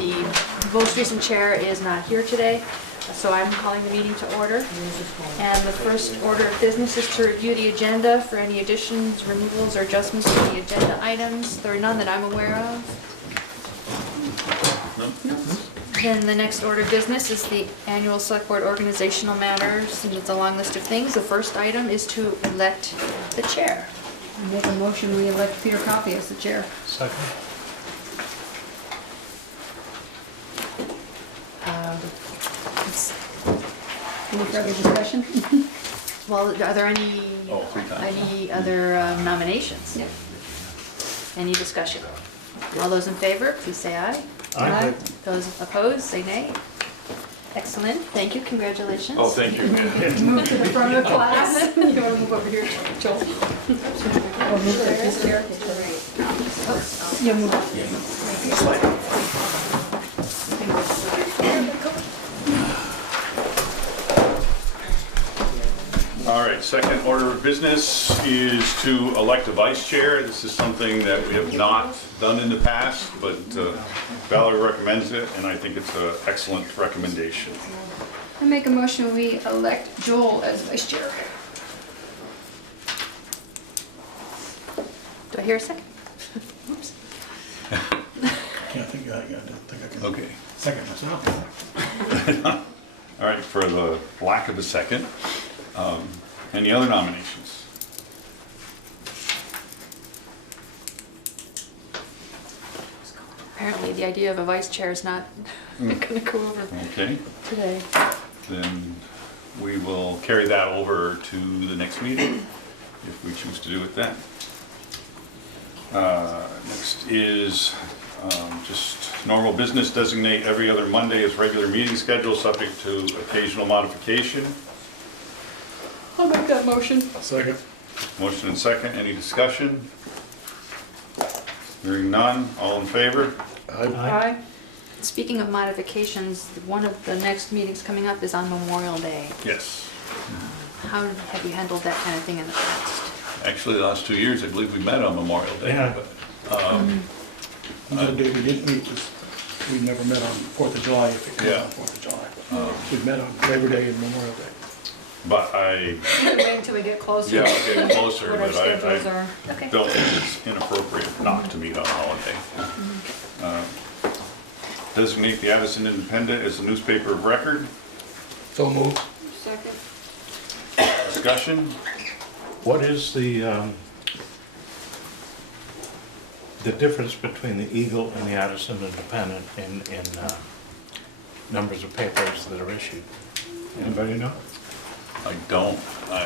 The most recent chair is not here today, so I'm calling the meeting to order. And the first order of business is to review the agenda for any additions, removals, or adjustments to the agenda items. There are none that I'm aware of. No. Then the next order of business is the annual select board organizational matters, and it's a long list of things. The first item is to elect the chair. I make a motion, we elect Peter Coffey as the chair. Second. Any further discussion? Well, are there any Oh, 3 times. any other nominations? Yeah. Any discussion? All those in favor, please say aye. Aye. Those opposed, say nay. Excellent, thank you, congratulations. Oh, thank you. Move to the front of the class. You want to move over here, Joel? Or move to this chair? Yeah, move up. All right, second order of business is to elect a vice chair. This is something that we have not done in the past, but Valerie recommends it, and I think it's an excellent recommendation. I make a motion, we elect Joel as vice chair. Do I hear a second? Oops. Can't think I don't think I can. Okay. Second myself. All right, for the lack of a second, any other nominations? Apparently, the idea of a vice chair is not going to go over Okay, today. then we will carry that over to the next meeting if we choose to do it then. Next is just normal business, designate every other Monday as regular meeting schedule, subject to occasional modification. I'll make that motion. Second. Motion and second, any discussion? Hearing none, all in favor? Aye. Speaking of modifications, one of the next meetings coming up is on Memorial Day. Yes. How have you handled that kind of thing in the past? Actually, the last 2 years, I believe we met on Memorial Day. Yeah. but, Another day we didn't meet was, we never met on 4th of July, if it comes Yeah. on 4th of July. We met on Labor Day and Memorial Day. But I, Wait until we get closer. yeah, I'll get closer, What our but schedules I are. Okay. don't think it's inappropriate not to meet on a holiday. Designate the Addison Independent as a newspaper of record. So moved. Second. Discussion? What is the difference between the Eagle and the Addison Independent in numbers of papers that are issued? Anybody know? I don't.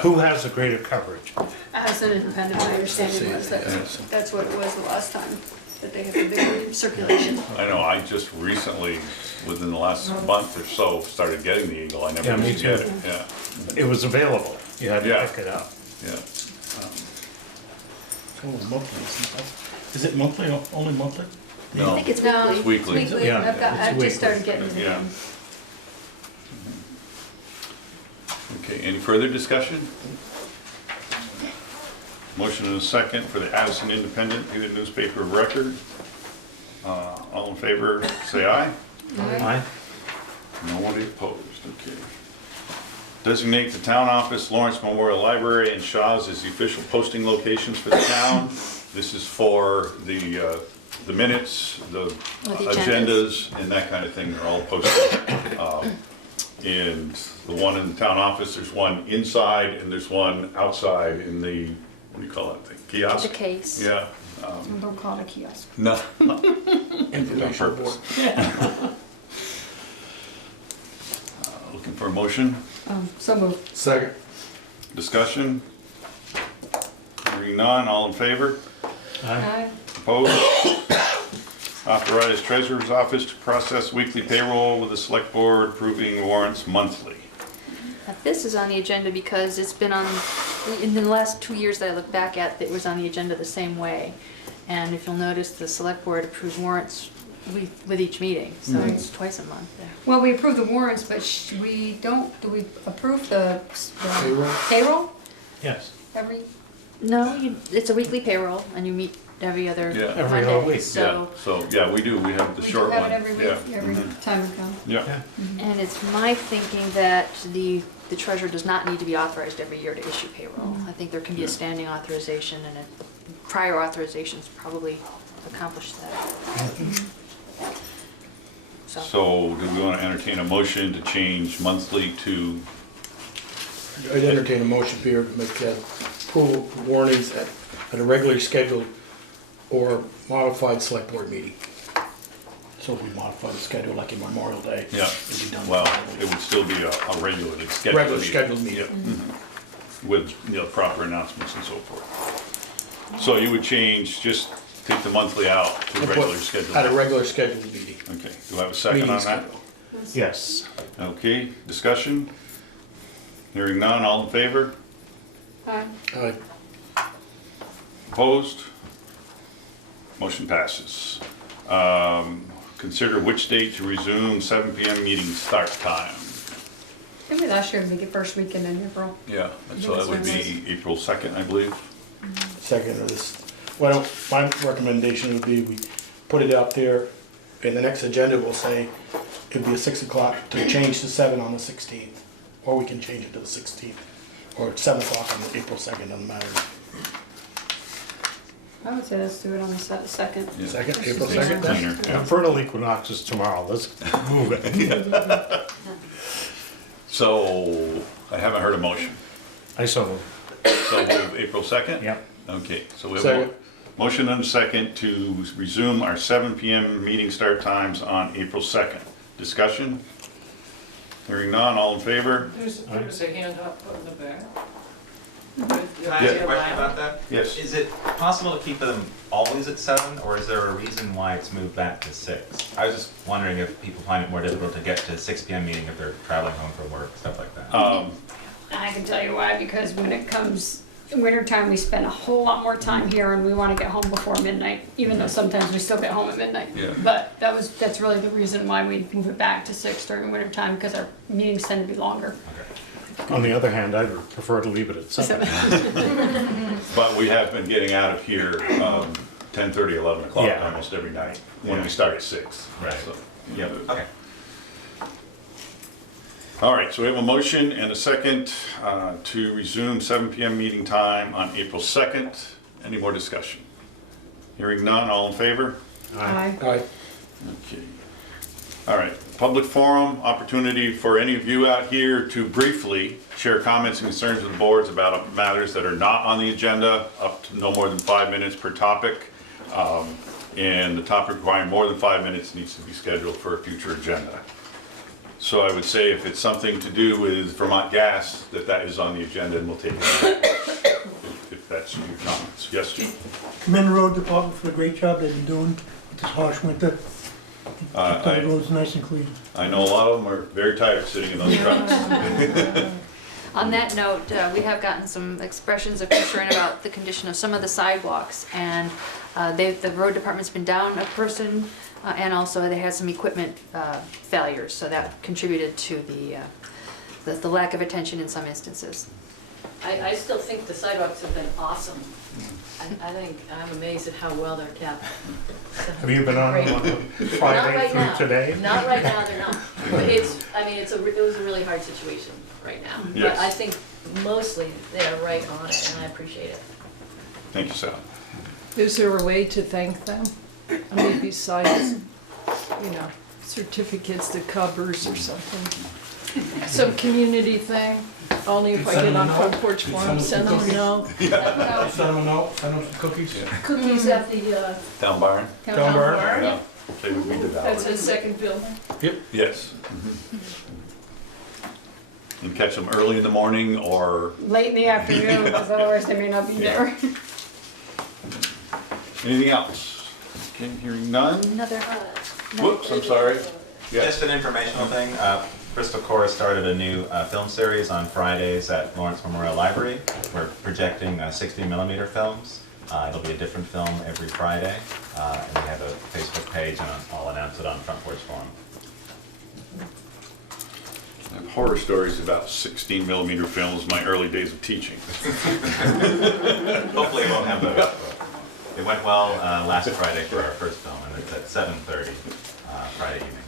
Who has the greater coverage? As an independent, my understanding was that's what it was the last time, that they have a big circulation. I know, I just recently, within the last month or so, started getting the Eagle. I never Yeah, me used to get too. it. Yeah, It was available. You had to Yeah. pick it up. yeah. Oh, monthly. Is it monthly, only monthly? I No, think it's No, weekly. weekly. Yeah, I've it's just weekly. started getting it Yeah. again. Okay, any further discussion? Motion and a second for the Addison Independent, be the newspaper of record. All in favor, say aye. Aye. Nobody opposed, okay. Designate the town office, Lawrence Memorial Library, and Shaw's as the official posting locations for the town. This is for the minutes, the the agendas, and that kind of thing, are all posted. And the one in the town office, there's one inside, and there's one outside in the, what do you call it, the kiosk? The case. Yeah. Don't call it a kiosk. No. Information board. Looking for a motion? So moved. Second. Discussion? Hearing none, all in favor? Aye. Opposed? Authorize treasurer's office to process weekly payroll with the select board approving warrants monthly. Now, this is on the agenda because it's been on, in the last 2 years that I look back at, it was on the agenda the same way. And if you'll notice, the select board approves warrants with each meeting, so it's twice a month there. Well, we approve the warrants, but we don't, do we approve the Payroll? payroll Yes. every? No, it's a weekly payroll, and you meet every other Yeah. Every other Monday, week, Yeah, so. so, yeah, we do, we have the We short do have one. it every week, Yeah. every Mhm. time we come. Yeah, Yeah. And it's my thinking that the treasurer does not need to be authorized every year to issue payroll. I think there can be a standing authorization, and a prior authorizations probably accomplish that. so do we want to entertain a motion to change monthly to, I'd entertain a motion here to make approval warnings at a regularly scheduled or modified select board meeting. So if we modify the schedule like in Memorial Day. yeah, it'd be done. well, it would still be a regularly scheduled Regular meeting. scheduled meeting. Yeah, mhm. With, you know, proper announcements and so forth. So you would change, just take the monthly out to And put regular scheduled. At a regular scheduled meeting. Okay, do I have a second Meeting on that? schedule. Yes. Okay, discussion? Hearing none, all in favor? Aye. Opposed? Motion passes. Consider which date to resume 7 PM meeting start time. Maybe last year, make it first weekend in April. Yeah, so that would be April 2nd, I believe. Second of this, well, my recommendation would be we put it out there, and the next agenda will say it'd be a 6 o'clock to change to 7 on the 16th. Or we can change it to the 16th, or 7 o'clock on the April 2nd, doesn't matter. I would say let's do it on the second. Yeah. Second, April Makes it 2nd? cleaner, yeah. Vernal equinox is tomorrow, let's move it. So, I haven't heard a motion. I so moved. So move April 2nd? Yep. Okay, so we have a Second. motion and a second to resume our 7 PM meeting start times on April 2nd. Discussion? Hearing none, all in favor? There's a hand up in the back. Can I ask a question about that? Yes. Is it possible to keep them always at 7, or is there a reason why it's moved back to 6? I was just wondering if people find it more difficult to get to 6 PM meeting if they're traveling home from work, stuff like that. I can tell you why, because when it comes wintertime, we spend a whole lot more time here, and we want to get home before midnight, even though sometimes we still get home at midnight. Yeah. But that's really the reason why we move it back to 6 during wintertime, because our meetings tend to be longer. On the other hand, I would prefer to leave it at 7. But we have been getting out of here 10:30, 11 o'clock Yeah. almost every night when we Yeah. start at 6. Right. So, yeah. Okay. All right, so we have a motion and a second to resume 7 PM meeting time on April 2nd. Any more discussion? Hearing none, all in favor? Aye. Aye. Okay. All right, public forum, opportunity for any of you out here to briefly share comments and concerns of the boards about matters that are not on the agenda, up to no more than 5 minutes per topic. And the topic requiring more than 5 minutes needs to be scheduled for a future agenda. So I would say if it's something to do with Vermont gas, that is on the agenda and we'll take it if that's your comments. Yes, Jim? Commend the road department for the great job they've been doing with this harsh winter. Keep the roads nice and clean. I know a lot of them are very tired sitting in those trucks. On that note, we have gotten some expressions of concern about the condition of some of the sidewalks, and the road department's been down a person, and also they had some equipment failures, so that contributed to the lack of attention in some instances. I still think the sidewalks have been awesome. I think, I'm amazed at how well they're kept. Have you been on Great. them Not Friday right now. through today? Not right now, they're not. But it was a really hard situation right now. Yes. But I think mostly they're right on it, and I appreciate it. Thank you, Sal. Is there a way to thank them? I mean, besides, certificates to covers or something? Some community thing? Only if I get on Front Porch Forum, send them a note. Send them a note, send them some cookies. Cookies at the, Town barn? Down there. Yeah. They would be that's devoured. the second building. Yes. And catch them early in the morning or Late in the afternoon, because otherwise they may not be there. anything else? Okay, hearing none? Another, Whoops, I'm sorry. Yes. Just an informational thing. Bristol Core started a new film series on Fridays at Lawrence Memorial Library. We're projecting 60mm films. It'll be a different film every Friday. And we have a Facebook page, and I'll announce it on Front Porch Forum. I have horror stories about 16mm films, my early days of teaching. Hopefully it won't have that. It went well last Friday for our first film, and it's at 7:30 Friday evening.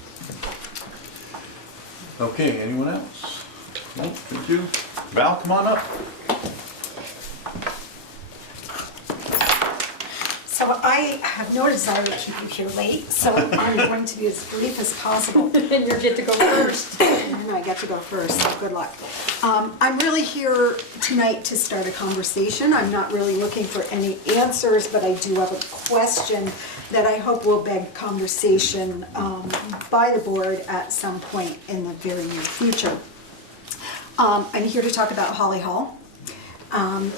Okay, anyone else? No, thank you. Val, come on up. So I have no desire to keep you here late, so I'm going to be as brief as possible. And you get to go first. And I get to go first, so good luck. I'm really here tonight to start a conversation. I'm not really looking for any answers, but I do have a question that I hope will beg conversation by the board at some point in the very near future. I'm here to talk about Holly Hall.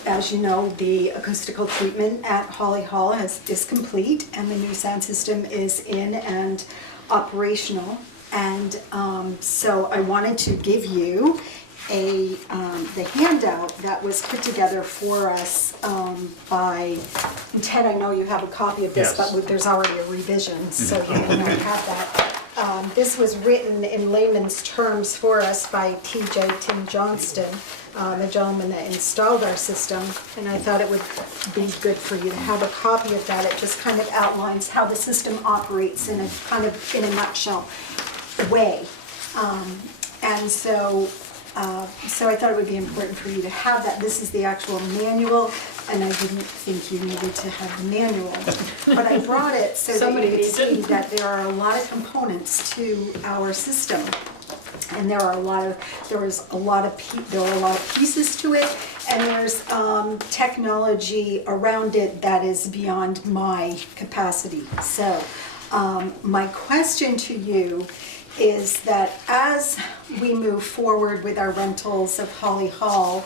As you know, the acoustical treatment at Holly Hall is complete, and the new sound system is in and operational. And so I wanted to give you the handout that was put together for us by Ted. I know you have a copy of this, Yes. but there's already a revision, so you may not have that. This was written in layman's terms for us by Tim Johnston, the gentleman that installed our system, and I thought it would be good for you to have a copy of that. It just kind of outlines how the system operates in a kind of in a nutshell way. And so I thought it would be important for you to have that. This is the actual manual, and I didn't think you needed to have the manual. But I brought it so that Somebody you could needs it. see that there are a lot of components to our system. And there are a lot of pieces to it, and there's technology around it that is beyond my capacity. So my question to you is that as we move forward with our rentals of Holly Hall,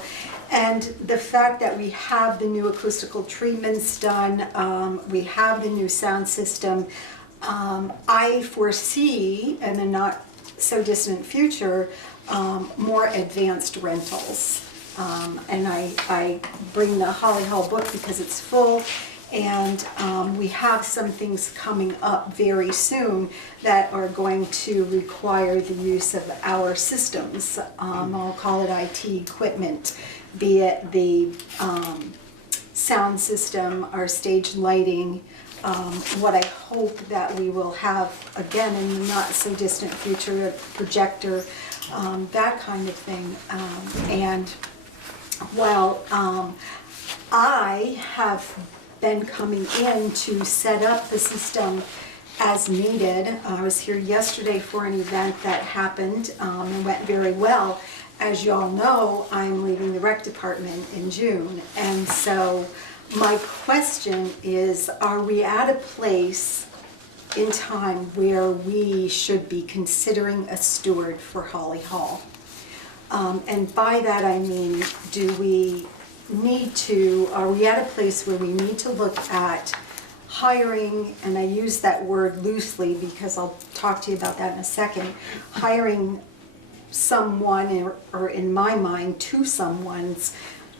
and the fact that we have the new acoustical treatments done, we have the new sound system, I foresee in the not so distant future more advanced rentals. And I bring the Holly Hall book because it's full, and we have some things coming up very soon that are going to require the use of our systems. I'll call it IT equipment, be it the sound system, our stage lighting, what I hope that we will have, again, in the not so distant future, a projector, that kind of thing. And while I have been coming in to set up the system as needed, I was here yesterday for an event that happened and went very well. As you all know, I'm leaving the rec department in June, and so my question is, are we at a place in time where we should be considering a steward for Holly Hall? And by that I mean, are we at a place where we need to look at hiring, and I use that word loosely because I'll talk to you about that in a second, hiring someone, or in my mind, two someones,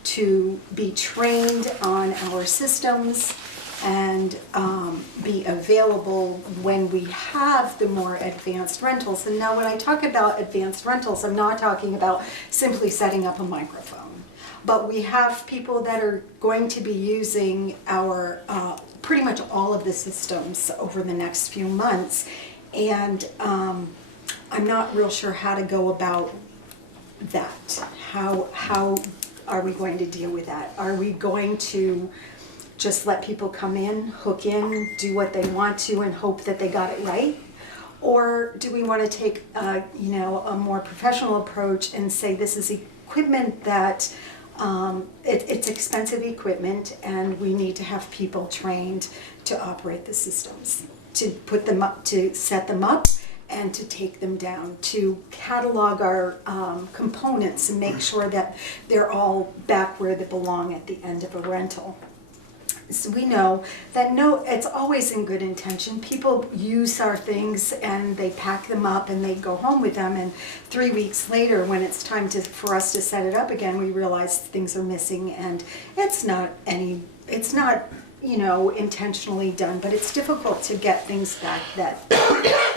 to be trained on our systems and be available when we have the more advanced rentals. And now when I talk about advanced rentals, I'm not talking about simply setting up a microphone. But we have people that are going to be using our, pretty much all of the systems over the next few months. And I'm not real sure how to go about that. How are we going to deal with that? Are we going to just let people come in, hook in, do what they want to, and hope that they got it right? Or do we want to take a more professional approach and say this is equipment that it's expensive equipment, and we need to have people trained to operate the systems, to put them up, to set them up, and to take them down, to catalog our components and make sure that they're all back where they belong at the end of a rental. So we know that it's always in good intention. People use our things and they pack them up and they go home with them, and 3 weeks later, when it's time for us to set it up again, we realize things are missing, and it's not intentionally done, but it's difficult to get things back that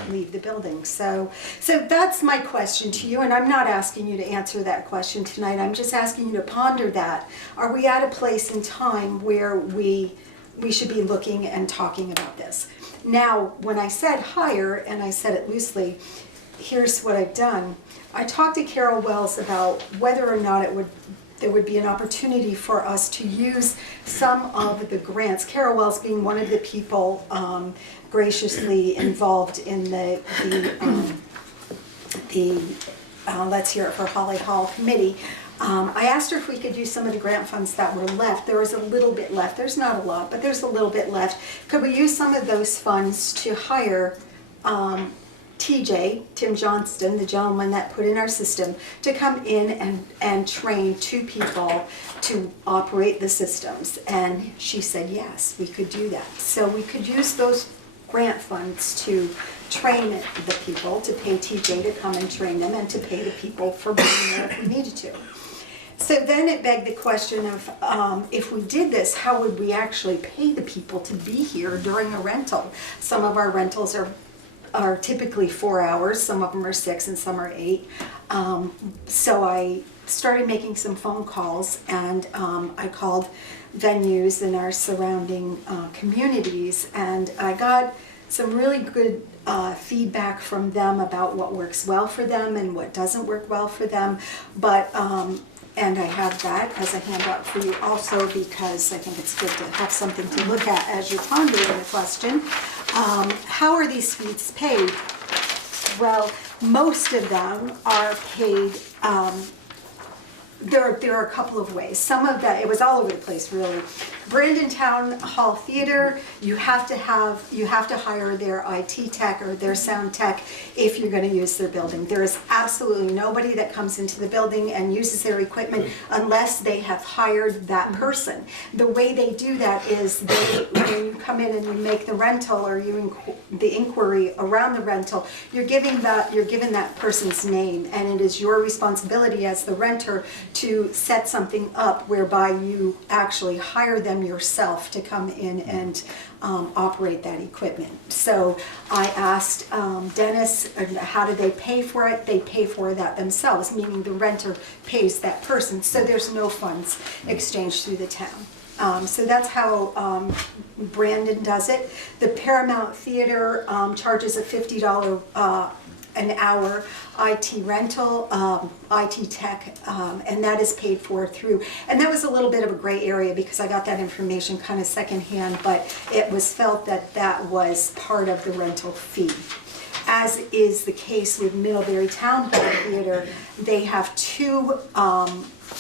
leave the building. So that's my question to you, and I'm not asking you to answer that question tonight. I'm just asking you to ponder that. Are we at a place in time where we we should be looking and talking about this. Now, when I said hire, and I said it loosely, here's what I've done. I talked to Carol Wells about whether or not there would be an opportunity for us to use some of the grants. Carol Wells being one of the people graciously involved in the Let's Hear It for Holly Hall committee. I asked her if we could use some of the grant funds that were left. There was a little bit left. There's not a lot, but there's a little bit left. Could we use some of those funds to hire TJ, Tim Johnston, the gentleman that put in our system, to come in and train 2 people to operate the systems? And she said, yes, we could do that. So we could use those grant funds to train the people, to pay TJ to come and train them, and to pay the people for being there if we needed to. So then it begged the question of, if we did this, how would we actually pay the people to be here during a rental? Some of our rentals are typically 4 hours, some of them are 6 and some are 8. So I started making some phone calls, and I called venues in our surrounding communities, and I got some really good feedback from them about what works well for them and what doesn't work well for them. But and I have that as a handout for you also, because I think it's good to have something to look at as you're pondering the question. How are these fees paid? Well, most of them are paid, there are a couple of ways. Some of that, it was all over the place really. Brandon Town Hall Theater, you have to hire their IT tech or their sound tech if you're going to use their building. There is absolutely nobody that comes into the building and uses their equipment unless they have hired that person. The way they do that is when you come in and you make the rental, or the inquiry around the rental, you're given that person's name, and it is your responsibility as the renter to set something up whereby you actually hire them yourself to come in and operate that equipment. So I asked Dennis, how do they pay for it? They pay for that themselves, meaning the renter pays that person. So there's no funds exchanged through the town. So that's how Brandon does it. The Paramount Theater charges a $50 an hour IT rental, IT tech, and that is paid for through. And that was a little bit of a gray area because I got that information kind of secondhand, but it was felt that that was part of the rental fee. As is the case with Middlebury Town Hall Theater, they have 2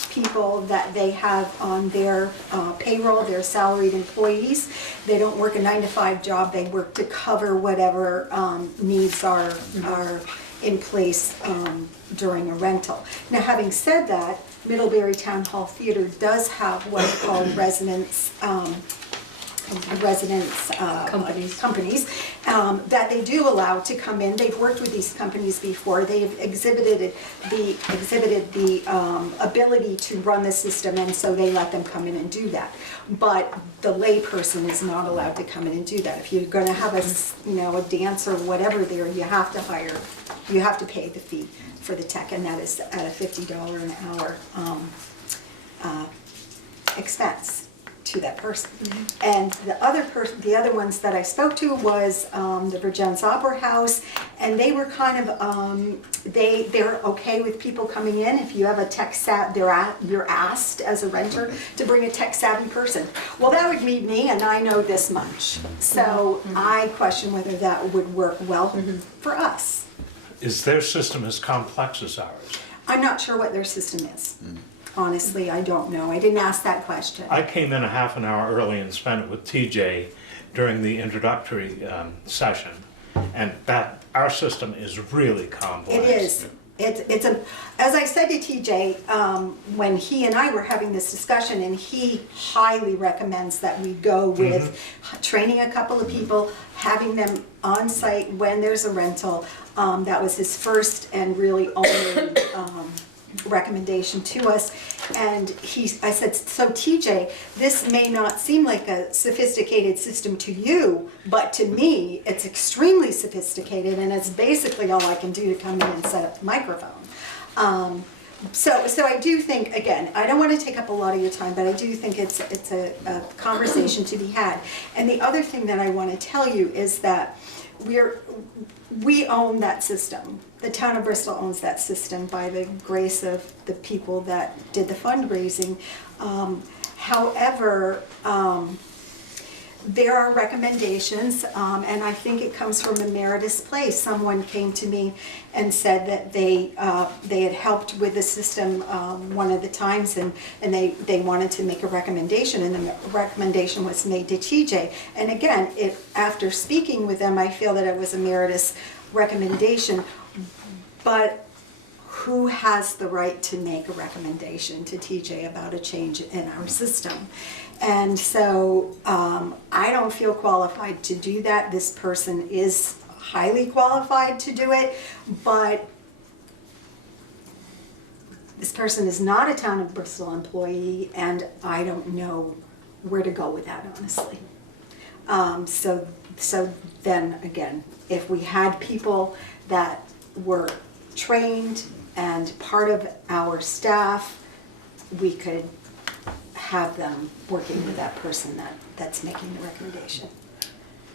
people that they have on their payroll. They're salaried employees. They don't work a 9-to-5 job. They work to cover whatever needs are in place during a rental. Now, having said that, Middlebury Town Hall Theater does have what's called residence companies that they do allow to come in. They've worked with these companies before. They've exhibited the ability to run the system, and so they let them come in and do that. But the lay person is not allowed to come in and do that. If you're going to have a dance or whatever there, you have to pay the fee for the tech, and that is at a $50 an hour expense to that person. And the other ones that I spoke to was the Virgins Opera House, and they were kind of they're okay with people coming in. If you have a tech you're asked as a renter to bring a tech savvy person. Well, that would mean me, and I know this much. So I question whether that would work well for us. Is their system as complex as ours? I'm not sure what their system is. Honestly, I don't know. I didn't ask that question. I came in a half an hour early and spent it with TJ during the introductory session, and our system is really complex. It is. It's as I said to TJ when he and I were having this discussion, and he highly recommends that we go with training a couple of people, having them on site when there's a rental. That was his first and really only recommendation to us. And I said, so TJ, this may not seem like a sophisticated system to you, but to me it's extremely sophisticated, and it's basically all I can do to come in and set up the microphone. So I do think, again, I don't want to take up a lot of your time, but I do think it's a conversation to be had. And the other thing that I want to tell you is that we own that system. The town of Bristol owns that system by the grace of the people that did the fundraising. However, there are recommendations, and I think it comes from Emeritus Place. Someone came to me and said that they had helped with the system one of the times, and they wanted to make a recommendation, and the recommendation was made to TJ. And again, after speaking with them, I feel that it was Emeritus' recommendation, but who has the right to make a recommendation to TJ about a change in our system? And so I don't feel qualified to do that. This person is highly qualified to do it, but this person is not a town of Bristol employee, and I don't know where to go with that, honestly. So then again, if we had people that were trained and part of our staff, we could have them working with that person that's making the recommendation.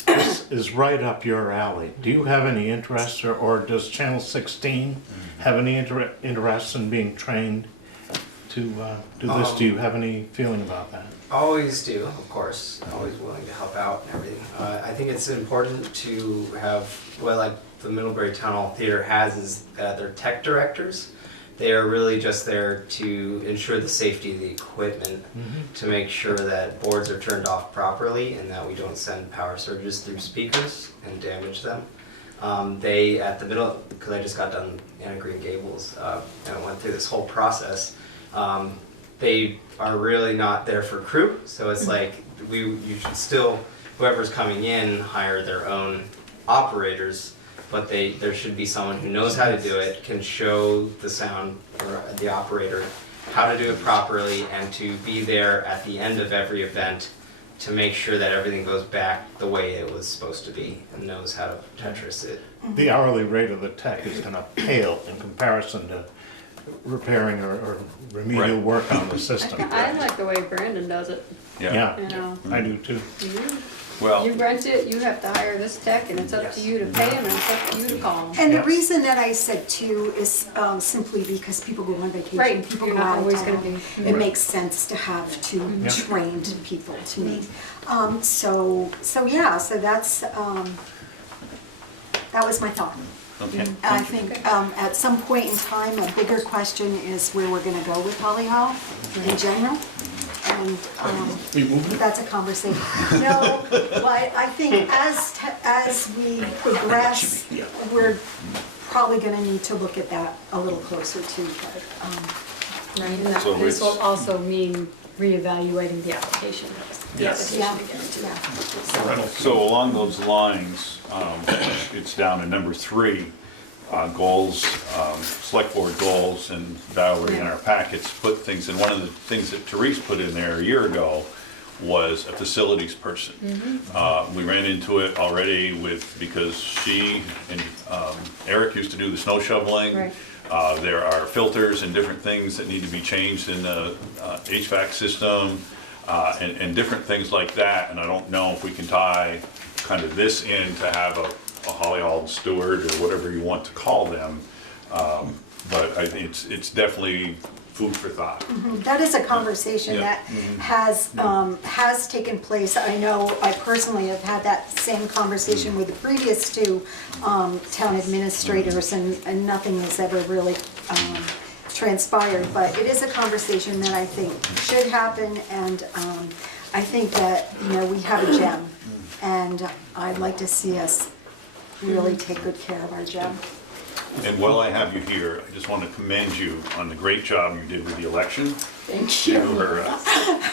This is right up your alley. Do you have any interest, or does Channel 16 have any interest in being trained to do this? Do you have any feeling about that? Always do, of course. Always willing to help out and everything. I think it's important to have, well, like the Middlebury Town Hall Theater has, is their tech directors. They are really just there to ensure the safety of the equipment, to make sure that boards are turned off properly and that we don't send power surges through speakers and damage them. They, at the middle, because I just got done Anna Green Gables and I went through this whole process, they are really not there for crew, so it's like you should still, whoever's coming in, hire their own operators, but there should be someone who knows how to do it, can show the sound or the operator how to do it properly, and to be there at the end of every event to make sure that everything goes back the way it was supposed to be and knows how to Tetris it. The hourly rate of the tech is going to pale in comparison to repairing or remedial work on the system. I like the way Brandon does it, Yeah, you know. I do too. Well, You rent it, you have to hire this tech, and it's up to you to pay them, and it's up to you to call them. And the Yes. reason that I said two is simply because people go on vacation, Right, people you're go not out of always town. gonna be- It makes sense to have two Yeah. trained people to me. So that's, that was my thought. okay. I think at some point in time, a bigger question is where we're gonna go with Holly Hall in general. And We moving it? that's a conversation. No, but I think as we progress, we're probably gonna need to look at that a little closer too, but, Right, and that, So this it's- will also mean reevaluating the application. Yes. yeah, yeah. So along those lines, it's down to number 3, goals, select board goals, and Valerie in our packets put things, and one of the things that Therese put in there a year ago was a facilities person. We ran into it already because she and Eric used to do the snow shoveling. Right. There are filters and different things that need to be changed in the HVAC system, and different things like that. And I don't know if we can tie kind of this in to have a Holly Hall steward or whatever you want to call them. But I think it's definitely food for thought. That is a conversation Yeah. that has taken place. I know I personally have had that same conversation with the previous two town administrators, and nothing has ever really transpired. But it is a conversation that I think should happen, and I think that, we have a gem, and I'd like to see us really take good care of our gem. And while I have you here, I just want to commend you on the great job you did with the election. Thank You you. were,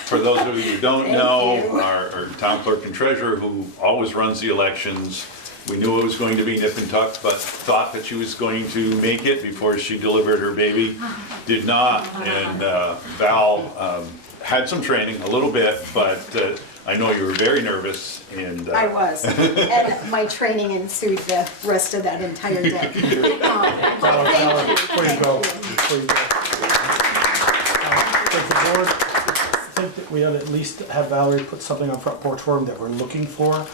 for those of you who don't Thank know, you. our town clerk and treasurer, who always runs the elections, we knew it was going to be nip and tuck, but thought that she was going to make it before she delivered her baby. Did not, and Val had some training, a little bit, but I know you were very nervous, and I was, and my training ensued the rest of that entire day. Thank you. Before you go, Does the board think that we ought to at least have Valerie put something on Front Porch Forum that we're looking for? Or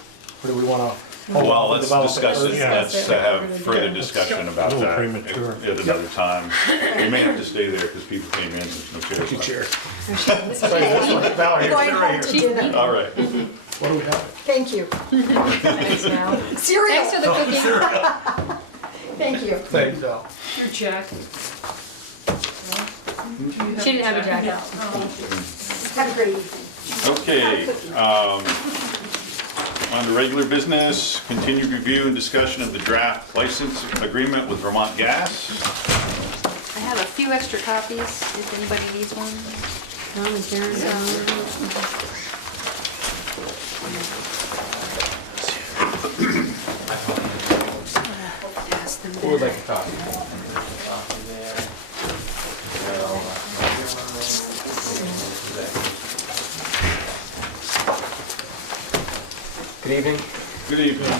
do we wanna? Well, let's discuss it, Yeah. let's have further discussion about A little that premature. at another time. We may have to stay there because people came in, there's no chairs left. Valerie, Going you're home right to here. dinner. All right. What do we have? Thank you. Thanks, Val. Cereal. Thanks for the cooking. Thank you. Thanks, Val. Your check. She didn't have a jacket. Have a great evening. Okay, on to regular business, continued review and discussion of the draft license agreement with Vermont Gas. I have a few extra copies if anybody needs one. Tom and Karen. Who would like to talk? Good evening. Good evening.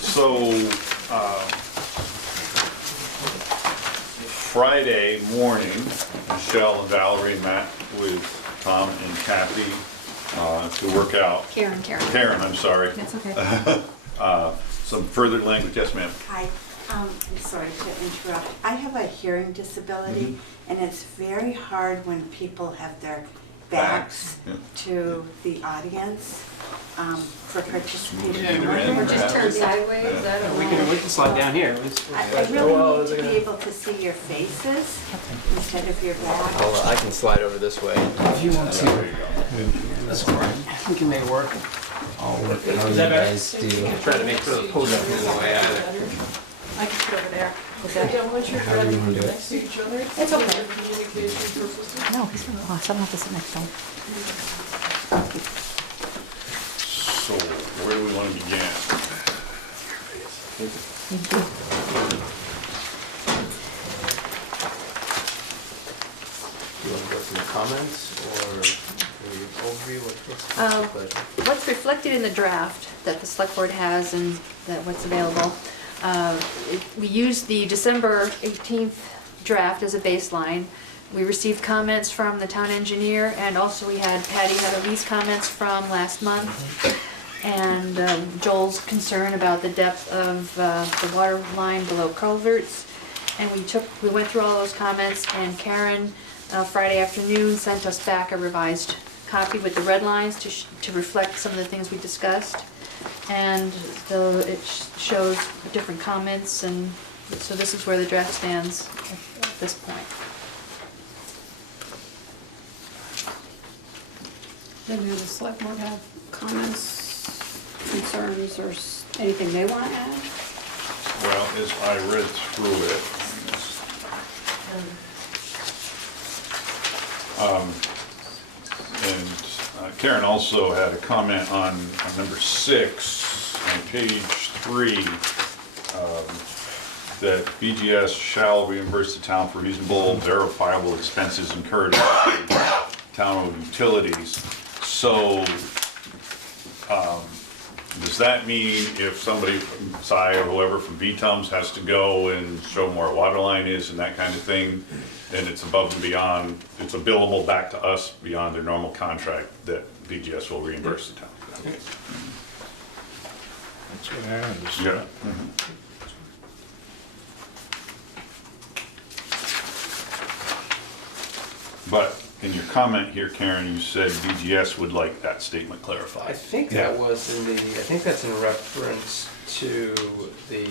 So, Friday morning, Michelle and Valerie met with Tom and Kathy to work out, Karen, I'm sorry, That's okay. some further language. Yes, ma'am. Hi, I'm sorry to interrupt. I have a hearing disability, and it's very hard when people have their backs Yeah. to the audience for participating in Either end, the Or just turn perhaps. sideways, I don't know. We can slide down here. I really need to be able to see your faces instead of your back. I can slide over this way. If you want to. There you go. That's fine. We can make it work. I'll work it. How you guys do? Try to make sure the pose up in the way either. I can put over there. Yeah, once you're How do you want to do it? next to each other. It's okay. for communication purposes. No, he's gonna, someone have to sit next to him. So, where do we want to begin? Do you want to go through the comments or the overview? What's pleasure? What's reflected in the draft that the select board has and that what's available, we used the December 18th draft as a baseline. We received comments from the town engineer, and also we had Patty Heatherly's comments from last month, and Joel's concern about the depth of the water line below culverts. And we went through all those comments, and Karen, Friday afternoon, sent us back a revised copy with the red lines to reflect some of the things we discussed. And it shows different comments, and so this is where the draft stands at this point. Then does the select board have comments, concerns, or anything they want to add? Well, as I read through it, and Karen also had a comment on number 6, on page 3, that BGS shall reimburse the town for reasonable verifiable expenses incurred by town utilities. So, does that mean if somebody from SI or whoever from VTUMS has to go and show them where a water line is and that kind of thing, and it's above and beyond, it's a billable back to us beyond their normal contract, that BGS will reimburse the town? That's what I understood. Yeah. But in your comment here, Karen, you said BGS would like that statement I clarified. think that was in the, I think that's in reference to the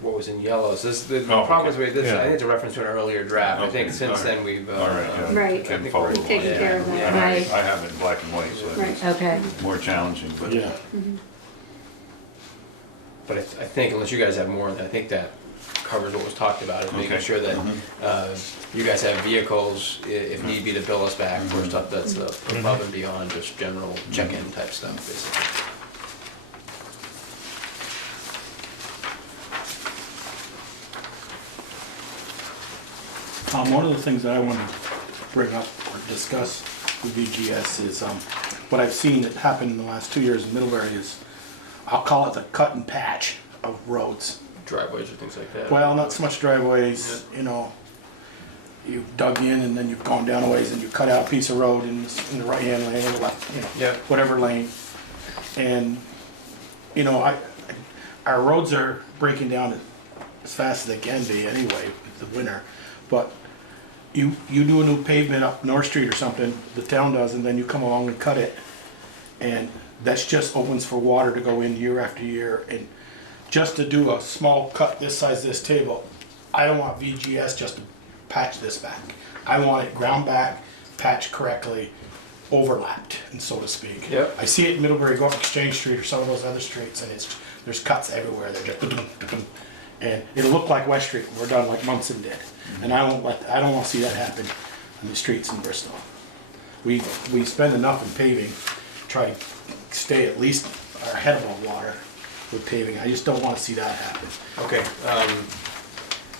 what was in yellow. So this, the Oh, problem is, okay. I Yeah. think it's a reference to an earlier draft. I think Okay, since all then right. we've. All right, yeah. Right. Been We've forward. taken Yeah. care of that. Yeah. Right. I have it in black and white, so it's Okay. more challenging, but. Yeah. But I think unless you guys have more, I think that covers what was talked about, is making Okay. sure that you guys have vehicles, if need be, to bill us back for stuff that's above and beyond just general check-in type stuff, basically. One of the things that I want to bring up or discuss with VGS is what I've seen that happened in the last 2 years in Middlebury is, I'll call it the cut and patch of roads. Driveways or things like that. Well, not so much driveways, you know, you've dug in and then you've gone down a ways and you cut out a piece of road in the right-hand lane or left, Yeah. whatever lane. And, our roads are breaking down as fast as they can be anyway, it's the winter. But you do a new pavement up North Street or something, the town does, and then you come along and cut it. And that's just opens for water to go in year after year. And just to do a small cut this size of this table, I don't want VGS just to patch this back. I want it ground back, patched correctly, overlapped, and so to speak. Yep. I see it in Middlebury, go up Exchange Street or some of those other streets, and there's cuts everywhere. They're just and it'll look like West Street when we're done, like Munson did. And I don't want to see that happen on the streets in Bristol. We spend enough in paving, try to stay at least ahead of our water with paving. I just don't want to see that happen. Okay, I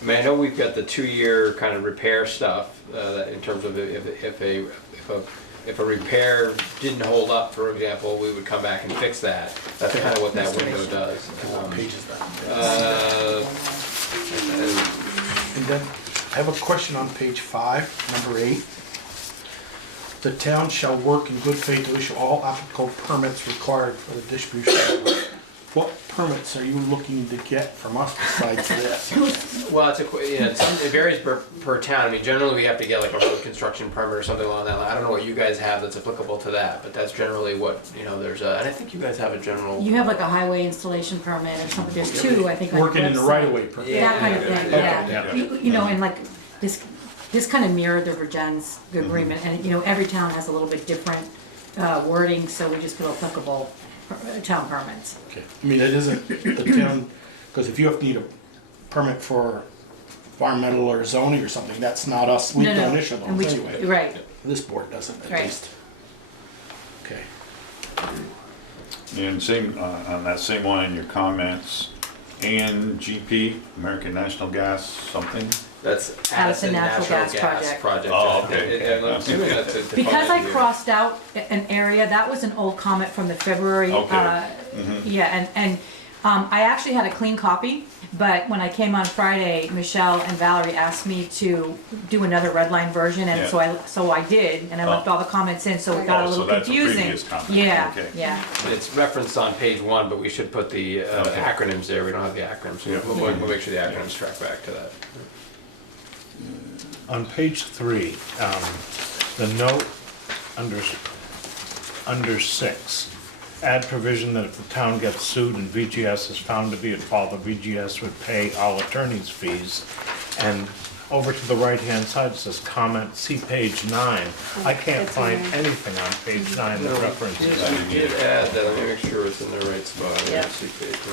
mean, I know we've got the 2-year kind of repair stuff, in terms of if a repair didn't hold up, for example, we would come back and fix that. That's kind of what that window does. What page is that? And then I have a question on page 5, number 8. The town shall work in good faith to issue all applicable permits required for the distribution network. What permits are you looking to get from us besides this? Well, it varies per town. I mean, generally we have to get like a road construction permit or something along that line. I don't know what you guys have that's applicable to that, but that's generally what, there's and I think you guys have a general. You have like a highway installation permit or something, there's 2, I think, on the Working in the website. right-of-way permit. That kind of thing, yeah. yeah. And like, this kind of mirrored the Virgin's agreement, and every town has a little bit different wording, so we just put applicable town permits. Okay. I mean, it isn't the town, because if you have to need a permit for environmental or zoning or something, that's not us. We don't issue And those anyway. Right. This board doesn't, at Right. least. Okay. And same, on that same one in your comments, ANGP, American National Gas something? That's Addison Natural Gas Project. Oh, okay. I'm assuming that's a Because I defined crossed out an area, that was an old comment from the February. Okay. Yeah, and I actually had a clean copy, but when I came on Friday, Michelle and Valerie asked me to do another red line version, and so I did, and I left all the comments in, so it got a little so that's a confusing. previous comment. Yeah, Okay. yeah. It's referenced on page 1, but we should put the acronyms there. We don't have the acronyms. We'll make sure the acronyms track back to that. On page 3, the note under 6, add provision that if the town gets sued and VGS is found to be at fault, the VGS would pay all attorney's fees. And over to the right-hand side, it says comment, see page 9. I can't find anything on page 9 that references We that. did add that. Let me make sure it's in the right spot. Yeah. Let's see page 9.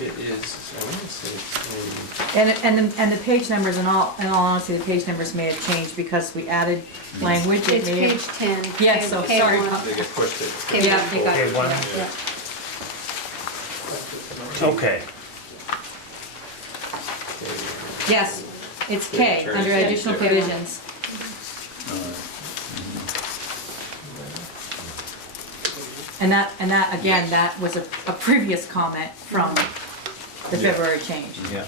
It is, I want to say it's in. And the page numbers, in all honesty, the page numbers may have changed because we added language. It It's may have- page 10. Yes, so sorry. They get pushed it. Yeah, they got Okay, it. one. Yeah. Okay, Yes, it's K, under additional provisions. And that, again, that was a previous comment from the February change. yeah.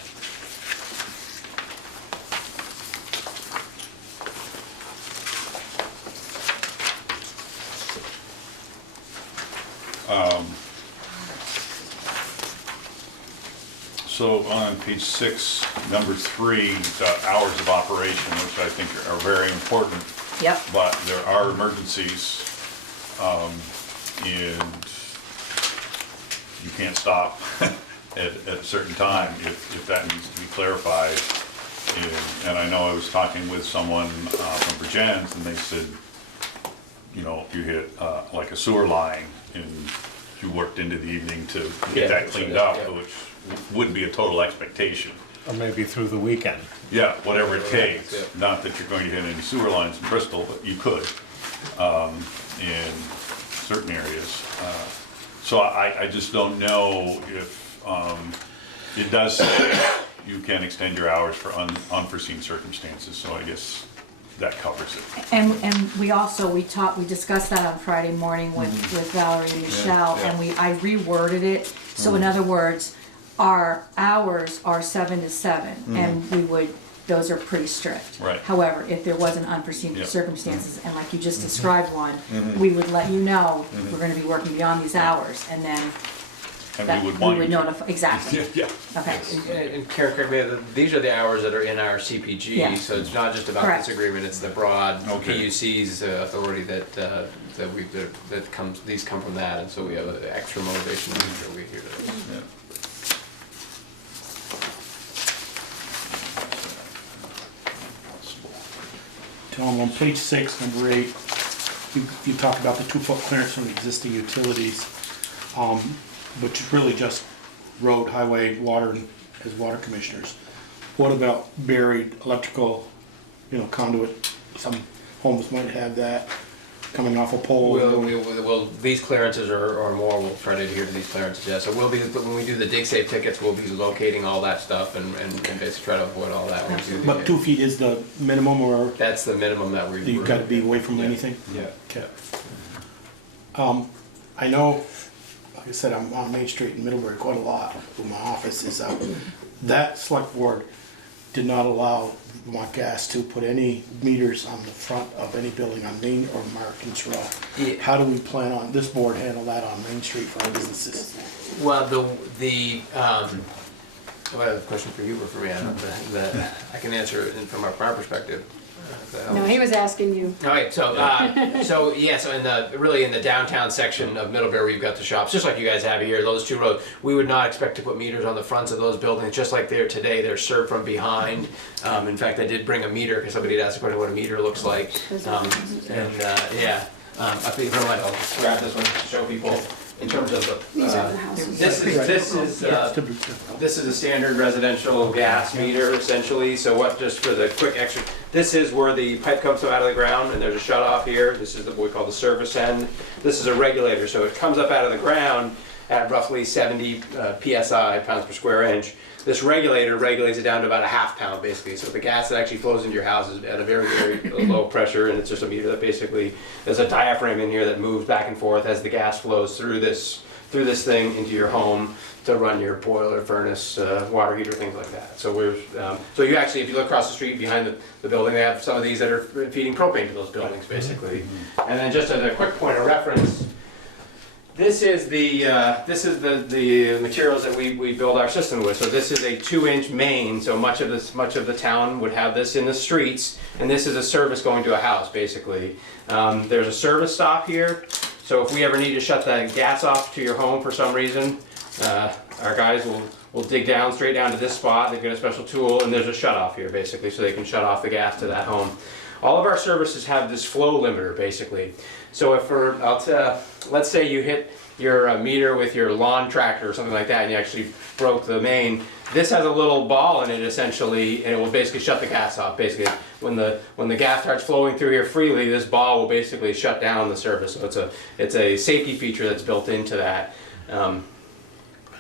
So on page 6, number 3, the hours of operation, which I think are very important. Yep. But there are emergencies, and you can't stop at a certain time if that needs to be clarified. And I know I was talking with someone from Virgin's, and they said, you hit like a sewer line and you worked into the evening to get that cleaned up, which would be a total expectation. Or maybe through the weekend. Yeah, whatever it takes. Not that you're going to hit any sewer lines in Bristol, but you could in certain areas. So I just don't know if it does say you can extend your hours for unforeseen circumstances. So I guess that covers it. And we discussed that on Friday morning with Valerie and Michelle, and I reworded it. So in other words, our hours are 7 to 7, and those are pretty strict. Right. However, if there was an unforeseen Yep. circumstances, and like you just described one, we would let you know, we're gonna be working beyond these hours, and then And we would want you to. notify, exactly. Yeah. Okay. And Karen, correct me, these are the hours that are in our CPG, Yeah. so it's not just about Correct. this agreement, it's the broad Okay. PUC's authority that these come from that, and so we have an extra motivation to make sure we hear those. Yeah. Tom, on page 6, number 8, you talk about the 2-foot clearance from existing utilities, which is really just road, highway, water, and as water commissioners. What about buried electrical, conduit? Some homes might have that coming off a pole. Well, these clearances or more, we'll try to adhere to these clearances, yeah. So when we do the dig safe tickets, we'll be locating all that stuff and basically try to avoid all that. When we do the- But 2 feet is the minimum, or That's the minimum that we. you've got to be away from Yeah. anything? Yeah. Okay. I know, like I said, I'm on Main Street in Middlebury quite a lot, where my office is out. That select board did not allow Vermont Gas to put any meters on the front of any building on Main or Martins Row. Yeah. How do we plan on, this board handle that on Main Street for our businesses? Well, well, I have a question for you or for me, I can answer it from our perspective. No, he was asking you. All right, so really in the downtown section of Middlebury, we've got the shops, just like you guys have here, those two roads. We would not expect to put meters on the fronts of those buildings, just like they're today, they're served from behind. In fact, I did bring a meter, because somebody had asked a question what a meter looks like. I think I'll just grab this one to show people in terms of the. These are the houses. This is a standard residential gas meter, essentially, so just for the quick extra, this is where the pipe comes out of the ground, and there's a shut off here. This is what we call the service end. This is a regulator, so it comes up out of the ground at roughly 70 PSI, pounds per square inch. This regulator regulates it down to about a ½ pound, basically. So the gas that actually flows into your house is at a very, very low pressure, and it's just a meter that basically, there's a diaphragm in here that moves back and forth as the gas flows through this thing into your home to run your boiler, furnace, water heater, things like that. So so you actually, if you look across the street behind the building, they have some of these that are feeding propane to those buildings, basically. And then just as a quick point of reference, this is the materials that we build our system with. So this is a 2-inch main. So much of the town would have this in the streets, and this is a service going to a house, basically. There's a service stop here. So if we ever need to shut the gas off to your home for some reason, our guys will dig down straight down to this spot. They've got a special tool, and there's a shut off here, basically, so they can shut off the gas to that home. All of our services have this flow limiter, basically. So if let's say you hit your meter with your lawn tractor or something like that, and you actually broke the main, this has a little ball in it, essentially, and it will basically shut the gas off. Basically, when the gas starts flowing through here freely, this ball will basically shut down the service. So it's a safety feature that's built into that.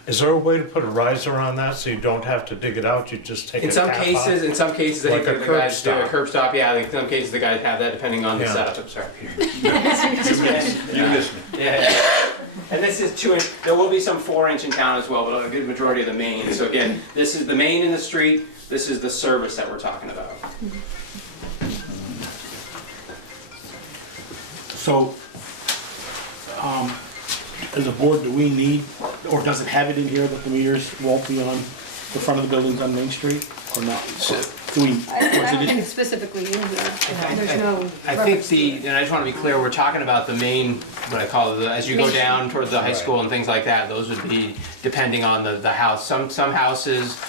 Is there a way to put a riser on that so you don't have to dig it out, you just take In a some tap cases, off? I Like think a the curb guys do a stop. curb stop. Yeah, in some cases the guys have that depending on the Yeah. setup. I'm sorry, Peter. You listen. Yeah. And this is 2-inch. There will be some 4-inch in town as well, but a good majority of the main. So again, this is the main in the street. This is the service that we're talking about. So, as a board, do we need, or does it have it in here that the meters won't be on the front of the buildings on Main Street, or not? Do we, I don't think it's specifically in here. There's no I think and I just want to be clear, we're talking about the main, what I call as you go down towards the high school and things like that, those would be depending on the house. Some houses,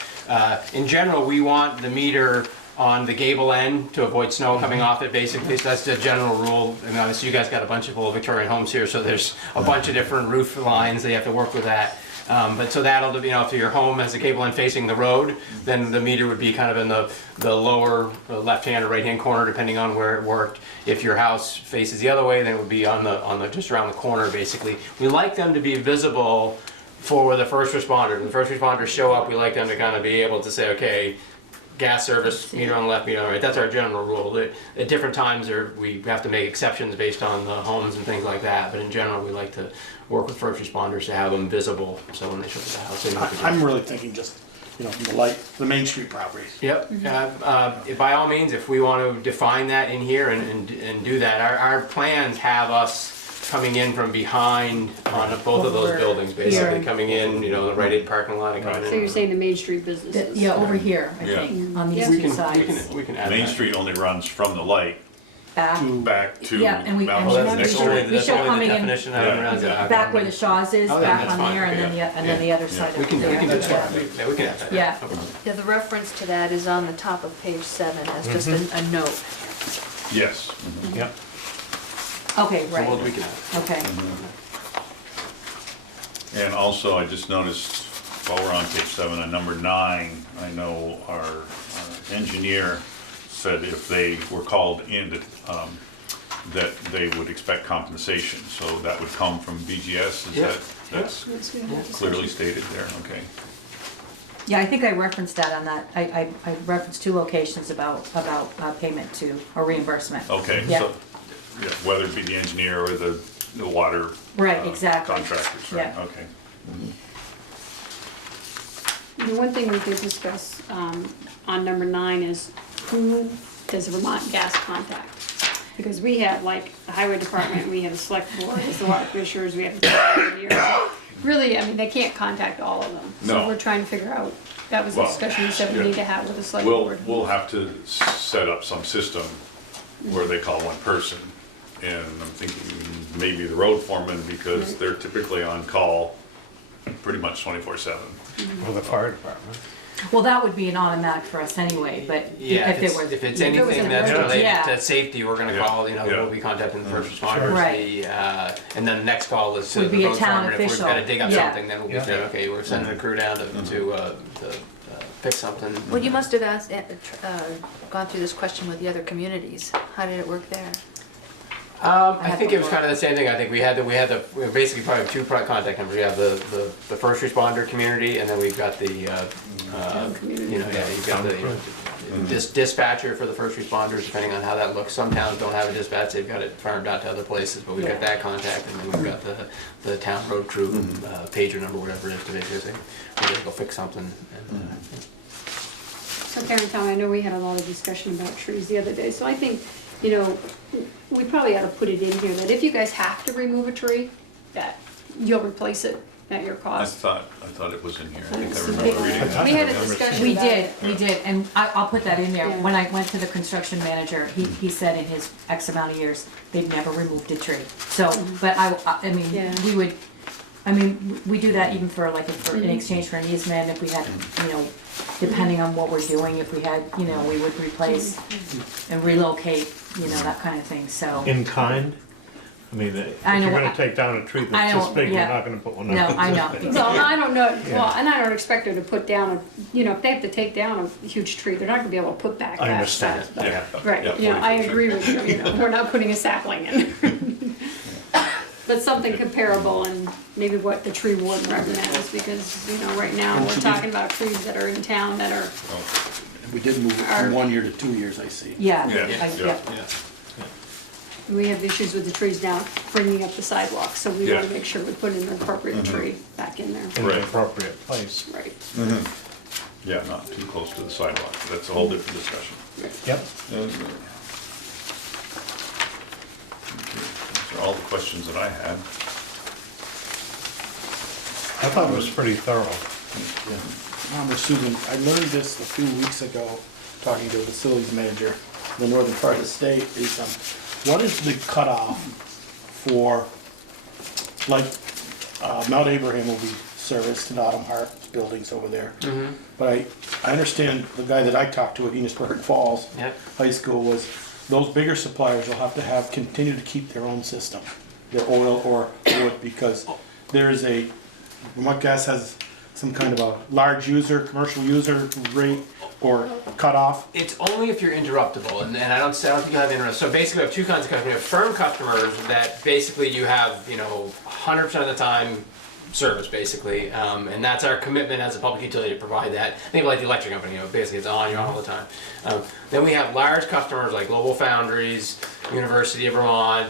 in general, we want the meter on the gable end to avoid snow coming off it, basically. So that's the general rule. And obviously you guys got a bunch of old Victorian homes here, so there's a bunch of different roof lines that you have to work with that. But so that'll, if your home has the gable end facing the road, then the meter would be kind of in the lower left-hand or right-hand corner, depending on where it worked. If your house faces the other way, then it would be on the just around the corner, basically. We like them to be visible for the first responders. When the first responders show up, we like them to kind of be able to say, okay, gas service, meter on the left, meter on the right. That's our general rule. At different times, we have to make exceptions based on the homes and things like that. But in general, we like to work with first responders to have them visible, so when they show up at the house, they know what to do. I'm really thinking just, the Main Street properties. Yep. By all means, if we want to define that in here and do that, our plans have us coming in from behind on both of those Over buildings, basically here. coming in, the Rite Aid parking lot and coming in. So you're saying the Main Street businesses? Yeah, over here, I Yeah. think, on these Yeah. two sides. We can add Main that. Street only runs from the light Back, back to Yeah, and we- Mount and Well, we Pleasant that's next show- street. we show coming in- definition. I haven't realized that. back where the Shaw's is, Oh, then back that's on fine, there, and okay, then the other side We over can there. do that. Yeah. Yeah, we can add that. Yeah. No problem. Yeah, the reference to that is on the top of page 7 as just a note. Yes. Yep. Okay, So we right, can add okay. And also, I just noticed, while we're on page 7, on number 9, I know our engineer said if they were called in, that they would expect compensation. So that would come from BGS, Yeah. that's clearly stated there, okay. Yeah, I think I referenced that on that, I referenced 2 locations about payment to, or reimbursement. Okay, Yeah. so, yeah, whether it be the engineer or the water Right, exactly. contractors, right, Yeah. okay. The one thing we did discuss on number 9 is who does Vermont Gas contact? Because we have like the highway department, we have a select board, there's the water commissioners, we have the engineers. Really, I mean, they can't contact all of them. So No. we're trying to figure out, that was a Well, discussion we said we yeah. need to have with the select board. We'll have to set up some system where they call one person. And I'm thinking maybe the road foreman, because they're typically on call pretty much 24/7. Or the fire department. Well, that would be an automatic for us anyway, but Yeah, if it was. if it's if it was anything an that's emergency. related Yeah. to safety, we're gonna Yeah. call, Yeah. we'll be contacting the first responders. Right. And then the next call is to Would the be a road town foreman. If we've official. gotta dig up Yeah. something, then we'll be saying, okay, we're sending a crew down to fix something. Well, you must have gone through this question with the other communities. How did it work there? I think it was kind of the same thing. I think we basically probably have 2 contact numbers. We have the first responder community, and then we've got the, you've got the dispatcher for the first responders, depending on how that looks. Some towns don't have a dispatch, they've got it farmed out to other places, but we've got that contact, and then we've got the town road crew pager number, whatever it is, to basically say, we're gonna go fix something. So Karen, Tom, I know we had a lot of discussion about trees the other day, so I think, we probably ought to put it in here that if you guys have to remove a tree, that you'll replace it at your I cost. thought it was in here, I think I remember reading that. We had a discussion We about did, it. and I'll put that in there. Yeah. When I went to the construction manager, he said in his X amount of years, they've never removed a tree. So, but I mean, Yeah. we do that even for in exchange for an easement, if we had, depending on what we're doing, if we had, we would replace and relocate, that kind of thing, so. In kind? I mean, if I know you're what- gonna take down a tree I that's know, this big, you're yeah. not gonna put one up. No, I know. Well, I don't know, Yeah. well, and I don't expect her to put down if they have to take down a huge tree, they're not gonna be able to put back I that understand. size. But- Yeah. Right, Yeah, I 40%. agree with you, we're not putting a sapling in. But something comparable and maybe what the tree warden recommends, because, right now, we're talking about trees that are in town that are, We did move it from 1 year to 2 years, I see. Yeah, Yeah. we have issues with the trees now bringing up the sidewalk, so we wanna Yeah. make sure we put an appropriate tree back in there. In Right. the appropriate place. Right. Yeah, not too close to the sidewalk, that's a whole different discussion. Yep. Okay, those are all the questions that I had. I thought it was pretty thorough. Susan, I learned this a few weeks ago, talking to a facilities manager in the northern part of the state, is what is the cutoff for, Mount Abraham will be serviced in Autumn Hart's buildings over there. But I understand the guy that I talked to at Enosburg Falls Yep. High School was, those bigger suppliers will have to continue to keep their own system, their oil or wood, because there is Vermont Gas has some kind of a large user, commercial user rate or cutoff. It's only if you're interruptible, and I don't think you have interrupt. So basically, we have 2 kinds of customers. We have firm customers that basically you have, 100% of the time service basically, and that's our commitment as a public utility to provide that. Think like the electric company, basically it's on, you're on all the time. Then we have large customers like Global Foundries, University of Vermont,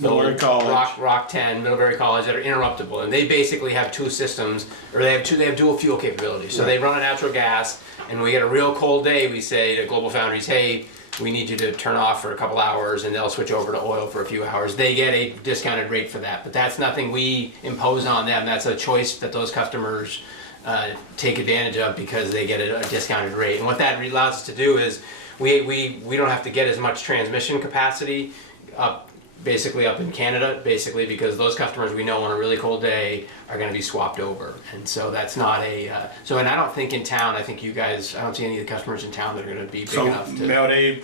Middlebury College. Rock 10, Middlebury College, that are interruptible, and they basically have two systems, or they have dual fuel capability. So they run on natural gas, and when we get a real cold day, we say to Global Foundries, hey, we need you to turn off for a couple hours, and they'll switch over to oil for a few hours. They get a discounted rate for that, but that's nothing we impose on them. That's a choice that those customers take advantage of because they get a discounted rate. And what that allows us to do is we don't have to get as much transmission capacity up in Canada, basically because those customers we know on a really cold day are going to be swapped over, and so that's not a and I don't think in town, I think you guys, I don't see any of the customers in town that are going to be big enough to.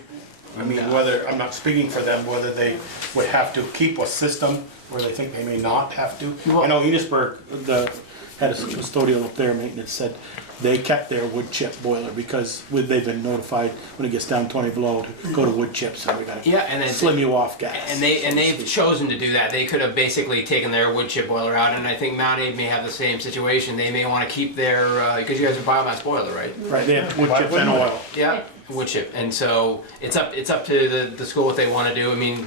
Whether, I'm not speaking for them, whether they would have to keep a system where they think they may not have to. I know Enosburg, had a custodial up there, maintenance, said they kept their wood chip boiler because they've been notified when it gets down 20 below to go to wood chips, so we gotta slim you off gas. And they've chosen to do that. They could have basically taken their wood chip boiler out, and I think Mount Abe may have the same situation. They may want to keep their because you guys are biomass boiler, right? Right, they have wood chips and oil. Yeah, wood chip, and so it's up to the school what they want to do. I mean,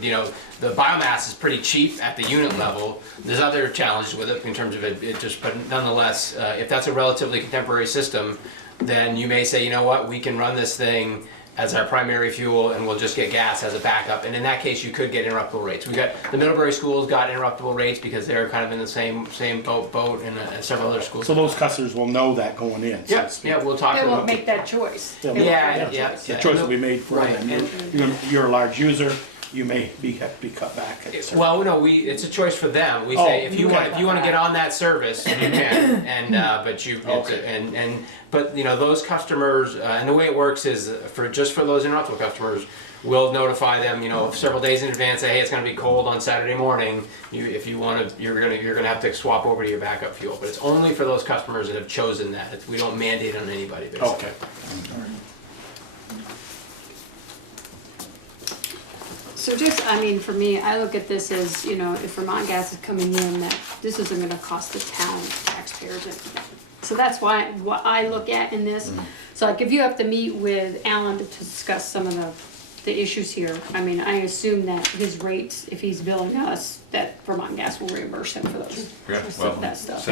the biomass is pretty cheap at the unit level. There's other challenges with it in terms of but nonetheless, if that's a relatively contemporary system, then you may say, you know what, we can run this thing as our primary fuel, and we'll just get gas as a backup. And in that case, you could get interruptible rates. We got the Middlebury schools got interruptible rates because they're kind of in the same boat, and several other schools. So those customers will know that going in. Yeah, we'll talk. They won't make that choice. Yeah. The choice will be made for them. You're a large user. You may have to be cut back. Well, no, it's a choice for them. We say if you want to get on that service, you can, and but those customers, and the way it works is for those interruptible customers, we'll notify them, several days in advance. Say, hey, it's going to be cold on Saturday morning. If you want to, you're going to have to swap over to your backup fuel. But it's only for those customers that have chosen that. We don't mandate on anybody. Basically. Okay. So for me, I look at this as, if Vermont Gas is coming in, that this isn't gonna cost the town taxpayers anything. So that's what I look at in this. So like if you have to meet with Alan to discuss some of the issues here, I assume that his rates, if he's billing us, that Vermont Gas will reimburse him for those, that stuff.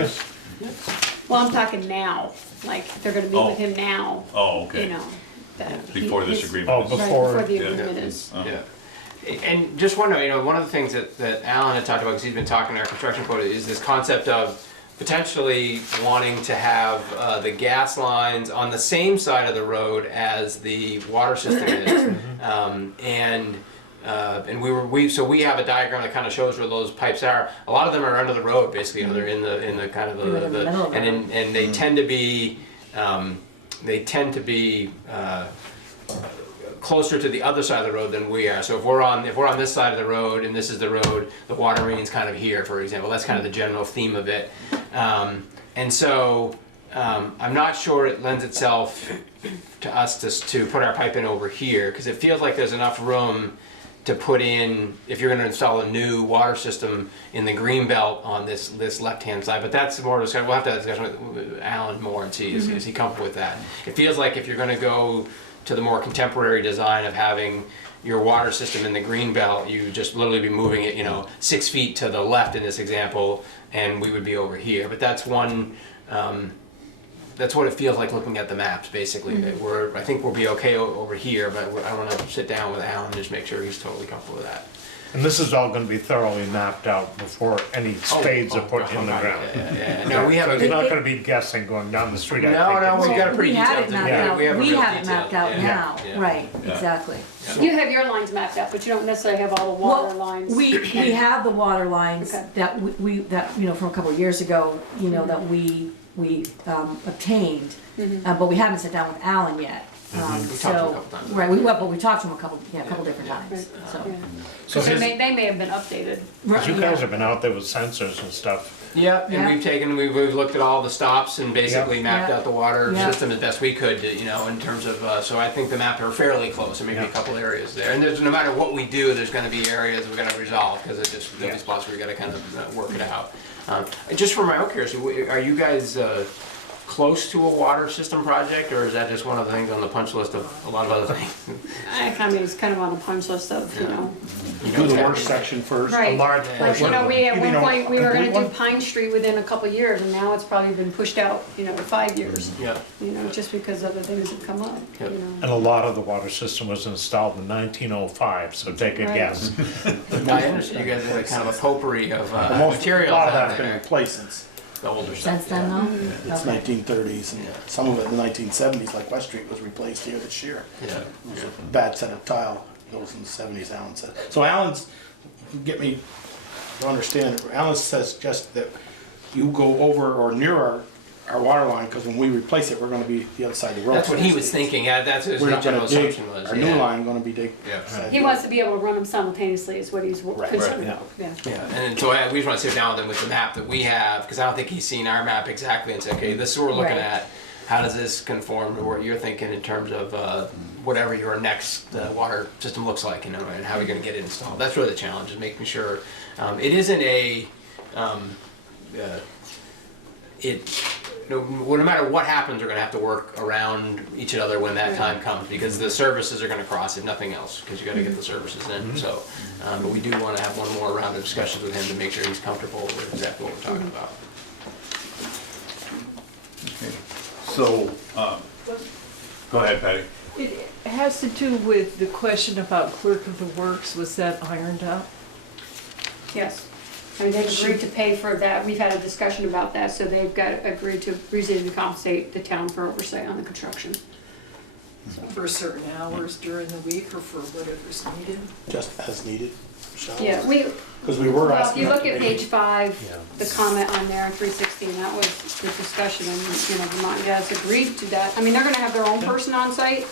Well, I'm talking now, like they're gonna meet with him now. Oh, okay. Before this agreement. Before the agreement is. Yeah. And just wondering, one of the things that Alan had talked about, because he's been talking to our construction quota, is this concept of potentially wanting to have the gas lines on the same side of the road as the water system is. So we have a diagram that kind of shows where those pipes are. A lot of them are under the road, basically. They're in the kind of and they tend to be closer to the other side of the road than we are. So if we're on this side of the road and this is the road, the water main's kind of here, for example. That's kind of the general theme of it. And so I'm not sure it lends itself to us to put our pipe in over here, because it feels like there's enough room to put in, if you're going to install a new water system in the green belt on this left-hand side. But that's more discussion. We'll have to have a discussion with Alan more and see is he comfortable with that. It feels like if you're going to go to the more contemporary design of having your water system in the green belt, you just literally be moving it, 6 feet to the left in this example, and we would be over here. But that's one. That's what it feels like looking at the maps, basically. I think we'll be okay over here, but I want to sit down with Alan and just make sure he's totally comfortable with that. And this is all going to be thoroughly mapped out before any spades are put in the ground. No, we have. So it's not going to be guessing going down the street. No, we've got a pretty detailed. We have it mapped out now. Right, exactly. You have your lines mapped out, but you don't necessarily have all the water lines. We have the water lines that we from a couple of years ago, that we obtained, but we haven't sat down with Alan yet We talked to him a So, couple times. right, but we talked to them a couple different times, so. Yeah. So They his, may have been updated. because you guys have been out there with sensors and stuff. Yeah, and Yeah. we've looked at all the stops and basically mapped Yeah. out the water Yeah. system as best we could, in terms of, so I think the maps are fairly close, and maybe a couple areas there. And there's, no matter what we do, there's gonna be areas we're gonna resolve, because it's just, there'll be spots where we gotta kind of work it out. Just for my own curiosity, are you guys, close to a water system project, or is that just one of the things on the punch list of a lot of other things? I mean, it's kind of on the punch list of, you know. Do the worst section first. Right. A large Like, portion. you know, we, at You one mean point, a we were gonna complete do one? Pine Street within a couple of years, and now it's probably been pushed out, to 5 years. Yeah. Just because other things have come up, Yep. And a lot of the water system was installed in 1905, so take a Right. guess. I understand you guys have kind of a potpourri of The most, a materials lot of out that's been there, replaced since the older stuff. Since then, though? it's Okay. 1930s, and some of it in the 1970s, like West Street was replaced here this year. Yeah. It was a bad set of tile, those in the 70s, Alan said. So Alan's, get me to understand, Alan says just that you go over or near our water line, because when we replace it, we're gonna be the other side of the road. That's what so he to was speak. thinking, that's his We're not general gonna dig, assumption was, our new yeah. line gonna be dig. Yeah. He wants to be able to run them simultaneously, is what he's concerned Right. about, yeah. Yeah, and so we just want to sit down with him with the map that we have, because I don't think he's seen our map exactly and say, okay, this is what we're looking Right. at. How does this conform to what you're thinking in terms of whatever your next water system looks like, and how you're going to get it installed? That's really the challenge, is making sure it isn't a no matter what happens, we're going to have to work around each other when that time comes, because the services are going to cross, if nothing else, because you got to get the services in. So, but we do want to have one more round of discussions with him to make sure he's comfortable with exactly what we're talking about. So, go ahead, Patty. It has to do with the question about clerk of the works, was that ironed out? Yes. I mean, they've agreed to pay for that. We've had a discussion about that, so they've agreed to reasonably compensate the town for oversight on the construction. For certain hours during the week or for whatever's needed? Just as needed. Michelle. Yeah, Because we were well, if asking. you that look at today. page 5, the comment on there, 360, and that was the discussion, and, Vermont Gas agreed to that. I mean, they're gonna have their own person on site,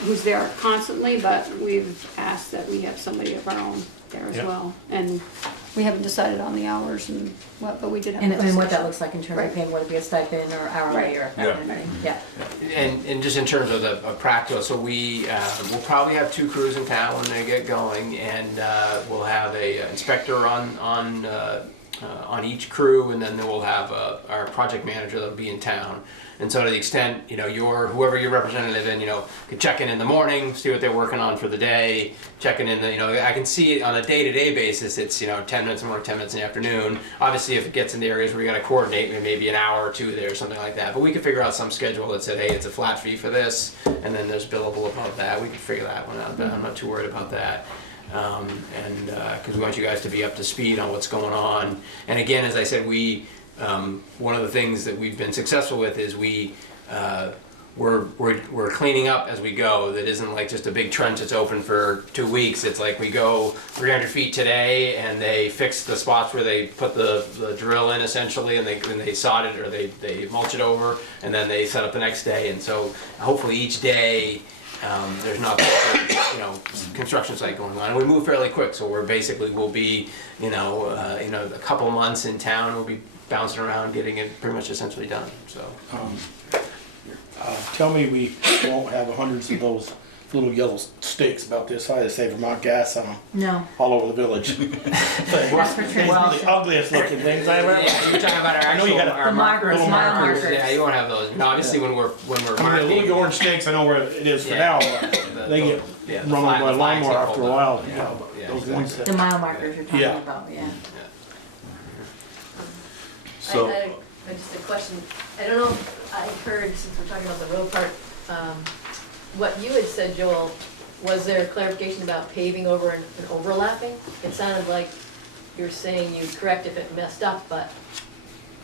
who's there constantly, but we've asked that we have somebody of our own there as Yeah. well. And we haven't decided on the hours and what, but we did have. And a what that discussion. looks like in terms Right. of paying, whether it be a stipend or hourly or that kind of thing, yeah. And just in terms of the practical, so we'll probably have 2 crews in town when they get going, and we'll have a inspector on each crew, and then we'll have our project manager that'll be in town. And so to the extent, whoever your representative in, could check in the morning, see what they're working on for the day, checking in I can see it on a day-to-day basis, it's, 10 minutes in the morning, 10 minutes in the afternoon. Obviously, if it gets into areas where we gotta coordinate, maybe an hour or 2 there, or something like that. But we could figure out some schedule that said, hey, it's a flat fee for this, and then there's billable above that. We could figure that one out, but I'm not too worried about that. Because we want you guys to be up to speed on what's going on. And again, as I said, one of the things that we've been successful with is we're cleaning up as we go. That isn't like just a big trench that's open for 2 weeks. It's like we go 300 feet today, and they fix the spots where they put the drill in essentially, and they sod it or they mulch it over, and then they set up the next day. And so hopefully each day there's not construction site going on, and we move fairly quick. So we'll be a couple months in town. We'll be bouncing around, getting it pretty much essentially done. So. Tell me we won't have hundreds of those little yellow stakes about this high that say Vermont Gas on them No. all over the village. That's for One of the ugliest looking things I've ever. Yeah, you're talking about I know you got our The markers, little mile markers. markers. Yeah, you won't have those. No, obviously when we're I mean, the marking. little orange stakes, I know where it is for Yeah. now, but they get run over by a lawnmower after a while. Yeah. Yeah, Those exactly. ones that. The mile markers you're talking Yeah. about, yeah. So, I just a question. I don't know if I heard, since we're talking about the road part, what you had said, Joel, was there clarification about paving over and overlapping? It sounded like you're saying you'd correct if it messed up, but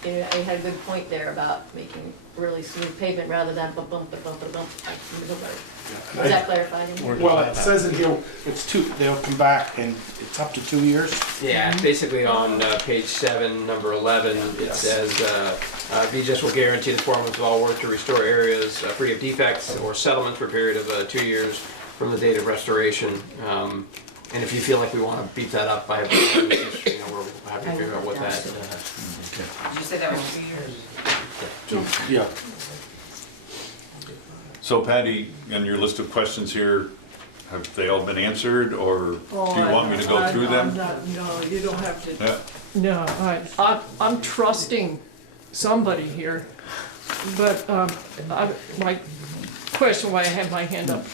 you had a good point there about making really smooth pavement rather than bump, bump, bump, bump, bump, like middlebury. Is that clarified in here? Well, it says in here, it's they'll come back and it's up to 2 years. Yeah, basically on page 7, number 11, it says, VGIS will guarantee the performance of all work to restore areas free of defects or settlements for a period of 2 years from the date of restoration. And if you feel like we want to beef that up by, we're happy to figure out what that. Did you say that was 2 years? Yeah. So Patty, on your list of questions here, have they all been answered, or do you want me to go through them? No, you don't have to. Yeah. No, I'm trusting somebody here, but my question why I had my hand up,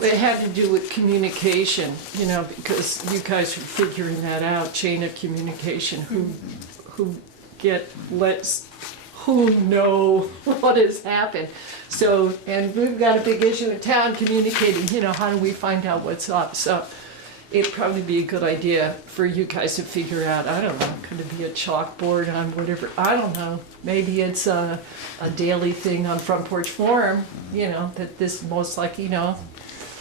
it had to do with communication, because you guys are figuring that out, chain of communication, who lets who know what has happened. So, and we've got a big issue in town communicating, how do we find out what's up? So it'd probably be a good idea for you guys to figure out, I don't know, could it be a chalkboard on whatever, I don't know. Maybe it's a daily thing on Front Porch Forum, that this most likely, Well,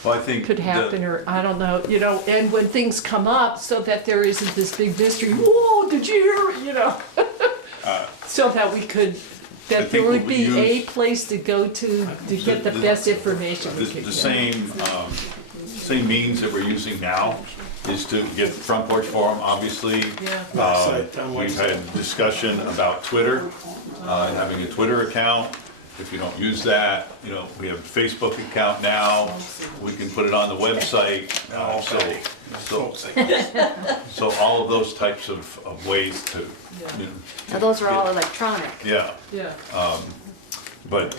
I think could happen, or I don't know, and when things come up, so that there isn't this big mystery, whoa, did you hear, so that we could, that there would be a place to go to get the best information we could the get. same means that we're using now is to get Front Porch Forum, obviously. We've had discussion about Twitter, having a Twitter account. If you don't use that, we have a Facebook account now. We can put it on the website. So all of those types of ways to, Now, those are all electronic. yeah. Yeah. But,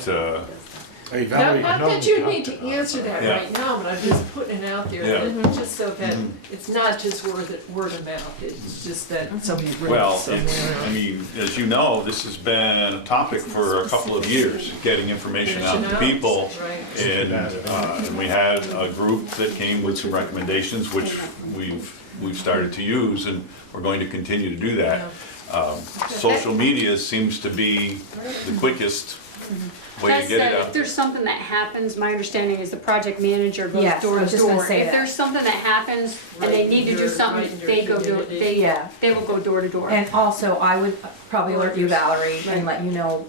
Hey, Not Valerie, that you need to answer that Yeah. right now, but I'm just putting it out there, Yeah. that- just so that it's not just word of mouth, it's just that somebody read it well, somewhere. as you know, this has been a topic for a couple of years, getting information out to people. Right. And we had a group that came with some recommendations, which we've started to use, and we're going to continue to do that. Social media seems to be the quickest way to That's, get it if out. there's something that happens, my understanding is the project manager goes Yes, I door was to just gonna door. say If that. there's something that happens and they need to do something, they go do it, Yeah. they will go door to door. And also, I would probably alert you, Valerie, and let you know,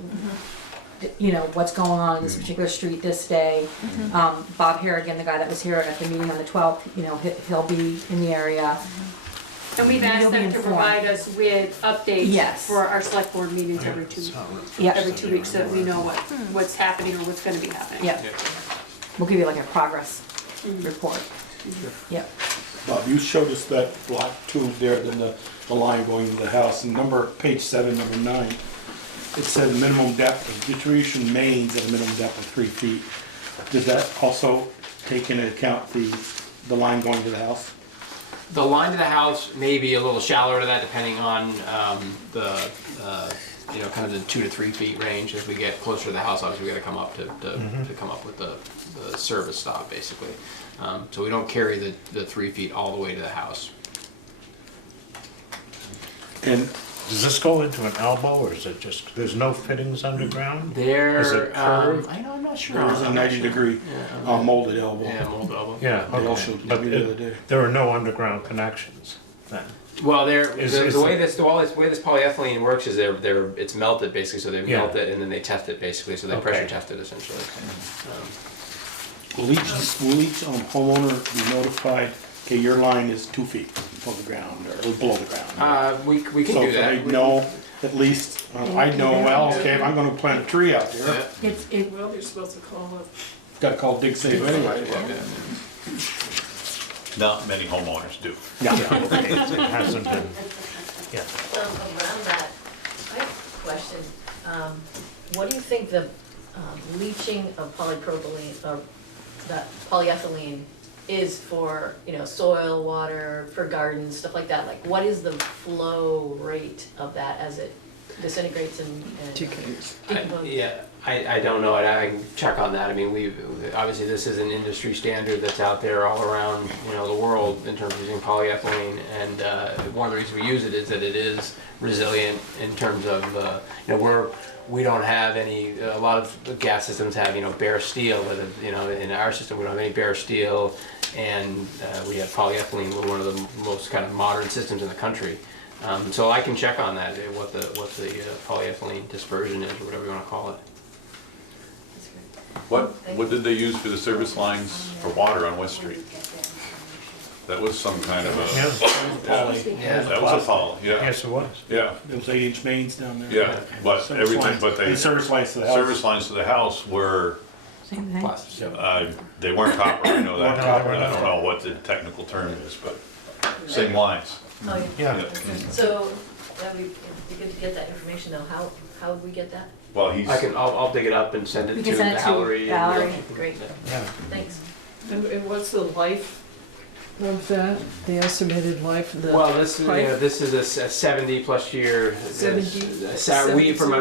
what's going on in this particular street this day. Bob Harrigan, the guy that was here at the meeting on the 12th, he'll be in the area. And we've You'll asked be them to informed. provide us with updates Yes. for our select board meetings every 2 weeks, so that we know what's happening or what's gonna be happening. Yep. We'll give you like a progress report. Yep. Bob, you showed us that block 2 there, then the line going to the house, and page 7, number 9. It says minimum depth of distribution mains at a minimum depth of 3 feet. Does that also take into account the line going to the house? The line to the house may be a little shallower to that, depending on kind of the 2 to 3 feet range. As we get closer to the house, obviously we got to come up to come up with the service stop, basically. So we don't carry the 3 feet all the way to the house. And Does this go into an elbow, or is it just, there's no fittings underground? There, Is it curved? I'm not sure. there's a 90-degree molded elbow. Yeah, molded elbow. Yeah, They all okay. showed But me the other day. there are no underground connections then? Well, the way this polyethylene works is it's melted basically, so they Yeah. melt it and then they test it basically, so they pressure Okay. test it essentially. Will each homeowner be notified, okay, your line is 2 feet from the ground, or below the ground? We can So do if that. I know, at least, I know, well, okay, if I'm gonna plant a tree out there, Well, you're supposed to call up. gotta call dig safe anyway. Not many homeowners do. It hasn't been, yeah. Around that, I have a question. What do you think the leaching of polypropylene, or that polyethylene is for, soil, water, for gardens, stuff like that? Like, what is the flow rate of that as it disintegrates and decomposes? I don't know, I can check on that. I mean, obviously this is an industry standard that's out there all around, the world in terms of using polyethylene, and one of the reasons we use it is that it is resilient in terms of, we don't have a lot of gas systems have, bare steel, in our system we don't have any bare steel, and we have polyethylene. We're one of the most kind of modern systems in the country. So I can check on that, what the polyethylene dispersion is, or whatever you want to call it. What did they use for the service lines for water on West Street? That was some kind of a... Poly. Yeah. That was a poly, yeah. Yes, it was. Yeah, Those 8-inch mains down there. yeah, but Service everything, lines. but they... And service lines to the house. Service lines to the house were, Same thing. Plastic. they weren't copper, I know that. Weren't copper, I no. don't know what the technical term is, but same lines. Oh, yeah. Yeah. So, that'd be good to get that information though. How would we get that? Well, he's, I'll dig it up and send it We to can send it to Valerie. Valerie. Great, Yeah. thanks. And what's the life of that, the estimated life of the Well, this pipe? this is a 70+ year. 70? From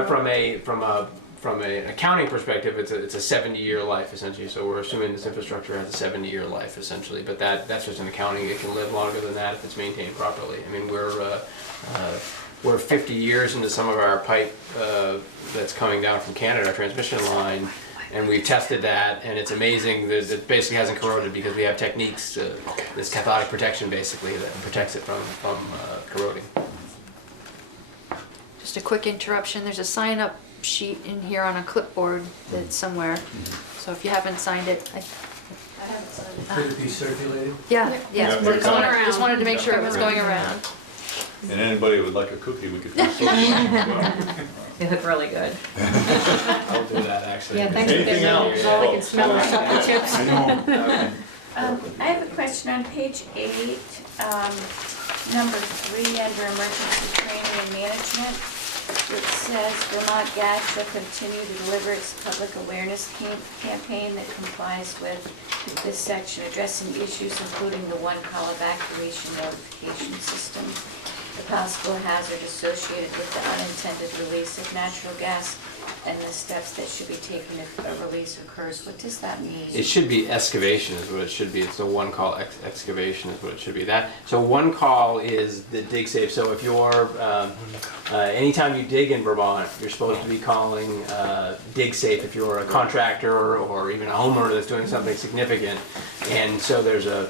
an accounting perspective, it's a 70-year life essentially. So we're assuming this infrastructure has a 70-year life essentially. But that's just an accounting. It can live longer than that if it's maintained properly. I mean, we're 50 years into some of our pipe that's coming down from Canada, our transmission line, and we've tested that, and it's amazing that it basically hasn't corroded because we have techniques, this cathodic protection basically, that protects it from corroding. Just a quick interruption, there's a sign-up sheet in here on a clipboard that's somewhere. So if you haven't signed it, I haven't signed it. Could it be circulated? yeah. Yeah, Just going wanted- just wanted to make sure it was going around. and anybody who would like a cookie, we could do social as well. They look really good. I'll do that actually. Yeah, thanks for Anything getting else? those. All I can smell are chocolate chips. I know. Okay. I have a question on page 8, number 3, under emergency training and management. It says Vermont Gas shall continue to deliver its public awareness campaign that complies with this section, addressing issues including the one-call evacuation notification system, the possible hazard associated with the unintended release of natural gas, and the steps that should be taken if a release occurs. What does that mean? It should be excavation is what it should be. It's the one call excavation is what it should be. So one call is the dig safe. So if you're, anytime you dig in Vermont, you're supposed to be calling dig safe if you're a contractor or even a homeowner that's doing something significant. And so there's a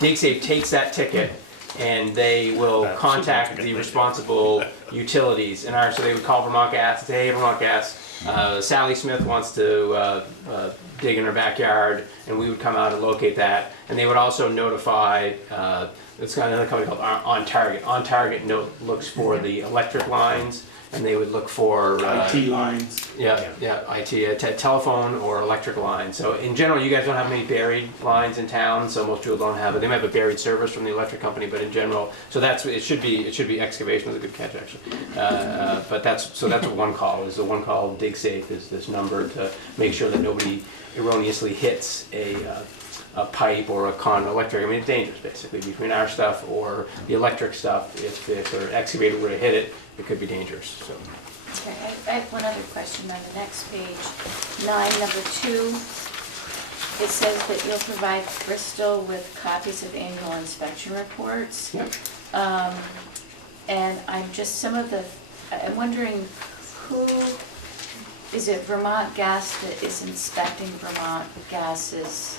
dig safe takes that ticket, and they will contact the responsible utilities. And so they would call Vermont Gas and say, hey, Vermont Gas, Sally Smith wants to dig in her backyard, and we would come out and locate that. And they would also notify, it's got another company called On Target. On Target looks for the electric lines, and they would look for IT lines. IT, telephone or electric line. So in general, you guys don't have many buried lines in town, so most people don't have it. They might have a buried service from the electric company, but in general, so it should be excavation. That's a good catch actually. But that's what one call is. The one call dig safe is this number to make sure that nobody erroneously hits a pipe or a electric. I mean, it's dangerous basically between our stuff or the electric stuff. If an excavator were to hit it, it could be dangerous. So. Okay, I have one other question on the next page. 9, number 2. It says that you'll provide Bristol with copies of annual inspection reports. Yep. And I'm wondering who, is it Vermont Gas that is inspecting Vermont Gas's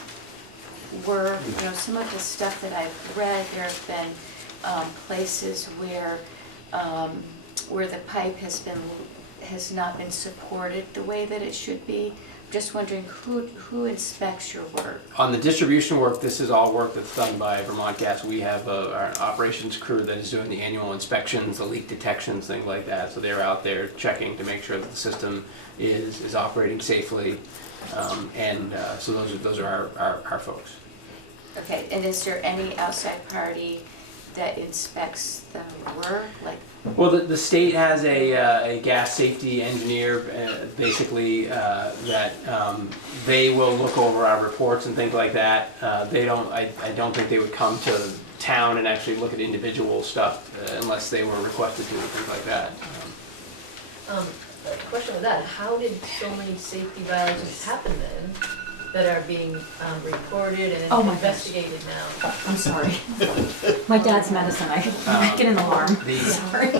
work? Some of the stuff that I've read, there have been places where the pipe has not been supported the way that it should be. Just wondering who inspects your work? On the distribution work, this is all work that's done by Vermont Gas. We have our operations crew that is doing the annual inspections, the leak detections, things like that. So they're out there checking to make sure that the system is operating safely. So those are our folks. Okay, and is there any outside party that inspects the work? Well, the state has a gas safety engineer, basically, that they will look over our reports and things like that. I don't think they would come to town and actually look at individual stuff unless they were requested to and things like that. a question with that, how did so many safety violations happen then that are being reported and Oh my gosh. investigated now? I'm sorry. My dad's medicine, I get an alarm. Sorry.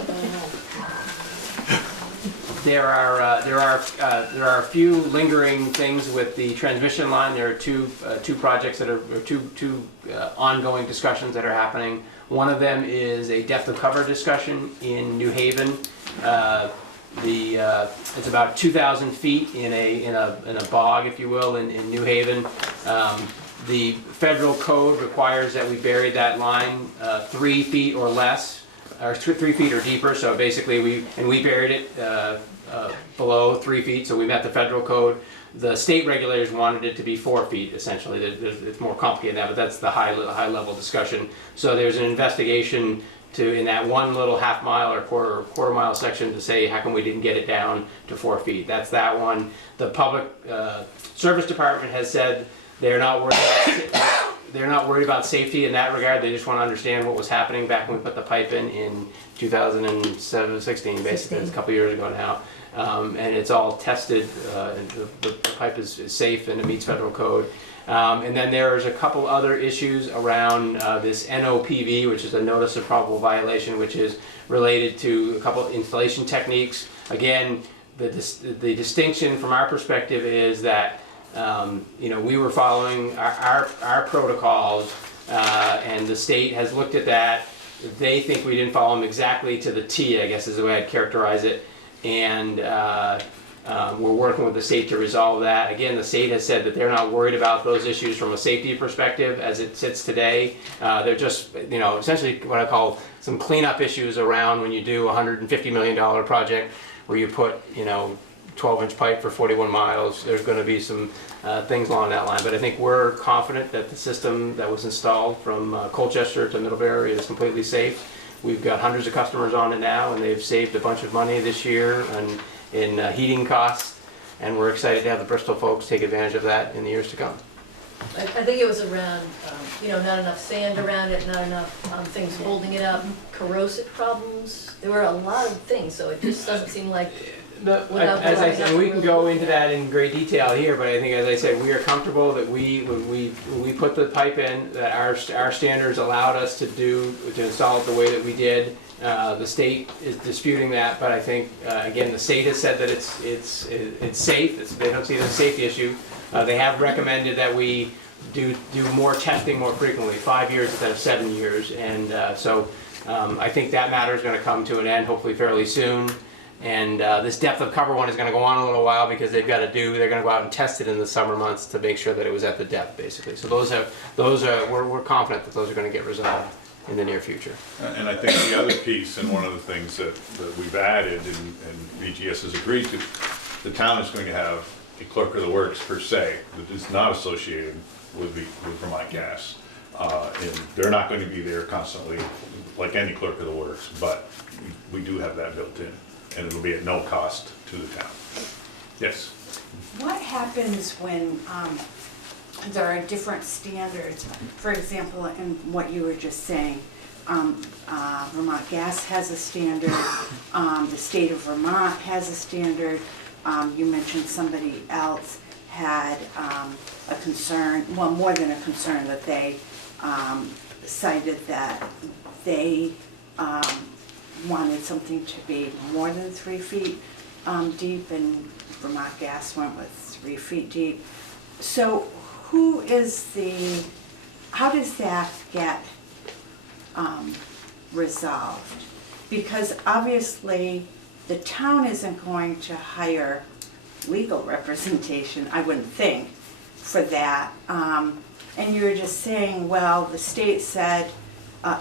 There are a few lingering things with the transmission line. There are two projects that are, or two ongoing discussions that are happening. One of them is a depth of cover discussion in New Haven. It's about 2,000 feet in a bog, if you will, in New Haven. The federal code requires that we bury that line 3 feet or less, or 3 feet or deeper. So basically, we buried it below 3 feet, so we met the federal code. The state regulators wanted it to be 4 feet, essentially. It's more complicated than that, but that's the high level discussion. So there's an investigation in that one little half mile or quarter mile section to say how come we didn't get it down to 4 feet. That's that one. The public service department has said they're not worried about safety in that regard. They just want to understand what was happening back when we put the pipe in 2016, basically. It's a couple years ago now. And it's all tested, and the pipe is safe and it meets federal code. And then there's a couple other issues around this NOPV, which is a notice of probable violation, which is related to a couple installation techniques. Again, the distinction from our perspective is that we were following our protocols, and the state has looked at that. They think we didn't follow them exactly to the T, I guess is the way I'd characterize it. And we're working with the state to resolve that. Again, the state has said that they're not worried about those issues from a safety perspective as it sits today. They're just, essentially what I call some cleanup issues around when you do a $150 million project where you put, 12-inch pipe for 41 miles. There's going to be some things along that line. But I think we're confident that the system that was installed from Colchester to Middlebury is completely safe. We've got hundreds of customers on it now, and they've saved a bunch of money this year in heating costs, and we're excited to have the Bristol folks take advantage of that in the years to come. I think it was around, not enough sand around it, not enough things holding it up, corrosive problems. There were a lot of things, so it just doesn't seem like. As I said, we can go into that in great detail here, but I think, as I said, we are comfortable that when we put the pipe in, that our standards allowed us to install it the way that we did. The state is disputing that, but I think again the state has said that it's safe. They don't see it as a safety issue. They have recommended that we do more testing more frequently, 5 years instead of 7 years, and so I think that matter is going to come to an end hopefully fairly soon. And this depth of cover one is going to go on a little while because they're going to go out and test it in the summer months to make sure that it was at the depth, basically. So we're confident that those are going to get resolved in the near future. And I think the other piece, and one of the things that we've added, and BGS has agreed to, the town is going to have a clerk of the works per se that is not associated with Vermont Gas. And they're not going to be there constantly like any clerk of the works, but we do have that built in. And it'll be at no cost to the town. Yes? What happens when there are different standards? For example, in what you were just saying, Vermont Gas has a standard, the state of Vermont has a standard. You mentioned somebody else had a concern, well, more than a concern, that they cited that they wanted something to be more than 3 feet deep, and Vermont Gas went with 3 feet deep. So how does that get resolved? Because obviously the town isn't going to hire legal representation, I wouldn't think, for that. And you were just saying, well, the state said,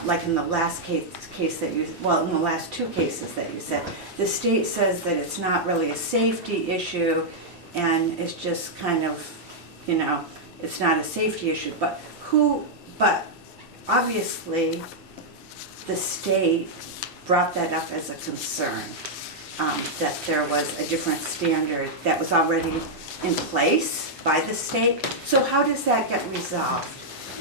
like in the last case that you, well, in the last two cases that you said, the state says that it's not really a safety issue, and it's just kind of, it's not a safety issue. But obviously the state brought that up as a concern, that there was a different standard that was already in place by the state. So how does that get resolved?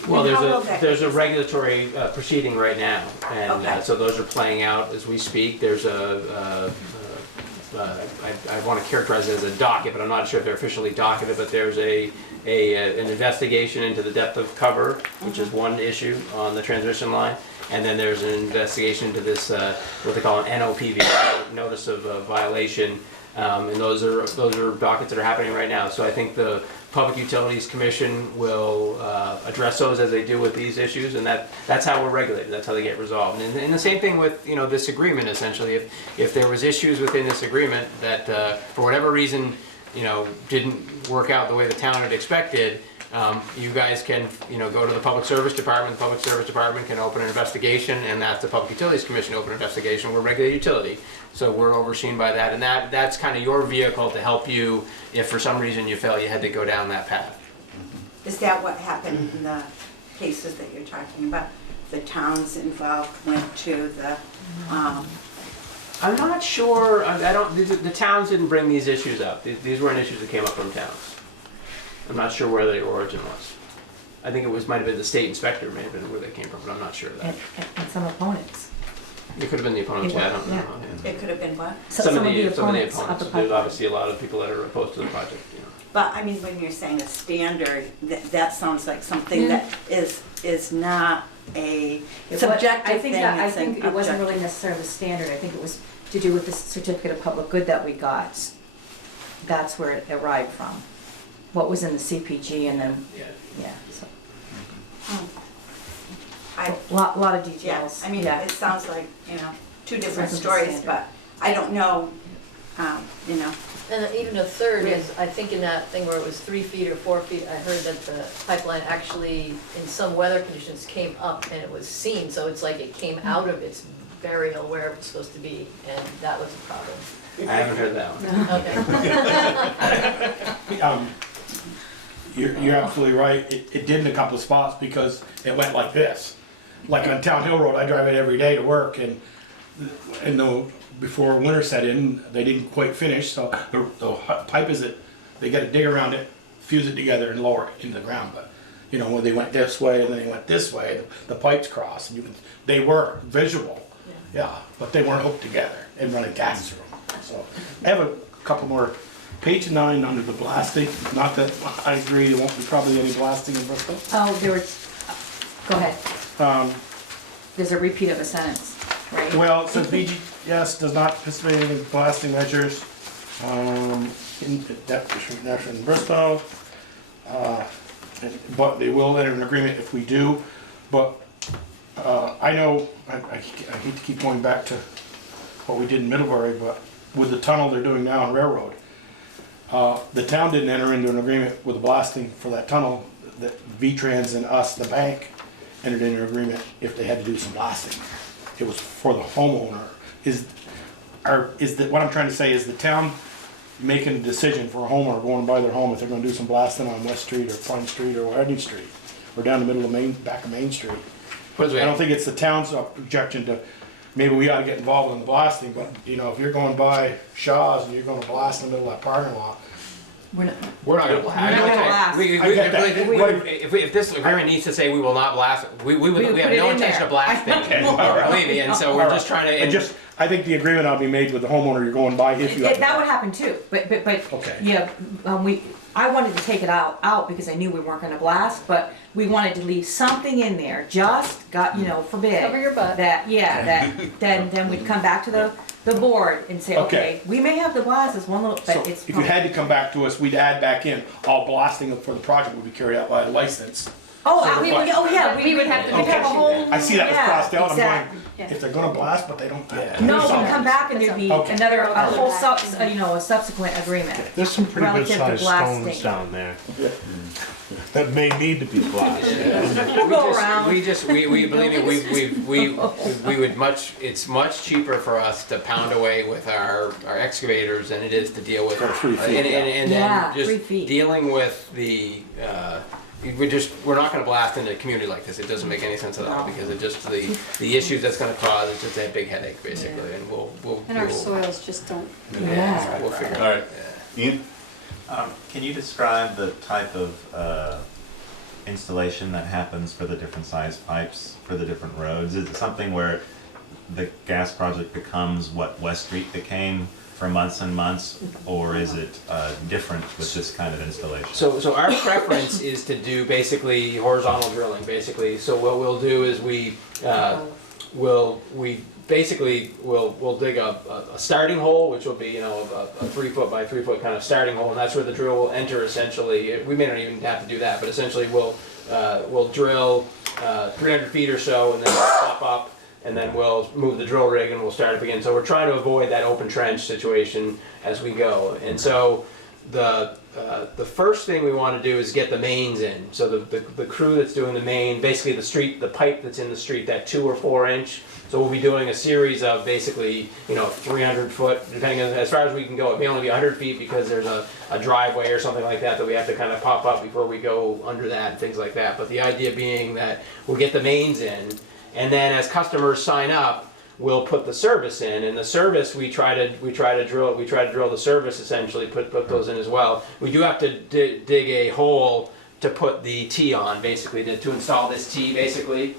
Well, there's a regulatory proceeding right now, and so those are playing out as we speak. There's a I want to characterize it as a docket, but I'm not sure if they're officially docketed, but there's an investigation into the depth of cover, which is one issue on the transmission line. And then there's an investigation into this, what they call an NOPV, Notice of Violation. And those are dockets that are happening right now. So I think the Public Utilities Commission will address those as they do with these issues, and that's how we're regulated. That's how they get resolved. And the same thing with this agreement. Essentially, if there was issues within this agreement that for whatever reason didn't work out the way the town had expected, you guys can go to the Public Service Department. The Public Service Department can open an investigation, and that's the Public Utilities Commission open an investigation. We're a regulated utility, so we're overseen by that, and that's kind of your vehicle to help you if for some reason you felt you had to go down that path. Is that what happened in the cases that you're talking about? The towns involved went to the, I'm not sure. I don't. The towns didn't bring these issues up. These weren't issues that came up from towns. I'm not sure where the origin was. I think might have been the state inspector, may have been where they came from, but I'm not sure of that. And some opponents. It could have been the opponents, yeah, I don't know. Yeah. it could have been what? Some of the opponents of the There's project. obviously a lot of people that are opposed to the project. But I mean, when you're saying a standard, that sounds like something that is not a subjective thing. I it's an think it wasn't really objective. necessarily the standard. I think it was to do with the certificate of public good that we got. That's where it arrived from. What was in the CPG and then, so. Lot of details. Yeah, I mean, it sounds like, two different Wasn't the stories, standard. but I don't know, And even a third is, I think in that thing where it was 3 feet or 4 feet, I heard that the pipeline actually, in some weather conditions, came up and it was seen, so it's like it came out of its burial where it was supposed to be, and that was a problem. I haven't heard that one. Okay. You're absolutely right. It did in a couple of spots because it went like this. Like on Town Hill Road, I drive it every day to work, and before winter set in, they didn't quite finish, so the pipe they got to dig around it, fuse it together, and lower it into the ground. But when they went this way and then they went this way, the pipes crossed, and they were visual, but they weren't hooked together and running gas through them. So I have a couple more. Page 9 under the blasting. Not that I agree there won't be probably any blasting in Bristol. Oh, go ahead. There's a repeat of a sentence, right? Well, it says BGS does not participate in blasting measures in in Bristol, but they will enter an agreement if we do. But I know I hate to keep going back to what we did in Middlebury, but with the tunnel they're doing now on Railroad, the town didn't enter into an agreement with the blasting for that tunnel. That V-Trans and us, the bank, entered into an agreement if they had to do some blasting. It was for the homeowner. What I'm trying to say is the town making a decision for a homeowner going by their home if they're going to do some blasting on West Street or Pine Street or any street or down the middle of back of Main Street. I don't think it's the town's objection to. Maybe we ought to get involved in the blasting, but if you're going by Shaw's and you're going to blast in the middle of that parking lot. We're not going to blast. If this agreement needs to say we will not blast, we have no intention of blasting. Believe me, and so we're just trying to. I think the agreement ought to be made with the homeowner you're going by if you. That would happen too, but okay. I wanted to take it out because I knew we weren't going to blast, but we wanted to leave something in there, forbid. Cover your butt. Then we'd come back to the board and say, okay, we may have to blast this one little, but So it's. if you had to come back to us, we'd add back in, all blasting for the project would be carried out by a license. We would have to. Okay. Have a whole. I see that was crossed out, Exactly. I'm going, if they're gonna blast, but they don't. No, we'd come back and there'd be Okay. a whole a subsequent agreement. There's some pretty good Relative to sized blasting. stones down there that may need to be blasted. We'll go around. We believe me, we would it's much cheaper for us to pound away with our excavators than it is to deal with. 3 feet. And then 3 just feet. dealing with we're not going to blast into a community like this. It doesn't make any sense at all because it just the issues that's going to cause is just a big headache basically, and we'll And our soils just don't. we'll figure it out. All right, Ian? Can you describe the type of installation that happens for the different size pipes for the different roads? Is it something where the gas project becomes what West Street became for months and months, or is it different with this kind of installation? So our preference is to do basically horizontal drilling, basically. So what we'll do is we'll dig a starting hole, which will be, you know, a 3 foot by 3 foot kind of starting hole, and that's where the drill will enter essentially. We may not even have to do that, but essentially we'll drill 300 feet or so and then stop up, and then we'll move the drill rig and we'll start up again. So we're trying to avoid that open trench situation as we go. And so the first thing we want to do is get the mains in. So the crew that's doing the main, basically the pipe that's in the street, that 2 or 4 inch. So we'll be doing a series of basically, you know, 300 foot, depending on, as far as we can go. It may only be 100 feet because there's a driveway or something like that we have to kind of pop up before we go under that and things like that. But the idea being that we'll get the mains in, and then as customers sign up, we'll put the service in. And the service, we try to drill the service essentially, put those in as well. We do have to dig a hole to put the T on, basically, to install this T, basically.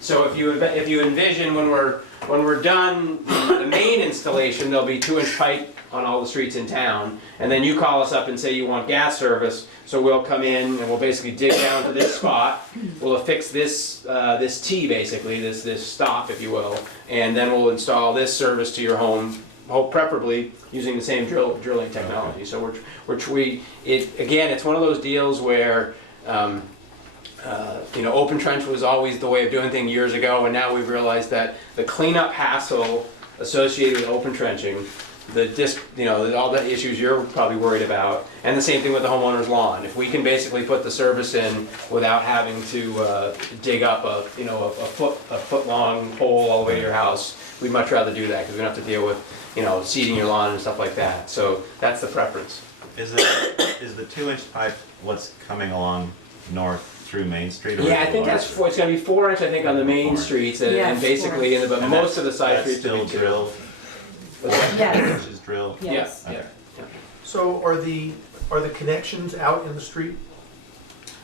So if you envision when we're done the main installation, there'll be 2 inch pipe on all the streets in town, and then you call us up and say you want gas service, so we'll come in and we'll basically dig down to this spot, we'll affix this T basically, this stop if you will, and then we'll install this service to your home, preferably using the same drilling technology. So again, it's one of those deals where you know, open trench was always the way of doing things years ago, and now we've realized that the cleanup hassle associated with open trenching, you know, all the issues you're probably worried about, and the same thing with the homeowner's lawn. If we can basically put the service in without having to dig up a foot long hole all the way to your house, we'd much rather do that because we don't have to deal with, you know, seeding your lawn and stuff like that. So that's the preference. Is the 2 inch pipe what's coming along north through Main Street? Or yeah, I think it's going to be 4 inch. I think on the main streets, and basically, but most of the side streets will be drilled. Yes. Is drilled. Yes. Yeah. So are the connections out in the street?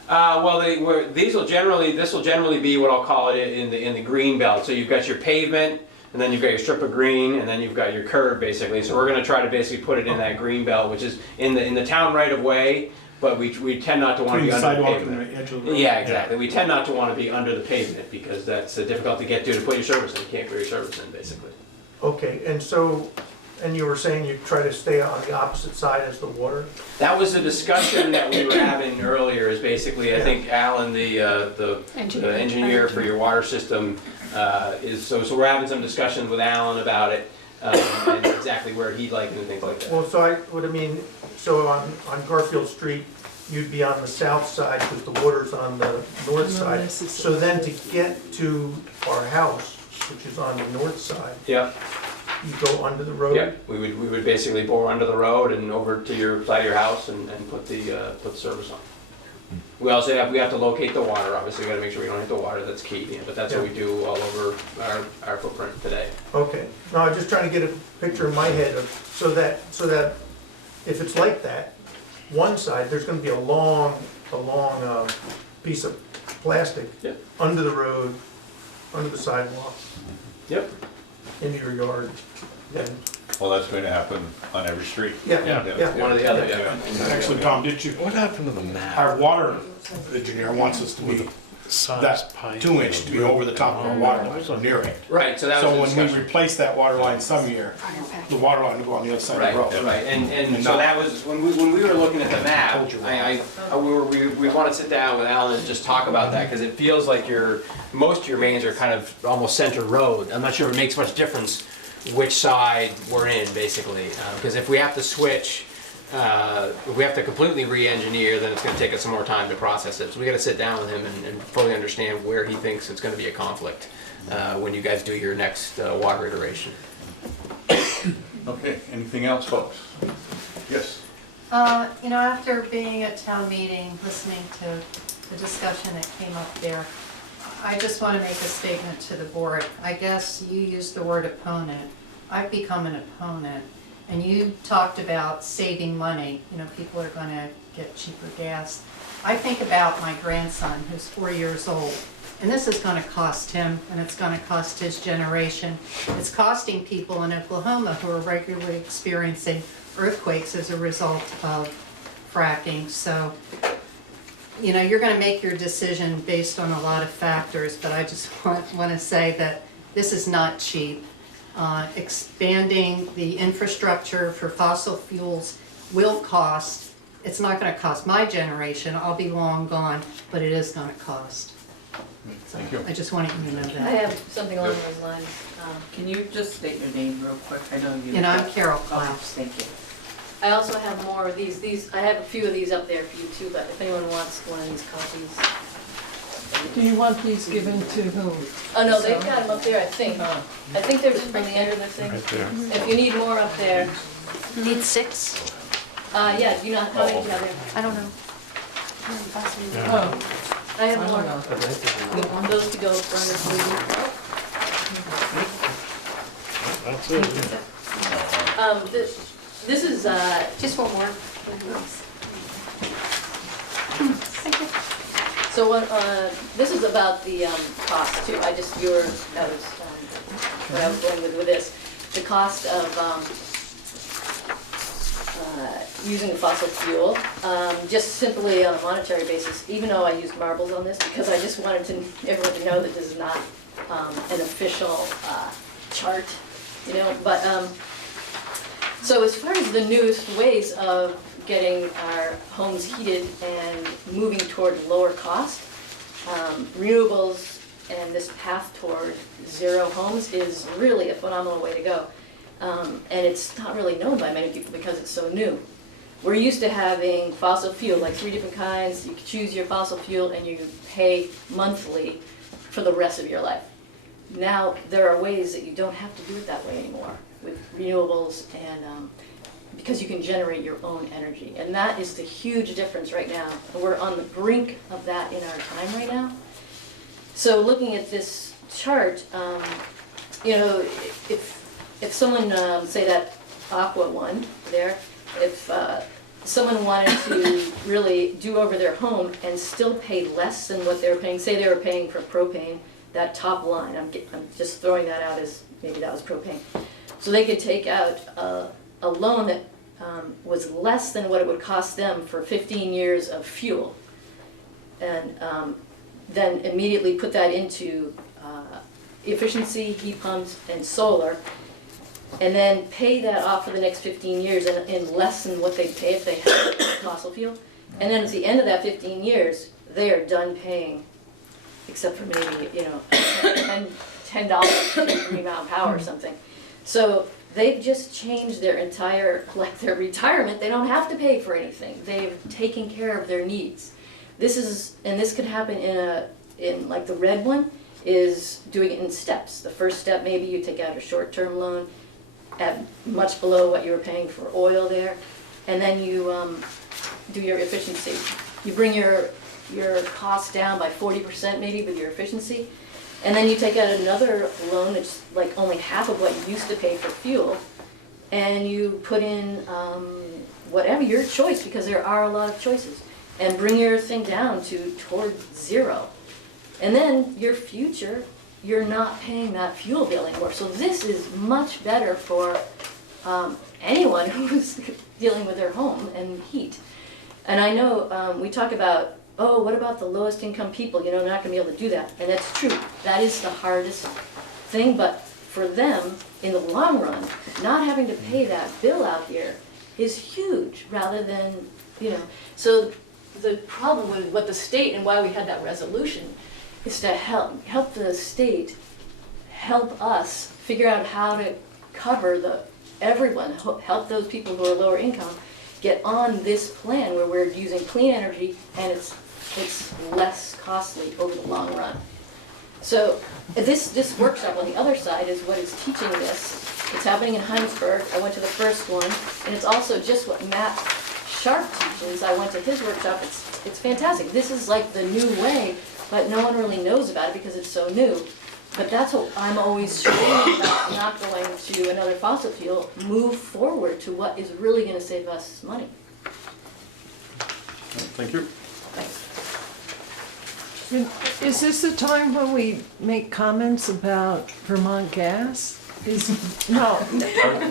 Well, this will generally be what I'll call it in the green belt. So you've got your pavement, and then you've got your strip of green, and then you've got your curb basically. So we're going to try to basically put it in that green belt, which is in the town right of way. But we tend not to want to be under the pavement. Yeah, exactly. We tend not to want to be under the pavement because that's difficult to get to put your service in. You can't put your service in basically. Okay, and you were saying you try to stay on the opposite side as the water? That was the discussion that we were having earlier, is basically, I think Alan, the engineer for your water system, so we're having some discussions with Alan about it, and exactly where he'd like it and things like that. Well, so on Garfield Street, you'd be on the south side because the water's on the north side. So then to get to our house, which is on the north side, yeah, you go under the road? Yeah, we would basically bore under the road and over to your side of your house and put the service on. We also have to locate the water. Obviously, we got to make sure we don't hit the water. That's key. Yeah, but that's what we do all over our footprint today. Okay. No, I'm just trying to get a picture in my head of so that if it's like that, one side there's going to be a long piece of plastic under the road, under the sidewalk. Yep. Into your yard. Yeah. Well, that's going to happen on every street. Yeah. One or the other. Actually, Tom, What happened to the map? our water engineer wants us to be that 2 inch to be over the top of our water line, so near it. Right. So that was the when we discussion. replace that water line some year, the water line will go on the other side Right, of the road. right, and so that was, when we were looking at the map, we want to sit down with Alan and just talk about that, because it feels like most of your mains are kind of almost center road. I'm not sure if it makes much difference which side we're in, basically, because if we have to switch, if we have to completely re-engineer, then it's going to take us some more time to process it. So we got to sit down with him and fully understand where he thinks it's going to be a conflict when you guys do your next water iteration. Okay, anything else, folks? Yes. You know, after being at town meeting, listening to the discussion that came up there, I just want to make a statement to the board. I guess you used the word opponent. I've become an opponent. And you talked about saving money. You know, people are going to get cheaper gas. I think about my grandson, who's 4 years old. And this is gonna cost him, and it's gonna cost his generation. It's costing people in Oklahoma who are regularly experiencing earthquakes as a result of fracking. So, you know, you're gonna make your decision based on a lot of factors, but I just wanna say that this is not cheap. Expanding the infrastructure for fossil fuels will cost. It's not gonna cost my generation, I'll be long gone, but it is gonna cost. Thank you. I just wanted you to know I that. have something along those lines. Can you just state your name real quick? I know you. You know, I'm Carol Klaus. Thank you. I also have more of these, I have a few of these up there for you too, but if anyone wants one of these copies. Do you want these given to whom? Oh, no, they've got them up there, I think. I think they're just from the end of the thing. Right there. If you need more up there, Need 6? yeah, do you know, how many do you have there? I don't know. Oh, I have I more. don't know. Those to go front of That's it. this is, Just one more. so what, this is about the, cost too. That was, what I was going with this. The cost of, using fossil fuel, just simply on a monetary basis, even though I used marbles on this, because I just wanted everyone to know that this is not an official chart, you know, but, so as far as the newest ways of getting our homes heated and moving toward lower cost, renewables and this path toward zero homes is really a phenomenal way to go. And it's not really known by many people because it's so new. We're used to having fossil fuel, like 3 different kinds. You can choose your fossil fuel and you pay monthly for the rest of your life. Now, there are ways that you don't have to do it that way anymore with renewables and because you can generate your own energy. And that is the huge difference right now. We're on the brink of that in our time right now. So looking at this chart, you know, if someone, say that aqua one there, if someone wanted to really do over their home and still pay less than what they were paying, say they were paying for propane, that top line, I'm just throwing that out as maybe that was propane. So they could take out a loan that was less than what it would cost them for 15 years of fuel, and then immediately put that into efficiency, heat pumps, and solar, and then pay that off for the next 15 years in less than what they'd pay if they had fossil fuel. And then at the end of that 15 years, they are done paying, except for maybe, you know, $10 per amount of power or something. So they've just changed their entire, like their retirement, they don't have to pay for anything. They've taken care of their needs. This is, and this could happen in like the red one, is doing it in steps. The first step, maybe you take out a short-term loan at much below what you were paying for oil there, and then you do your efficiency. You bring your costs down by 40% maybe with your efficiency, and then you take out another loan that's like only half of what you used to pay for fuel, and you put in whatever, your choice, because there are a lot of choices, and bring your thing down toward zero. And then your future, you're not paying that fuel bill anymore. So this is much better for anyone who's dealing with their home and heat. And I know we talk about, oh, what about the lowest income people? You know, they're not gonna be able to do that. And that's true. That is the hardest thing. But for them, in the long run, not having to pay that bill out here is huge rather than, you know. So the problem with what the state and why we had that resolution is to help the state help us figure out how to cover everyone, help those people who are lower income get on this plan where we're using clean energy and it's less costly over the long run. So this workshop on the other side is what is teaching this. It's happening in Heinsberg. I went to the first one, and it's also just what Matt Sharp teaches. I went to his workshop. It's fantastic. This is like the new way, but no one really knows about it because it's so new. But that's what I'm always screaming about, not going to another fossil fuel, move forward to what is really going to save us money. Thank you. Thanks. Is this the time when we make comments about Vermont gas? No,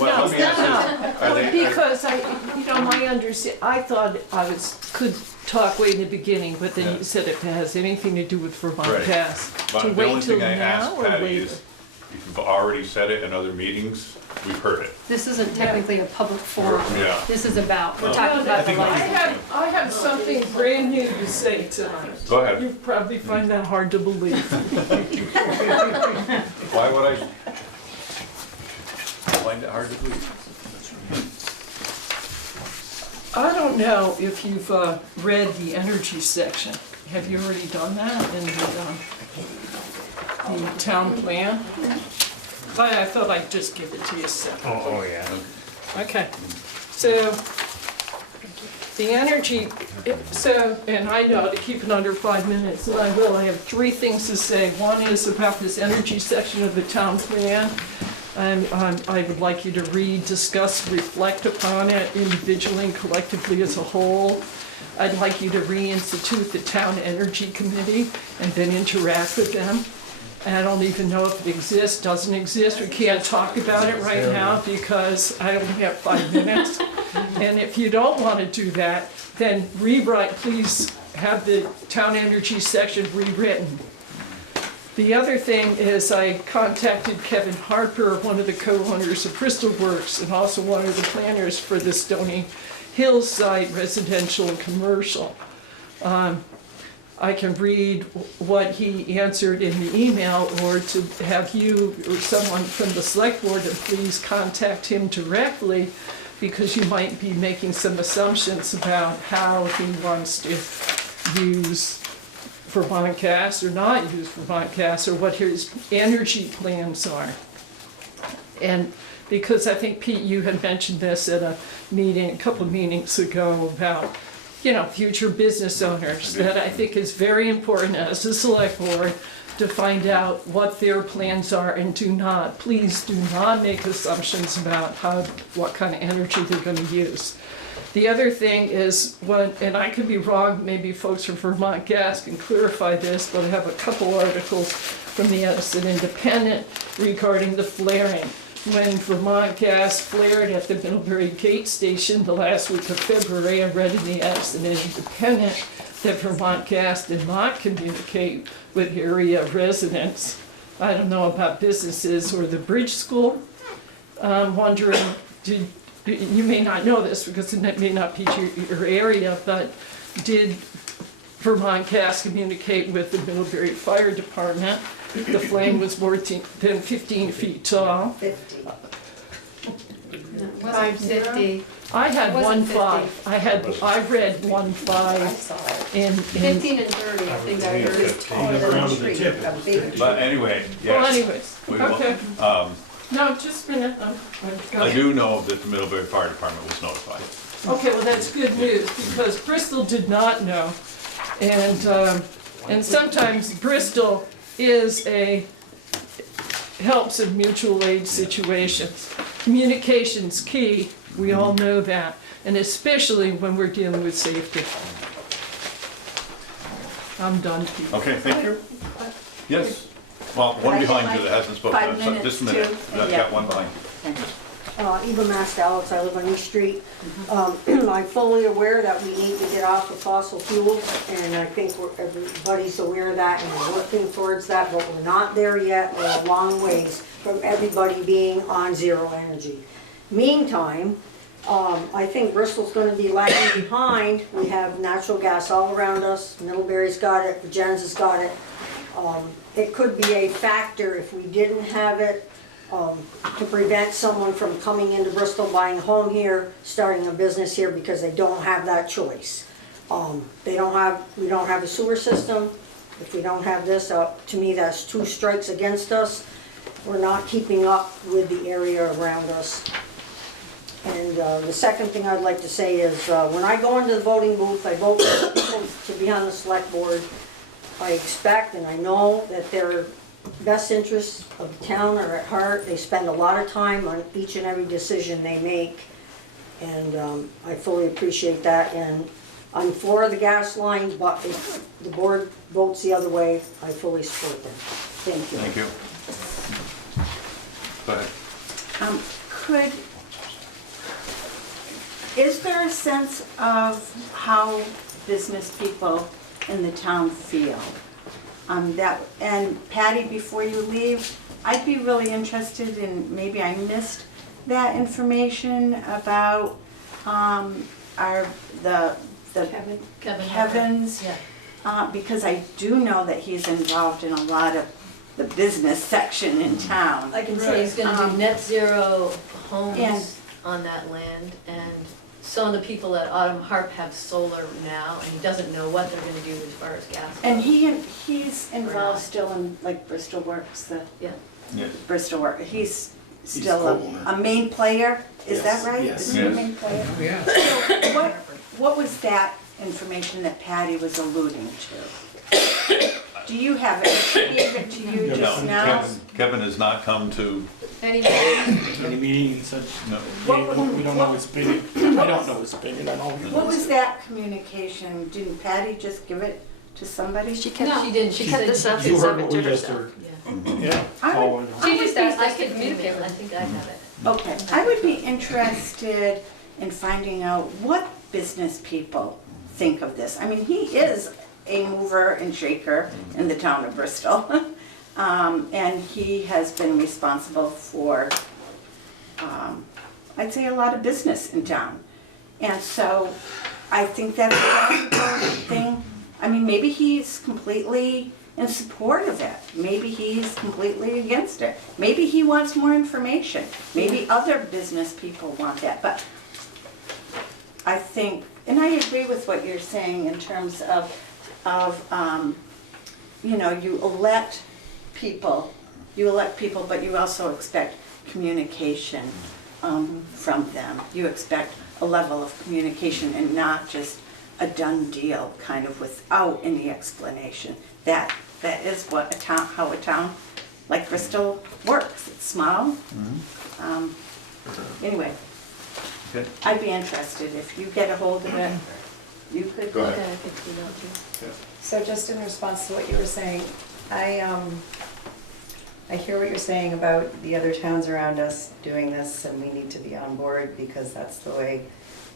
Well, let me ask you, are they- because I thought could talk way in the beginning, but then you said if it has anything to do with Vermont Right. gas. But To the wait only till thing I now asked or Patty later? is, if you've already said it in other meetings, we've heard it. This isn't technically a public forum. Yeah. This is about, we're No. talking about the I think license. I have something brand new to say tonight. Go ahead. You probably find that hard to believe. Why would I find it hard to believe? I don't know if you've read the energy section. Have you already done that in the town plan? I thought I'd just give it to you separately. Oh, yeah. Okay, so the energy, and I know to keep it under 5 minutes, and I will, I have 3 things to say. One is about this energy section of the town plan. And I would like you to read, discuss, reflect upon it individually and collectively as a whole. I'd like you to reinstitute the town energy committee and then interact with them. And I don't even know if it exists, doesn't exist, we can't talk about it right now because I only have 5 minutes. And if you don't want to do that, then rewrite, please have the town energy section rewritten. The other thing is I contacted Kevin Harper, one of the co-owners of Bristol Works and also one of the planners for the Stony Hills site, residential and commercial. I can read what he answered in the email, or to have you or someone from the select board to please contact him directly, because you might be making some assumptions about how he wants to use Vermont gas or not use Vermont gas, or what his energy plans are. And because I think, Pete, you had mentioned this at a meeting, a couple of meetings ago, about, future business owners, that I think is very important as a select board to find out what their plans are, and please do not make assumptions about what kind of energy they're gonna use. The other thing is, and I could be wrong, maybe folks from Vermont Gas can clarify this, but I have a couple articles from the Edison Independent regarding the flaring. When Vermont Gas flared at the Middlebury Gate Station the last week of February, I read in the Edison Independent that Vermont Gas did not communicate with area residents. I don't know about businesses or the bridge school. I'm wondering, you may not know this because it may not be your area, but did Vermont Gas communicate with the Middlebury Fire Department? The flame was more than 15 feet tall. 50. 550. I had Wasn't 1.5. I read 1.5 in. 15 and 30, I think I heard. Is taller than a tree, a big. But anyway, Well, yes. anyways, We will- okay. No, just a minute. I do know that the Middlebury Fire Department was notified. Okay, well, that's good news, because Bristol did not know. And sometimes Bristol helps in mutual aid situations. Communication's key, we all know that, and especially when we're dealing with safety. I'm done, Pete. Okay, thank you. Yes. Well, one behind you that hasn't spoken. 5 minutes, Just a minute. too? I've got one behind. Eva Mastallis, I live on East Street. I'm fully aware that we need to get off of fossil fuels, and I think everybody's aware of that, and we're working towards that, but we're not there yet. We're a long ways from everybody being on zero energy. Meantime, I think Bristol's gonna be lagging behind. We have natural gas all around us. Middlebury's got it, Virginia's got it. It could be a factor if we didn't have it, to prevent someone from coming into Bristol, buying a home here, starting a business here, because they don't have that choice. We don't have a sewer system. If we don't have this, to me, that's 2 strikes against us. We're not keeping up with the area around us. And the second thing I'd like to say is, when I go into the voting booth, I vote for people to be on the select board. I expect and I know that their best interests of the town are at heart. They spend a lot of time on each and every decision they make, and I fully appreciate that. And I'm for the gas line, but if the board votes the other way, I fully support them. Thank you. Thank you. Go ahead. Is there a sense of how business people in the town feel? And Patty, before you leave, I'd be really interested in, maybe I missed that information about Kevin's. Yeah. Because I do know that he's involved in a lot of the business section in town. I can say he's gonna do net zero homes and- on that land, and some of the people at Autumn Harp have solar now, and he doesn't know what they're gonna do as far as gas. And he's involved still in like Bristol Works, Yeah. Yeah. Bristol Work, he's still co-owner. a main player, is that Yes, right? yes. Is he a Yes. main player? Yeah. So what was that information that Patty was alluding to? Do you have it? She gave it to you No, just now? Kevin has not come to, Any more? Any meeting, such, no. we don't know his opinion. I don't know his opinion, I know. What was that communication? Didn't Patty just give it to somebody? She No, kept, she didn't. she She kept said this up You and heard sent what it we to just herself. heard. Yeah. Yeah. I Oh, would- I know. She just asked I us to could communicate, email I think I have it. Okay, I would be interested in finding out what business people think of this. I mean, he is a mover and shaker in the town of Bristol. And he has been responsible for, I'd say, a lot of business in town. And so I think that's a valuable thing. I mean, maybe he's completely in support of it. Maybe he's completely against it. Maybe he wants more information. Maybe other business people want that. But I think, and I agree with what you're saying in terms of you know, you elect people, but you also expect communication from them. You expect a level of communication and not just a done deal kind of without any explanation. That is what how a town like Bristol works. It's small. Anyway, Okay. I'd be interested if you get a hold of it. You could. Go ahead. Okay, I think we don't do. So just in response to what you were saying, I hear what you're saying about the other towns around us doing this and we need to be on board because that's the way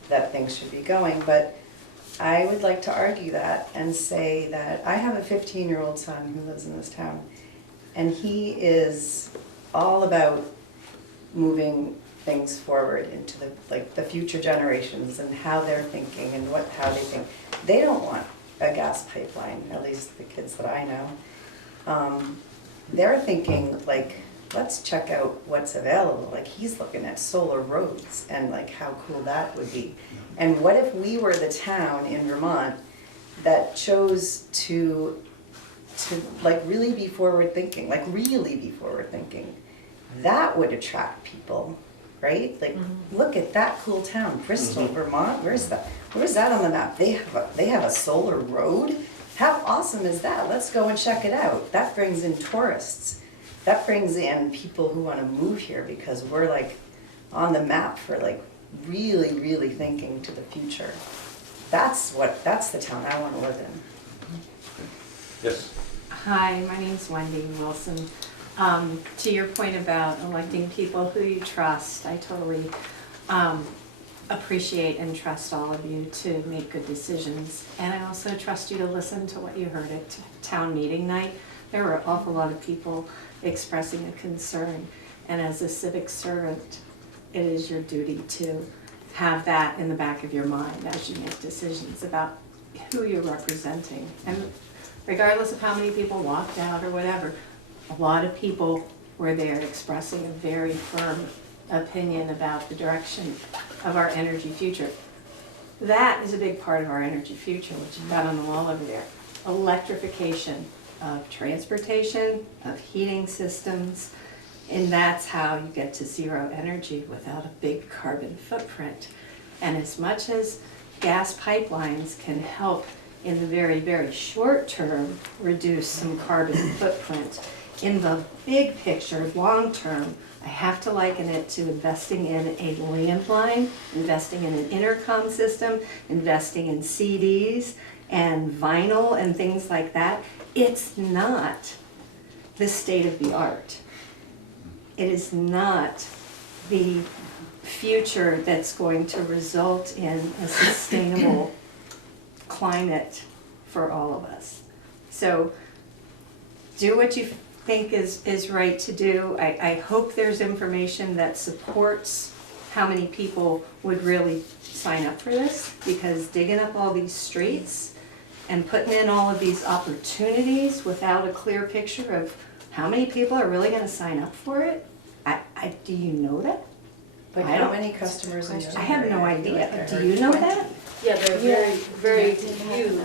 that things should be going. But I would like to argue that and say that I have a 15-year-old son who lives in this town and he is all about moving things forward into the future generations and how they're thinking and how they think. They don't want a gas pipeline, at least the kids that I know. They're thinking let's check out what's available. Like he's looking at solar roads and how cool that would be. And what if we were the town in Vermont that chose to really be forward thinking, really be forward thinking? That would attract people, right? Look at that cool town, Bristol, Vermont. Where's that on the map? They have a solar road. How awesome is that? Let's go and check it out. That brings in tourists. That brings in people who want to move here because we're on the map for really, really thinking to the future. That's the town I want to live in. Yes. Hi, my name's Wendy Wilson. To your point about electing people who you trust, I totally appreciate and trust all of you to make good decisions. And I also trust you to listen to what you heard at town meeting night. There were an awful lot of people expressing a concern. And as a civic servant, it is your duty to have that in the back of your mind as you make decisions about who you're representing. And regardless of how many people walked out or whatever, a lot of people were there expressing a very firm opinion about the direction of our energy future. That is a big part of our energy future, which you've got on the wall over there. Electrification of transportation, of heating systems, and that's how you get to zero energy without a big carbon footprint. And as much as gas pipelines can help in the very, very short term reduce some carbon footprint, in the big picture, long term, I have to liken it to investing in a landline, investing in an intercom system, investing in CDs and vinyl and things like that. It's not the state of the art. It is not the future that's going to result in a sustainable climate for all of us. So do what you think is right to do. I hope there's information that supports how many people would really sign up for this, because digging up all these streets and putting in all of these opportunities without a clear picture of how many people are really gonna sign up for it, do you know that? But I how don't- many customers in I have no Middlebury idea. are Do you know that? Yeah, there are very few.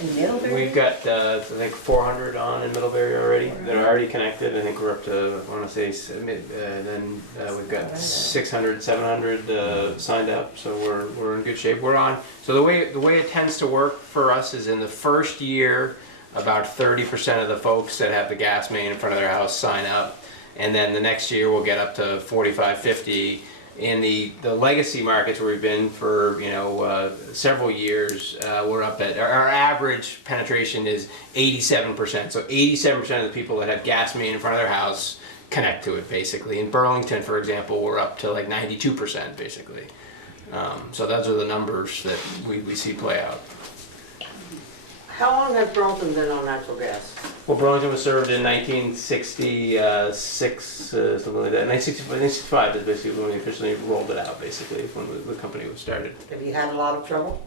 in Middlebury? We've got, I think 400 on in Middlebury already, that are already connected. I think we're up to, I wanna say, then we've got 600, 700 signed up, so we're in good shape. We're on, so the way it tends to work for us is in the first year, about 30% of the folks that have the gas main in front of their house sign up. And then the next year we'll get up to 45, 50. In the legacy markets where we've been for several years, we're up at our average penetration is 87%. So 87% of the people that have gas main in front of their house connect to it basically. In Burlington, for example, we're up to like 92% basically. So those are the numbers that we see play out. How long has Burlington been on natural gas? Well, Burlington was served in 1966, something like that. 1965 is basically when we officially rolled it out, basically, when the company was started. Have you had a lot of trouble?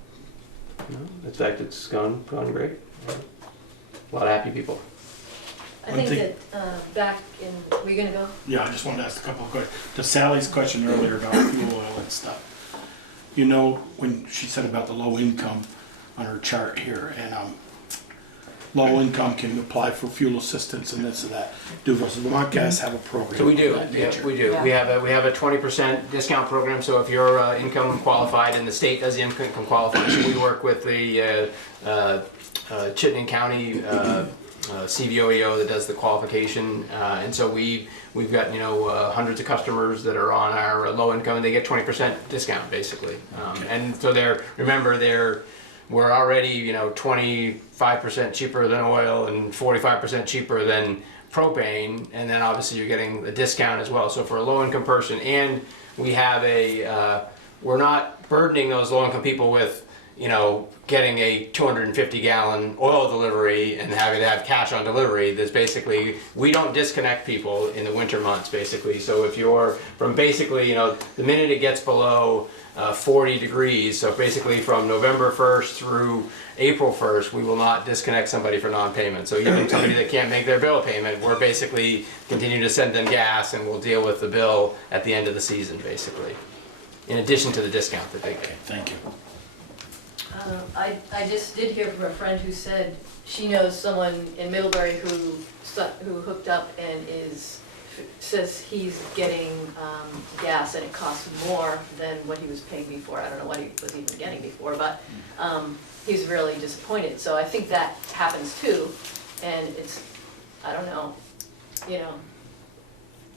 No, in fact, it's gone great. A lot of happy people. I think that back in, were you gonna go? Yeah, I just wanted to ask a couple of questions. To Sally's question earlier about fuel oil and stuff. You know, when she said about the low income on her chart here, and low income can apply for fuel assistance and this and that. Does Vermont Gas have a program? So we do, of that yeah, nature? we do. We have a 20% discount program. So if you're income qualified, and the state does income qualify, so we work with the Chittenden County CVOEO that does the qualification, and so we've got hundreds of customers that are on our low income, and they get 20% discount basically. And so we're already 25% cheaper than oil and 45% cheaper than propane, and then obviously you're getting a discount as well. So for a low income person, and we have we're not burdening those low income people with getting a 250 gallon oil delivery and having to have cash on delivery. There's basically, we don't disconnect people in the winter months basically. So if you're from basically, the minute it gets below 40 degrees, so basically from November 1st through April 1st, we will not disconnect somebody for non-payment. So even somebody that can't make their bill payment, we're basically continuing to send them gas, and we'll deal with the bill at the end of the season basically, in addition to the discount that they get. Thank you. I just did hear from a friend who said she knows someone in Middlebury who hooked up and says he's getting gas and it costs more than what he was paying before. I don't know what he was even getting before, but he's really disappointed. So I think that happens too, and I don't know,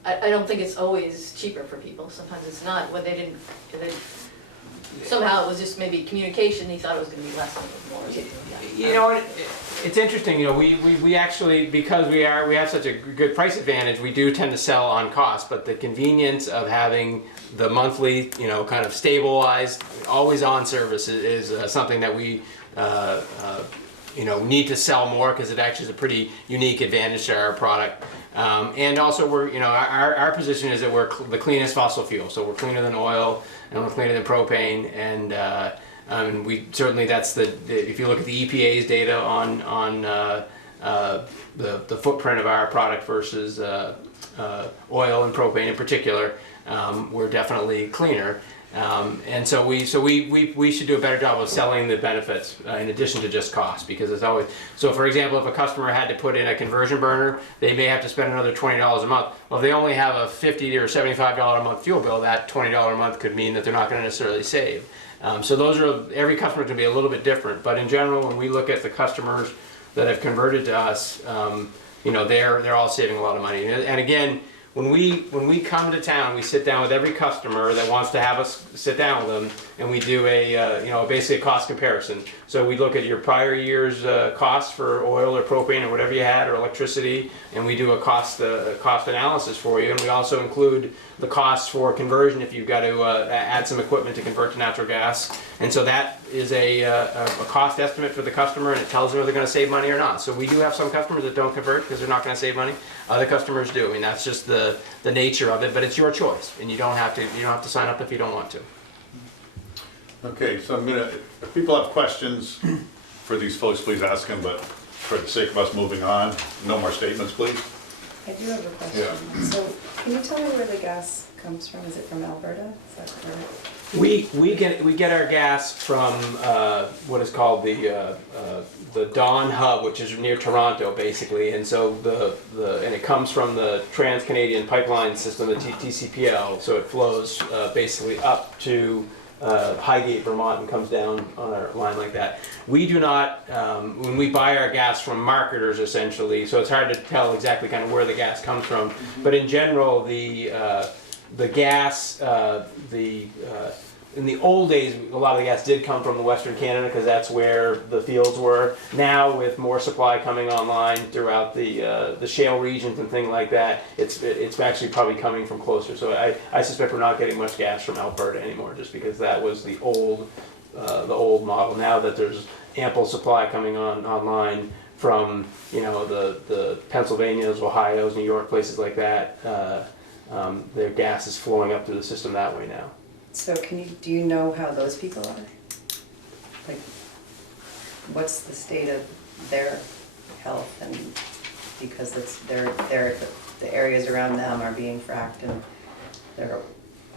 I don't think it's always cheaper for people. Sometimes it's not. When somehow it was just maybe communication, he thought it was going to be less than it was more. Or something like that. It's interesting, we actually, because we have such a good price advantage, we do tend to sell on cost, but the convenience of having the monthly, kind of stabilized, always on service is something that we need to sell more, because it actually is a pretty unique advantage to our product. And also our position is that we're the cleanest fossil fuel, so we're cleaner than oil and we're cleaner than propane, and we certainly, if you look at the EPA's data on the footprint of our product versus oil and propane in particular, we're definitely cleaner. And so we should do a better job of selling the benefits in addition to just cost, because it's always, so for example, if a customer had to put in a conversion burner, they may have to spend another $20 a month. Well, if they only have a $50 or $75 a month fuel bill, that $20 a month could mean that they're not going to necessarily save. So every customer can be a little bit different, but in general, when we look at the customers that have converted to us, you know, they're all saving a lot of money. And again, when we come to town, we sit down with every customer that wants to have us sit down with them, and we do a you know, basically a cost comparison. So we look at your prior year's costs for oil or propane or whatever you had, or electricity, and we do a cost analysis for you. And we also include the costs for conversion if you've got to add some equipment to convert to natural gas. And so that is a cost estimate for the customer, and it tells them whether they're going to save money or not. So we do have some customers that don't convert because they're not going to save money. Other customers do. I mean, that's just the nature of it, but it's your choice, and you don't have to sign up if you don't want to. Okay, so if people have questions for these folks, please ask them, but for the sake of us moving on, no more statements, please. I do have a question. Yeah. So, can you tell me where the gas comes from? Is it from Alberta? Is that correct? We get our gas from what is called the Dawn Hub, which is near Toronto, basically, and so and it comes from the Trans-Canadian Pipeline System, the TCPL. So it flows basically up to Highgate, Vermont, and comes down on our line like that. We do not, when we buy our gas from marketers, essentially, so it's hard to tell exactly kind of where the gas comes from. But in general, the gas, in the old days, a lot of the gas did come from the Western Canada because that's where the fields were. Now, with more supply coming online throughout the shale regions and things like that, it's actually probably coming from closer. So I suspect we're not getting much gas from Alberta anymore, just because that was the old model. Now that there's ample supply coming online from, you know, the Pennsylvanias, Ohio's, New York, places like that, their gas is flowing up through the system that way now. So do you know how those people are? Like, what's the state of their health? And because the areas around them are being fracked and there are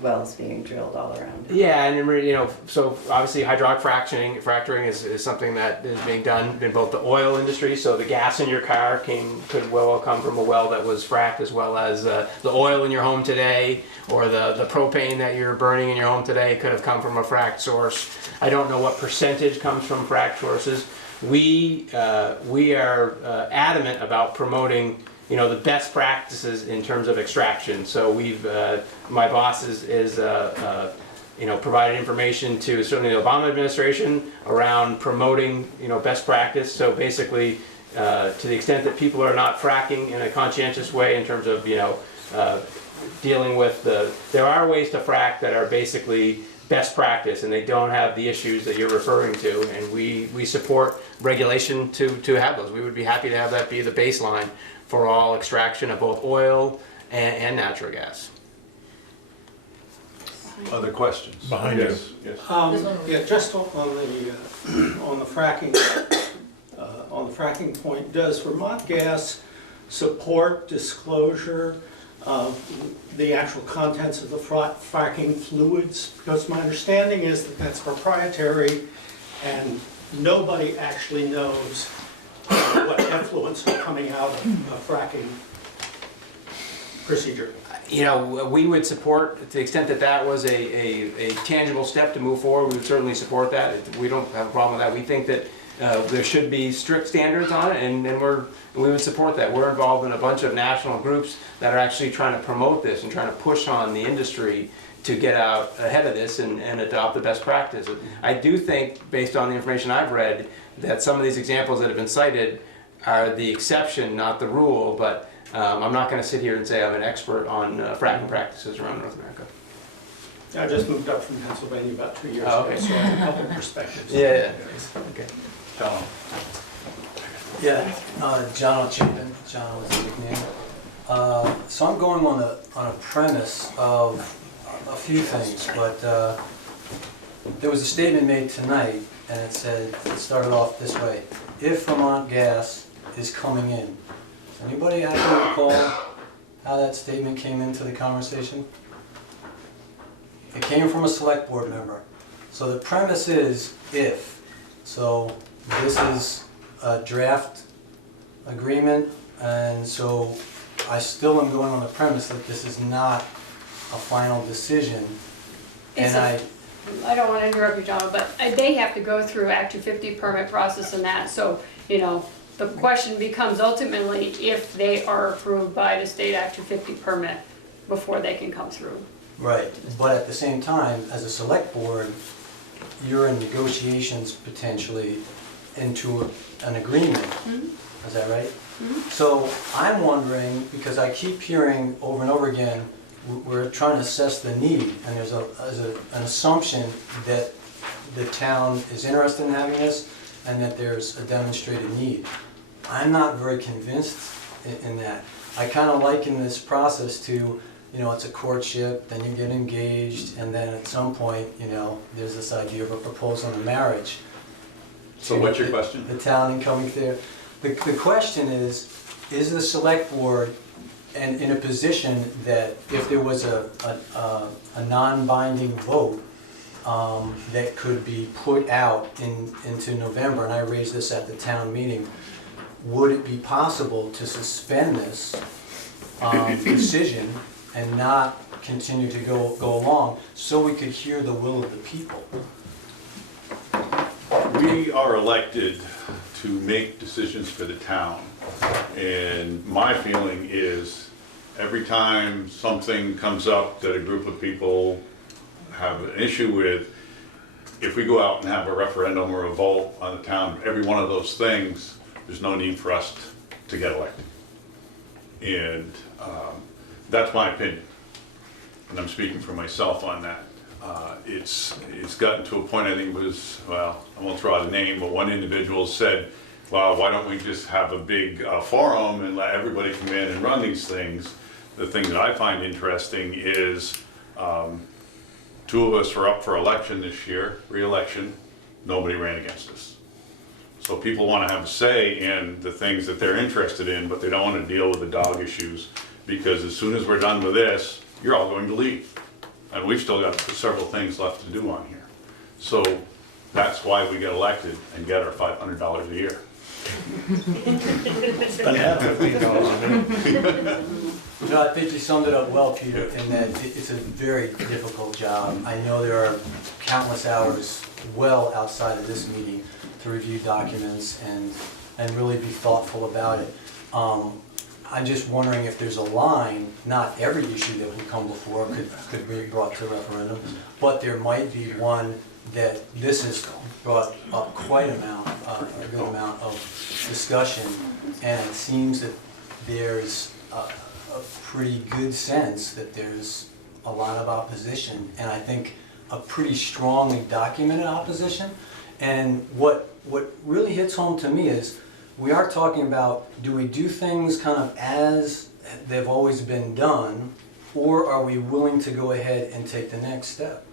wells being drilled all around it. Yeah, and you know, so obviously hydraulic fracturing is something that is being done in both the oil industry. So the gas in your car could well come from a well that was fracked, as well as the oil in your home today, or the propane that you're burning in your home today could have come from a fracked source. I don't know what percentage comes from fracked sources. We are adamant about promoting, you know, the best practices in terms of extraction. So my boss is you know, provided information to certainly the Obama administration around promoting, you know, best practice. So basically, to the extent that people are not fracking in a conscientious way in terms of, you know, dealing with there are ways to frack that are basically best practice, and they don't have the issues that you're referring to, and we support regulation to have those. We would be happy to have that be the baseline for all extraction of both oil and natural gas. Other questions? Behind Yes. Yeah, just on the fracking, on the fracking point, does Vermont Gas support disclosure of the actual contents of the fracking fluids? Because my understanding is that that's proprietary and nobody actually knows what effluents are coming out of a fracking procedure. You know, we would support, to the extent that that was a tangible step to move forward, we would certainly support that. We don't have a problem with that. We think that there should be strict standards on it, and we would support that. We're involved in a bunch of national groups that are actually trying to promote this and trying to push on the industry to get out ahead of this and adopt the best practice. I do think, based on the information I've read, that some of these examples that have been cited are the exception, not the rule, but I'm not going to sit here and say I'm an expert on fracking practices around North America. I just moved up from Pennsylvania about 2 years ago, so I have a couple of perspectives. Yeah. Okay. John. Yeah, John Chapin. John was the nickname. So I'm going on a premise of a few things, but there was a statement made tonight, and it started off this way: if Vermont Gas is coming in. Does anybody actually recall how that statement came into the conversation? It came from a select board member. So the premise is if. So this is a draft agreement, and so I still am going on the premise that this is not a final decision. And I don't want to interrupt you, John, but they have to go through Act 250 permit process and that, so, you know, The question becomes ultimately if they are approved by the state Act 250 permit before they can come through. Right, but at the same time, as a select board, you're in negotiations potentially into an agreement. Is that right? So I'm wondering, because I keep hearing over and over again, we're trying to assess the need, and there's an assumption that the town is interested in having this and that there's a demonstrated need. I'm not very convinced in that. I kind of liken this process to, you know, it's a courtship, then you get engaged, and then at some point, you know, there's this idea of a proposal and a marriage. So what's your question? The town and coming there. The question is the select board in a position that if there was a non-binding vote that could be put out into November, and I raised this at the town meeting, would it be possible to suspend this decision and not continue to go along so we could hear the will of the people? We are elected to make decisions for the town, and my feeling is every time something comes up that a group of people have an issue with, if we go out and have a referendum or a vote on the town, every one of those things, there's no need for us to get elected. And that's my opinion, and I'm speaking for myself on that. It's gotten to a point, I think it was, well, I won't throw out a name, but one individual said, well, why don't we just have a big forum and let everybody come in and run these things? The thing that I find interesting is two of us are up for election this year, re-election, nobody ran against us. So people want to have a say in the things that they're interested in, but they don't want to deal with the dog issues, because as soon as we're done with this, you're all going to leave. And we've still got several things left to do on here. So that's why we get elected and get our $500 a year. Spend that $15 a year. No, I think you summed it up well, Peter, in that it's a very difficult job. I know there are countless hours well outside of this meeting to review documents and really be thoughtful about it. I'm just wondering if there's a line, not every issue that will come before could be brought to referendum, but there might be one that this has brought up quite a good amount of discussion, and it seems that there's a pretty good sense that there's a lot of opposition, and I think a pretty strongly documented opposition. And what really hits home to me is we are talking about, do we do things kind of as they've always been done, or are we willing to go ahead and take the next step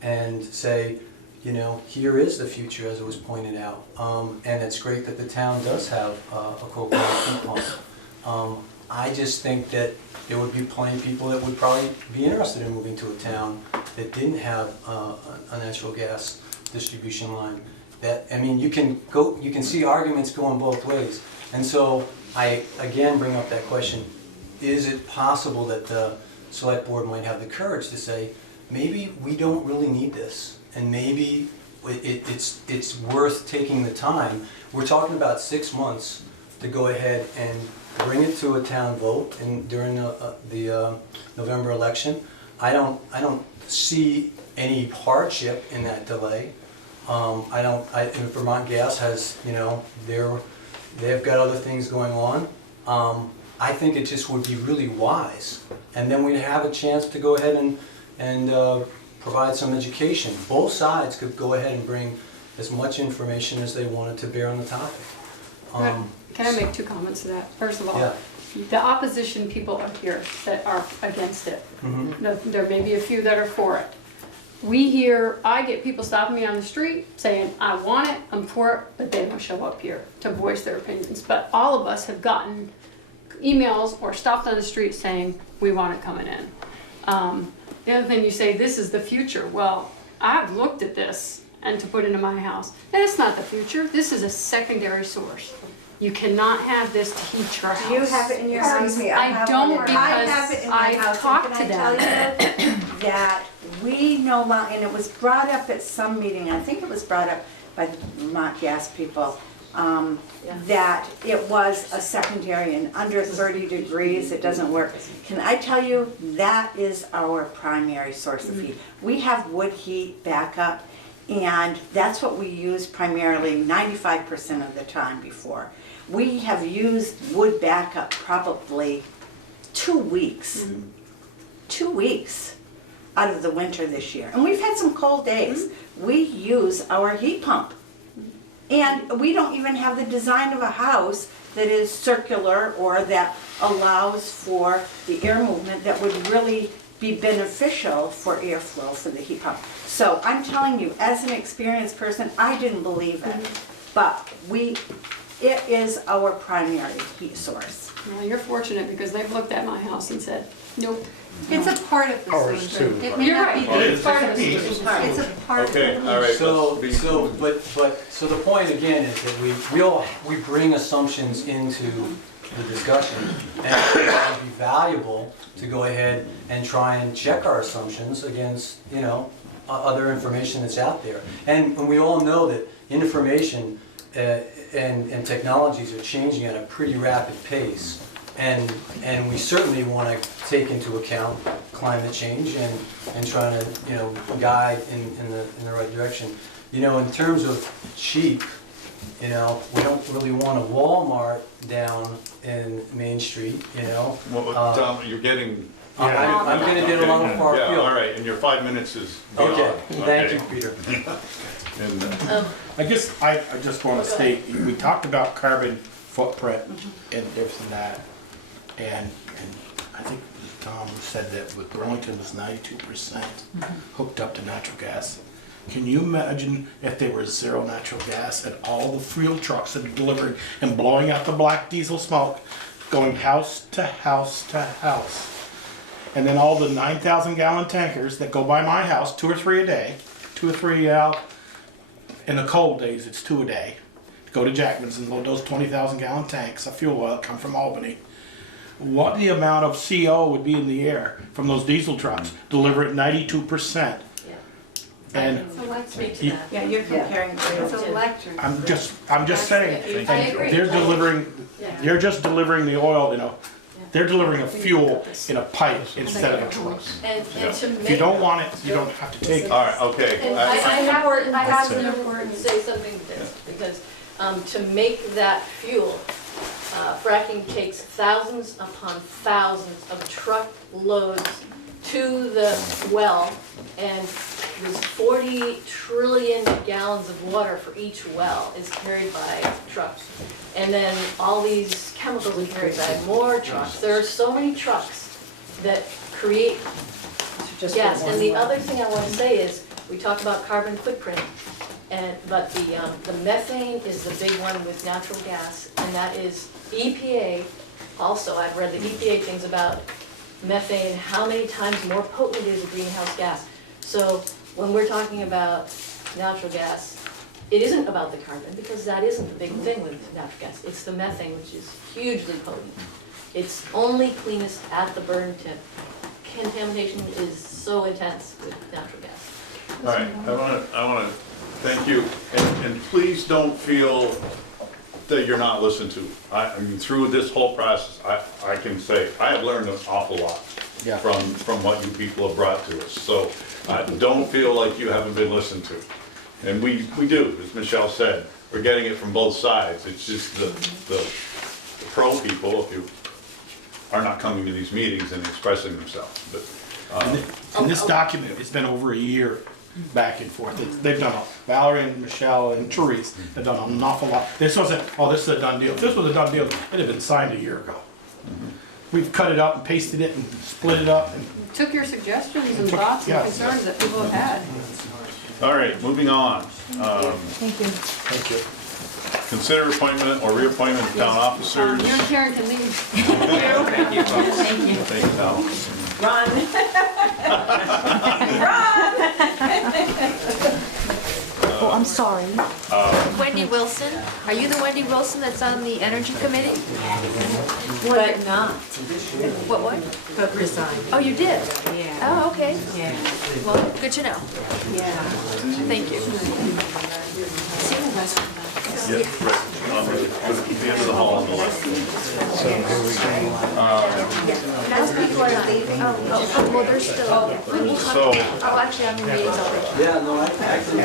and say, you know, here is the future, as it was pointed out, and it's great that the town does have a coal-fired heat pump. I just think that there would be plenty of people that would probably be interested in moving to a town that didn't have a natural gas distribution line. That, I mean, you can see arguments going both ways. And so I again bring up that question, is it possible that the select board might have the courage to say, maybe we don't really need this, and maybe it's worth taking the time. We're talking about 6 months to go ahead and bring it to a town vote during the November election. I don't see any hardship in that delay. And Vermont Gas has, you know, they've got other things going on. I think it just would be really wise, and then we'd have a chance to go ahead and provide some education. Both sides could go ahead and bring as much information as they wanted to bear on the topic. Can I make 2 comments to that? First of all, Yeah. the opposition people are here that are against it. There may be a few that are for it. I get people stopping me on the street saying, I want it, I'm for it, but they don't show up here to voice their opinions. But all of us have gotten emails or stopped on the street saying, we want it coming in. The other thing you say, this is the future. Well, I've looked at this and to put into my house, and it's not the future. This is a secondary source. You cannot have this to heat your house. Do you have it in your house? I don't, because I have it in my house. talked to And can I them. tell you that we no longer, and it was brought up at some meeting, I think it was brought up by the Vermont Gas people, that it was a secondary and under 30 degrees, it doesn't work. Can I tell you, that is our primary source of heat. We have wood heat backup, and that's what we use primarily 95% of the time before. We have used wood backup probably 2 weeks. 2 weeks out of the winter this year. And we've had some cold days. We use our heat pump. And we don't even have the design of a house that is circular or that allows for the air movement that would really be beneficial for airflow for the heat pump. So I'm telling you, as an experienced person, I didn't believe it. But it is our primary heat source. Well, you're fortunate because they've looked at my house and said, nope. It's a part of the Ours solution. too, It but- may You're not right. be Oh, the it's part of a the piece. solution. It's a part of Okay, the all right. So, let's be- so the point again is that we bring assumptions into the discussion, and it would be valuable to go ahead and try and check our assumptions against, other information that's out there. And we all know that information and technologies are changing at a pretty rapid pace. And we certainly want to take into account climate change and try to, guide in the right direction. In terms of cheap, we don't really want a Walmart down in Main Street, Well, Tom, you're getting. I'm going to get a lot far Yeah, afield. all right, and your 5 minutes is beyond. Okay, thank you, Peter. And, I guess I just want to state, we talked about carbon footprint and this and that. And I think it was Tom who said that with Burlington was 92% hooked up to natural gas. Can you imagine if there was zero natural gas and all the fuel trucks that are delivering and blowing out the black diesel smoke, going house to house to house? And then all the 9,000 gallon tankers that go by my house, 2 or 3 a day, 2 or 3 out. In the cold days, it's 2 a day. Go to Jackman's and load those 20,000 gallon tanks of fuel oil that come from Albany. What the amount of CO would be in the air from those diesel trucks, deliver at 92%. And So let's speak to You- that. Yeah, you're comparing It's oil to. electric. I'm just saying, I and agree. they're just delivering the oil, they're delivering a fuel in a pipe instead of a truck. And to make. If you don't want it, you don't have to take it. all right, okay. And I have That's to say something to this, because to make that fuel, fracking takes thousands upon thousands of truck loads to the well, and there's 40 trillion gallons of water for each well is carried by trucks. And then all these chemicals are carried by more trucks. There are so many trucks that create gas. And the other thing I want to say is, we talk about carbon footprint, but the methane is the big one with natural gas, and that is EPA. Also, I've read the EPA things about methane, how many times more potent it is a greenhouse gas. So when we're talking about natural gas, it isn't about the carbon, because that isn't the big thing with natural gas. It's the methane, which is hugely potent. It's only cleanest at the burn tip. Contamination is so intense with natural gas. All right, I want to thank you, and please don't feel that you're not listened to. I mean, through this whole process, I can say, I have learned an awful lot from what you people have brought to us. So don't feel like you haven't been listened to. And we do, as Michelle said, we're getting it from both sides. It's just the pro people, if you are not coming to these meetings and expressing themselves. But, And this document, it's been over a year back and forth. They've done, Valerie and Michelle and Therese have done an awful lot. This wasn't, oh, this is a done deal. If this was a done deal, it'd have been signed a year ago. We've cut it up and pasted it and split it up. And Took your suggestions and thoughts and concerns that people have had. all right, moving on. Thank you. Thank you. Consider appointment or reappointment of town officers. You and Karen can leave. Thank you. Thank you, Val. Run. Oh, I'm sorry. Wendy Wilson, are you the Wendy Wilson that's on the Energy Committee? But not. What? But resigned. Oh, you did? Yeah. Oh, okay. Yeah. Well, good to know. Yeah. Thank you. Yeah, right. It's the hall on the left. So here we go. As people are not leaving, well, they're still, we'll So, oh, actually, I'm in meetings all day. Yeah, no, I actually.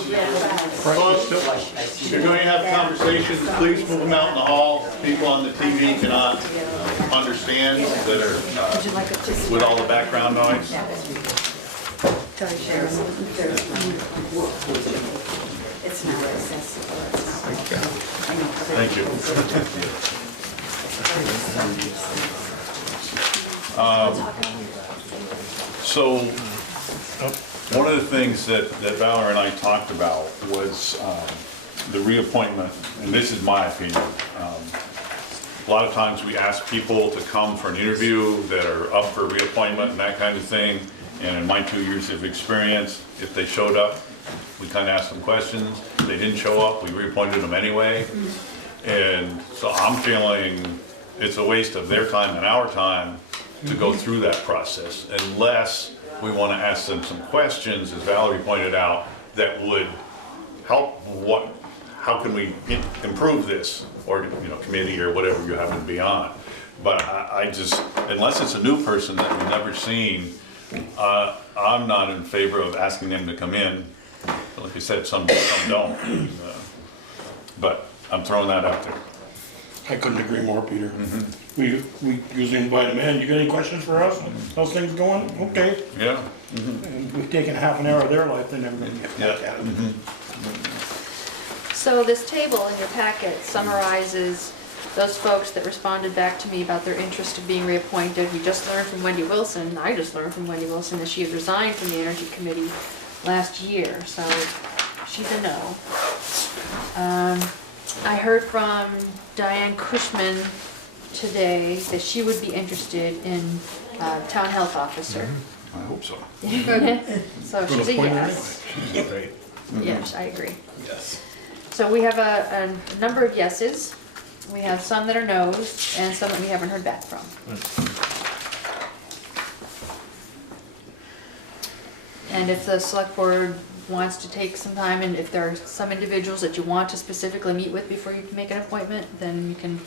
folks, if you're going to have conversations, please move them out in the hall. People on the TV cannot understand that are with all the background noise. Sorry, Sharon, it's not accessible, it's not. Thank you. So, one of the things that Valerie and I talked about was the reappointment, and this is my opinion. A lot of times we ask people to come for an interview that are up for reappointment and that kind of thing. And in my 2 years of experience, if they showed up, we kind of asked them questions. If they didn't show up, we reappointed them anyway. And so I'm feeling it's a waste of their time and our time to go through that process, unless we want to ask them some questions, as Valerie pointed out, that would help how can we improve this, or, you know, committee or whatever you happen to be on. But I just, unless it's a new person that we've never seen, I'm not in favor of asking them to come in. Like I said, some don't. But I'm throwing that out there. I couldn't agree more, Peter. We usually invite them in. You got any questions for us? How's things going? Okay. Yeah. And we've taken half an hour of their life, they're never gonna get back at it. So this table in your packet summarizes those folks that responded back to me about their interest in being reappointed. We just learned from Wendy Wilson, I just learned from Wendy Wilson that she had resigned from the Energy Committee last year, so she's a no. I heard from Diane Cushman today that she would be interested in town health officer. I hope so. So she's a yes. Great. Yes, I agree. Yes. So we have a number of yeses. We have some that are no's and some that we haven't heard back from. And if the select board wants to take some time, and if there are some individuals that you want to specifically meet with before you can make an appointment, then you can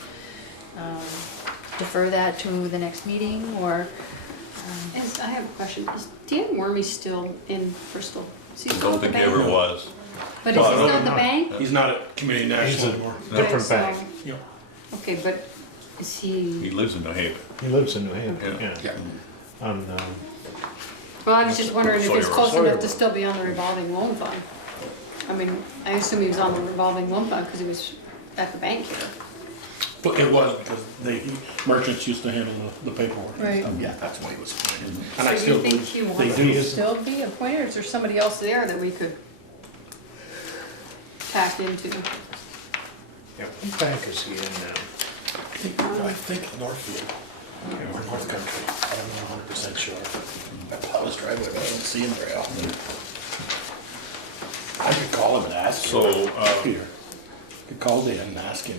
defer that to the next meeting, or... I have a question. Is Dan Wormy still in Bristol? Is he I still don't at the think he bank? ever was. But is he still at the bank? He's not at Community National anymore. Different bank. Yep. Okay, but is he? He lives in New Haven. He lives in New Haven, Yeah. yeah. On, Well, I was just wondering if he's Sawyer. close enough to still be on the revolving loan fund. I mean, I assume he was on the revolving loan fund because he was at the bank here. But it was because merchants used to handle the paperwork. Right. Yeah, that's why he was appointed. And So I do still you think believe he they wants do. to still be appointed, or is there somebody else there that we could tack into? yeah, what bank is he in now? I think Northfield, or North Country, I'm not 100% sure. I plow his driveway, but I don't see him very often. I could call him and ask him. So, Peter, could call Dan and ask him.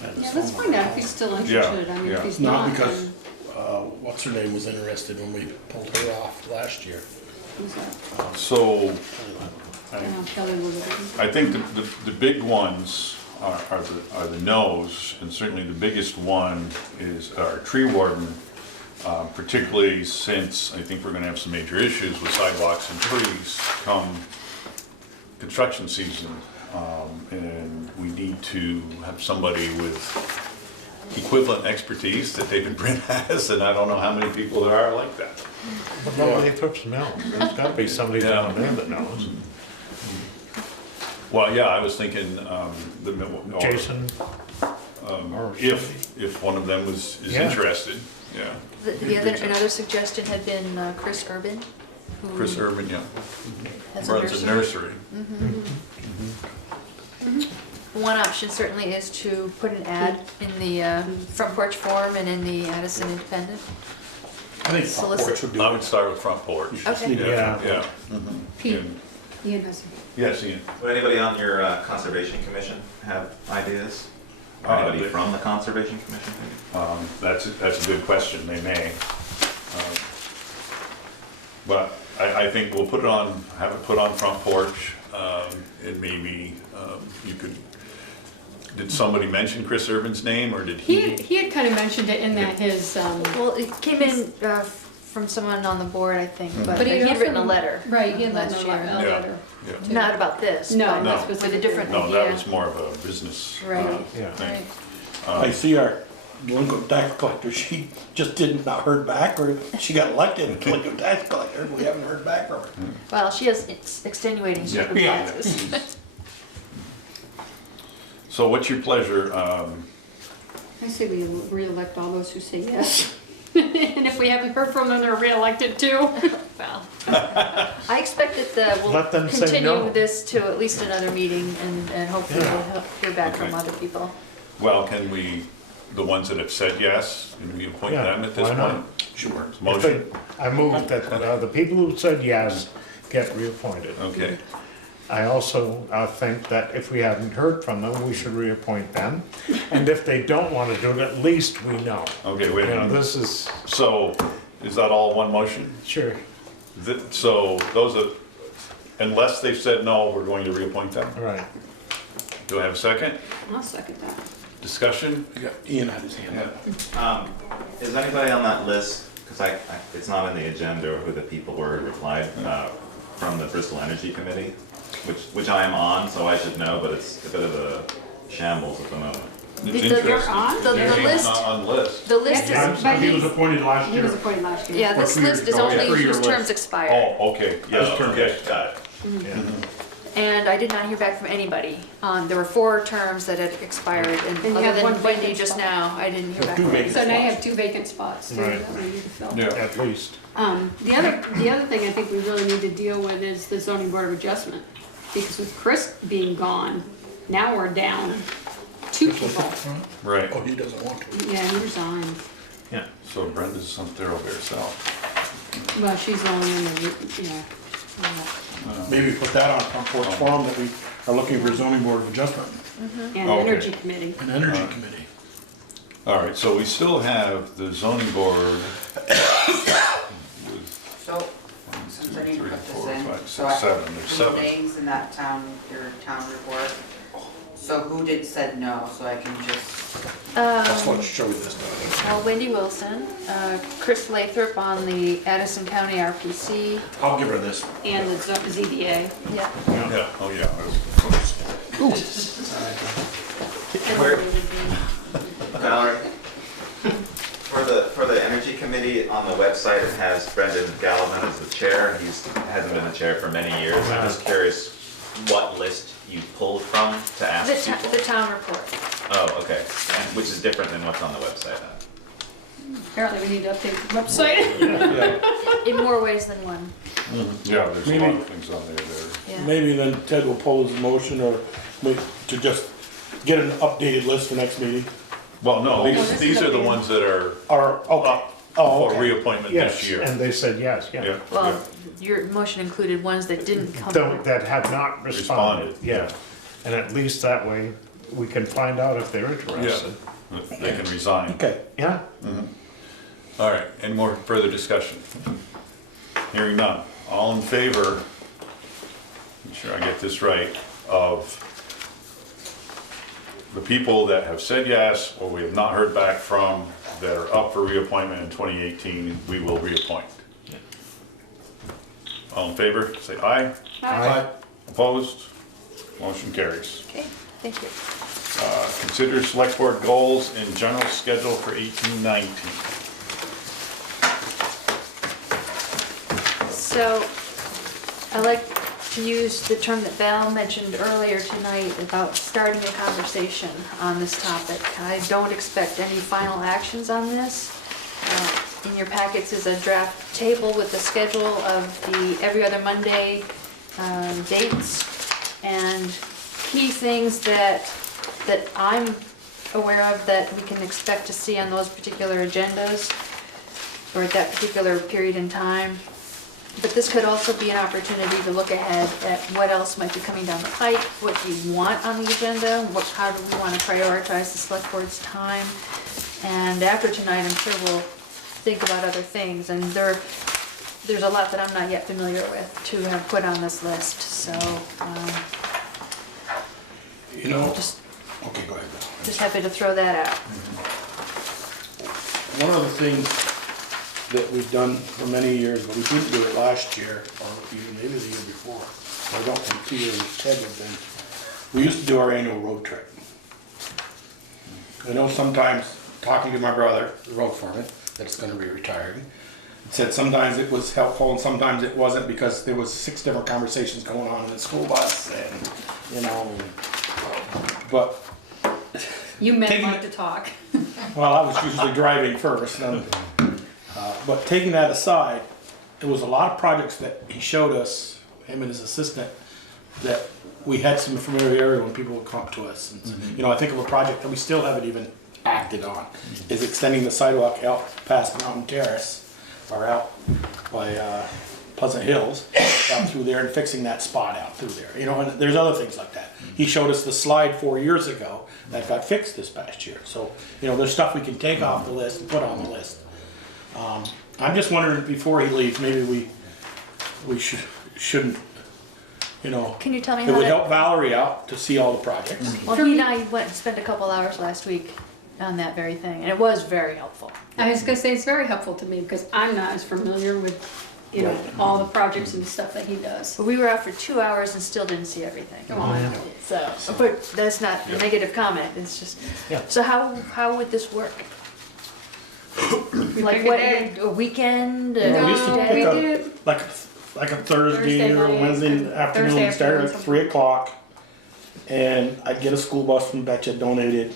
Yeah, let's find out if he's still interested. I mean, if he's Not not, because, then what's her name was interested when we pulled her off last year. who's that? so Kelly Wood. I think the big ones are the no's, and certainly the biggest one is our tree warden, particularly since I think we're gonna have some major issues with sidewalks and trees come construction season. And we need to have somebody with equivalent expertise that David Brent has, and I don't know how many people there are like that. But nobody puts them out. There's gotta be somebody down there that knows. Well, yeah, I was thinking, Jason? if one of them is Yeah. interested, yeah. Another suggestion had been Chris Urban. who Chris Urban, yeah. has a Runs a nursery. One option certainly is to put an ad in the Front Porch Forum and in the Addison Independent. I think Front Porch would do I it. would start with Front Porch. Okay. Yeah. Pete. And- Ian has. Yes, Ian. Would anybody on your conservation commission have ideas? Anybody from the Conservation Commission maybe? That's a good question, they may. But I think we'll put it on, have it put on front porch, and maybe you could, did somebody mention Chris Urban's name, or did he? He had kind of mentioned it in that his, Well, it came in from someone on the board, I think, but But he he'd also- written a letter. right, he had last left a year. letter. Yeah. Not about this, No, but not with a specifically. different No, idea. that was more of a business Right. Yeah. thing. Right. I see our delinquent tax collector, she just didn't not heard back, or she got elected delinquent tax collector, we haven't heard back from her. Well, she has extenuating Yeah. circumstances. So what's your pleasure? I say we re-elect all those who say yes. And if we haven't heard from them, they're re-elected too. Well, I expect that we'll Let them say no. continue this to at least another meeting and hopefully Yeah. we'll hear back from Okay. other people. Well, can we, the ones that have said yes, can we appoint Yeah, them at this why not? point? Sure. If Motion? they- I move that the people who said yes get reappointed. Okay. I also think that if we haven't heard from them, we should reappoint them. And if they don't want to do it, at least we know. Okay, wait a You know, minute. this is, So, is that all one motion? sure, So those are, unless they've said no, we're going to reappoint them? right. Do I have a second? I'll second that. Discussion? Ian had his hand up. Is anybody on that list, because it's not on the agenda who the people were who replied, from the Bristol Energy Committee, which I am on, so I should know, but it's a bit of a shambles at the moment. It's You're interesting. on? The He's list- not on the list. The list Yeah, is, but He was appointed last He year. was appointed last year. yeah, this For 2 years list is ago, yeah. only 3-year whose list. terms expired. Oh, okay, yes, okay. Got it. And I did not hear back from anybody. There were 4 terms that had expired, and you other have one than Wendy vacant just spot. now, I didn't hear back two from vacant anybody. So now you have 2 vacant spots too Right. that we need to fill. Yeah. At least. The other thing I think we really need to deal with is the zoning board of adjustment. Because with Chris being gone, now we're down 2 people. Right. Oh, he doesn't want to. Yeah, he resigned. Yeah. So Brenda's up there over herself. Well, she's only in the, yeah. Maybe put that on front porch forum that we are looking for zoning board of adjustment And Okay. energy committee. and energy committee. All right, so we still have the zoning board with So, since I need to 3, put this 4, in, 5, so 6, I 7. There's put 7. names in that your town report. So who did said no, so I can just, That's what show you this stuff. Well, Wendy Wilson, Chris Lathrop on the Addison County RPC, I'll give her this. And the ZBA. yeah. Yeah, oh yeah. Where, Valerie, for the Energy Committee, on the website, it has Brendan Gallivan as the chair. Hasn't been the chair for many years. I'm just curious what list you pulled from to ask people. The town report. Oh, okay. And which is different than what's on the website then? Apparently we need to update the website. In more ways than one. Yeah, there's a Maybe- lot of things on there that are. Yeah. Maybe then Ted will pose a motion or to just get an updated list for next meeting. Well, no, this is these are the updated. ones that are Or, okay. up Oh, for okay. reappointment Yes, this year. and they said yes, yeah. Yeah, Well, your motion included ones that didn't come. That have not responded, Responded. yeah. And at least that way, we can find out if they're interested. yeah, they can resign. Okay. Yeah? All right, any more further discussion? Hearing none. All in favor, make sure I get this right, of the people that have said yes or we have not heard back from that are up for reappointment in 2018, we will reappoint. All in favor, say aye. Aye. Opposed? Motion carries. Okay, thank you. Consider select board goals and general schedule for 18-19. So, I like to use the term that Val mentioned earlier tonight about starting a conversation on this topic. I don't expect any final actions on this. In your packets is a draft table with the schedule of the every other Monday dates and key things that I'm aware of that we can expect to see on those particular agendas or at that particular period in time. But this could also be an opportunity to look ahead at what else might be coming down the pipe, what do you want on the agenda, how do we want to prioritize the select board's time? And after tonight, I'm sure we'll think about other things, and there's a lot that I'm not yet familiar with to have put on this list, so, You know, just okay, go ahead. just happy to throw that out. One of the things that we've done for many years, but we didn't do it last year, or even maybe the year before, I don't think Peter and Ted have been, we used to do our annual road trip. I know sometimes, talking to my brother, the road foreman, that's gonna be retiring, said sometimes it was helpful and sometimes it wasn't because there was 6 different conversations going on in the school bus and, you know, but. You men like to talk. Well, I was usually driving first, but taking that aside, there was a lot of projects that he showed us, him and his assistant, that we had some familiarity when people would come up to us. And, you know, I think of a project that we still haven't even acted on, is extending the sidewalk out past Mountain Terrace, or out by Pleasant Hills, out through there and fixing that spot out through there. You know, and there's other things like that. He showed us the slide 4 years ago that got fixed this past year. So, you know, there's stuff we can take off the list and put on the list. I'm just wondering, before he leaves, maybe we shouldn't, you know. Can you tell me it how would to- help Valerie out to see all the projects. Well, he and I went and spent a couple hours last week on that very thing, and it was very helpful. I was gonna say, it's very helpful to me because I'm not as familiar with, you know, all the projects and stuff that he does. But we were out for 2 hours and still didn't see everything. Oh, I know. So, but that's not a negative comment, it's just, so how would this work? Like pick a what, day. a weekend? No, We used to we pick did. like a Thursday Thursday or night, Wednesday afternoon, Thursday start afternoon, at 3 o'clock. And I'd get a school bus from Betcha donated.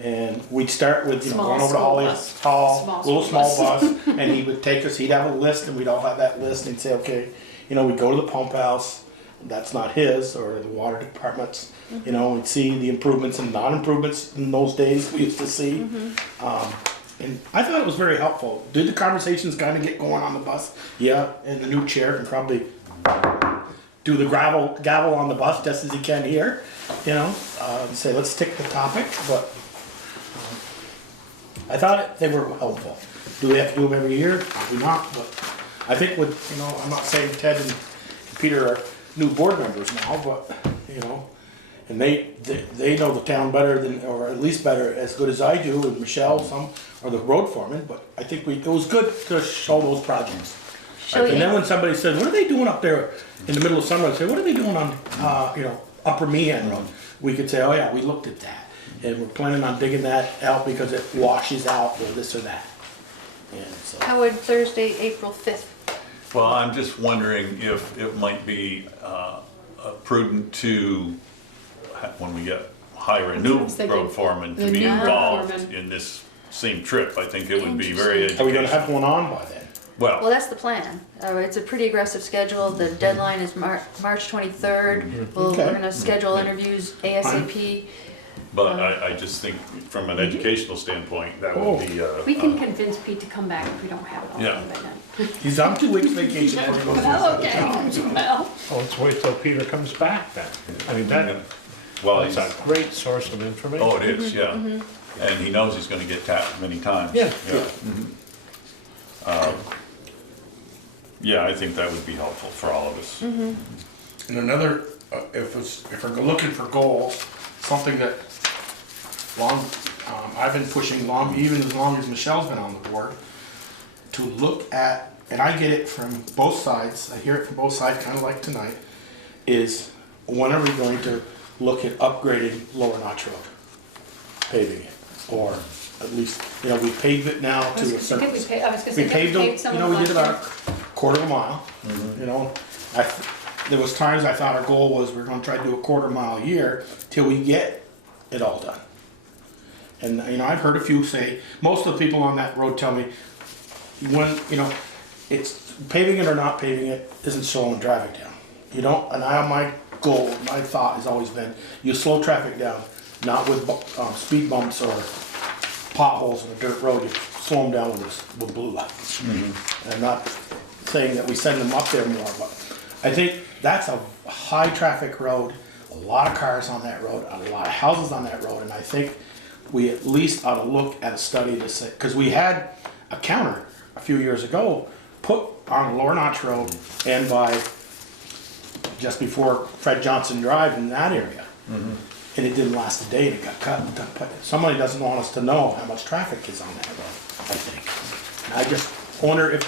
And we'd start with, you know, Small going over to school Holly bus. Hall, little Small small school bus. And he would take us, he'd have a list and we'd all have that list and he'd say, okay, you know, we'd go to the pump house, that's not his, or the water departments. You know, we'd see the improvements and non-improvements in those days we used to see. And I thought it was very helpful. Did the conversations kind of get going on the bus? Yeah, and the new chair can probably do the gavel on the bus just as he can here, you know, and say, let's stick the topic, but I thought they were helpful. Do we have to do them every year? Probably not, but I think with, you know, I'm not saying Ted and Peter are new board members now, but, you know, and they know the town better than, or at least better, as good as I do, and Michelle, some, or the road foreman, but I think it was good to show those projects. And then when somebody says, what are they doing up there in the middle of summer, I'd say, what are they doing on, you know, Upper Meehan Road? We could say, oh yeah, we looked at that, and we're planning on digging that out because it washes out or this or that. And so. How would Thursday, April 5th? Well, I'm just wondering if it might be prudent to, when we hire a new road foreman, to be involved in this same trip. I think it would be very educational. Are we gonna have one on by then? Well, that's the plan. It's a pretty aggressive schedule. The deadline is March 23rd. We're gonna schedule interviews ASAP. But I just think from an educational standpoint, that would be. We can convince Pete to come back if we don't have it all done by then. He's on 2 weeks vacation. Oh, okay. Well. Oh, let's wait till Peter comes back then. I mean, that's a great source of information. Oh, it is, yeah. And he knows he's gonna get tapped many times. Yeah. Yeah, I think that would be helpful for all of us. And another, if we're looking for goals, something that I've been pushing even as long as Michelle's been on the board, to look at, and I get it from both sides, I hear it from both sides, kind of like tonight, is when are we going to look at upgrading Lower Notch Road? Paving it, or at least, you know, we paved it now to a certain. We paved them, you know, we did about a quarter of a mile, you know. There was times I thought our goal was we're gonna try to do a quarter mile a year till we get it all done. And, you know, I've heard a few say, most of the people on that road tell me, when, you know, it's paving it or not paving it isn't slowing traffic down. You don't, and my goal, my thought has always been, you slow traffic down, not with speed bumps or potholes in a dirt road, you slow them down with blue light. And not, thing that we send them up there more, but I think that's a high-traffic road, a lot of cars on that road, a lot of houses on that road, and I think we at least ought to look at a study to say, because we had a counter a few years ago put on Lower Notch Road and by just before Fred Johnson Drive in that area. And it didn't last a day and it got cut. Somebody doesn't want us to know how much traffic is on that road, I think. And I just wonder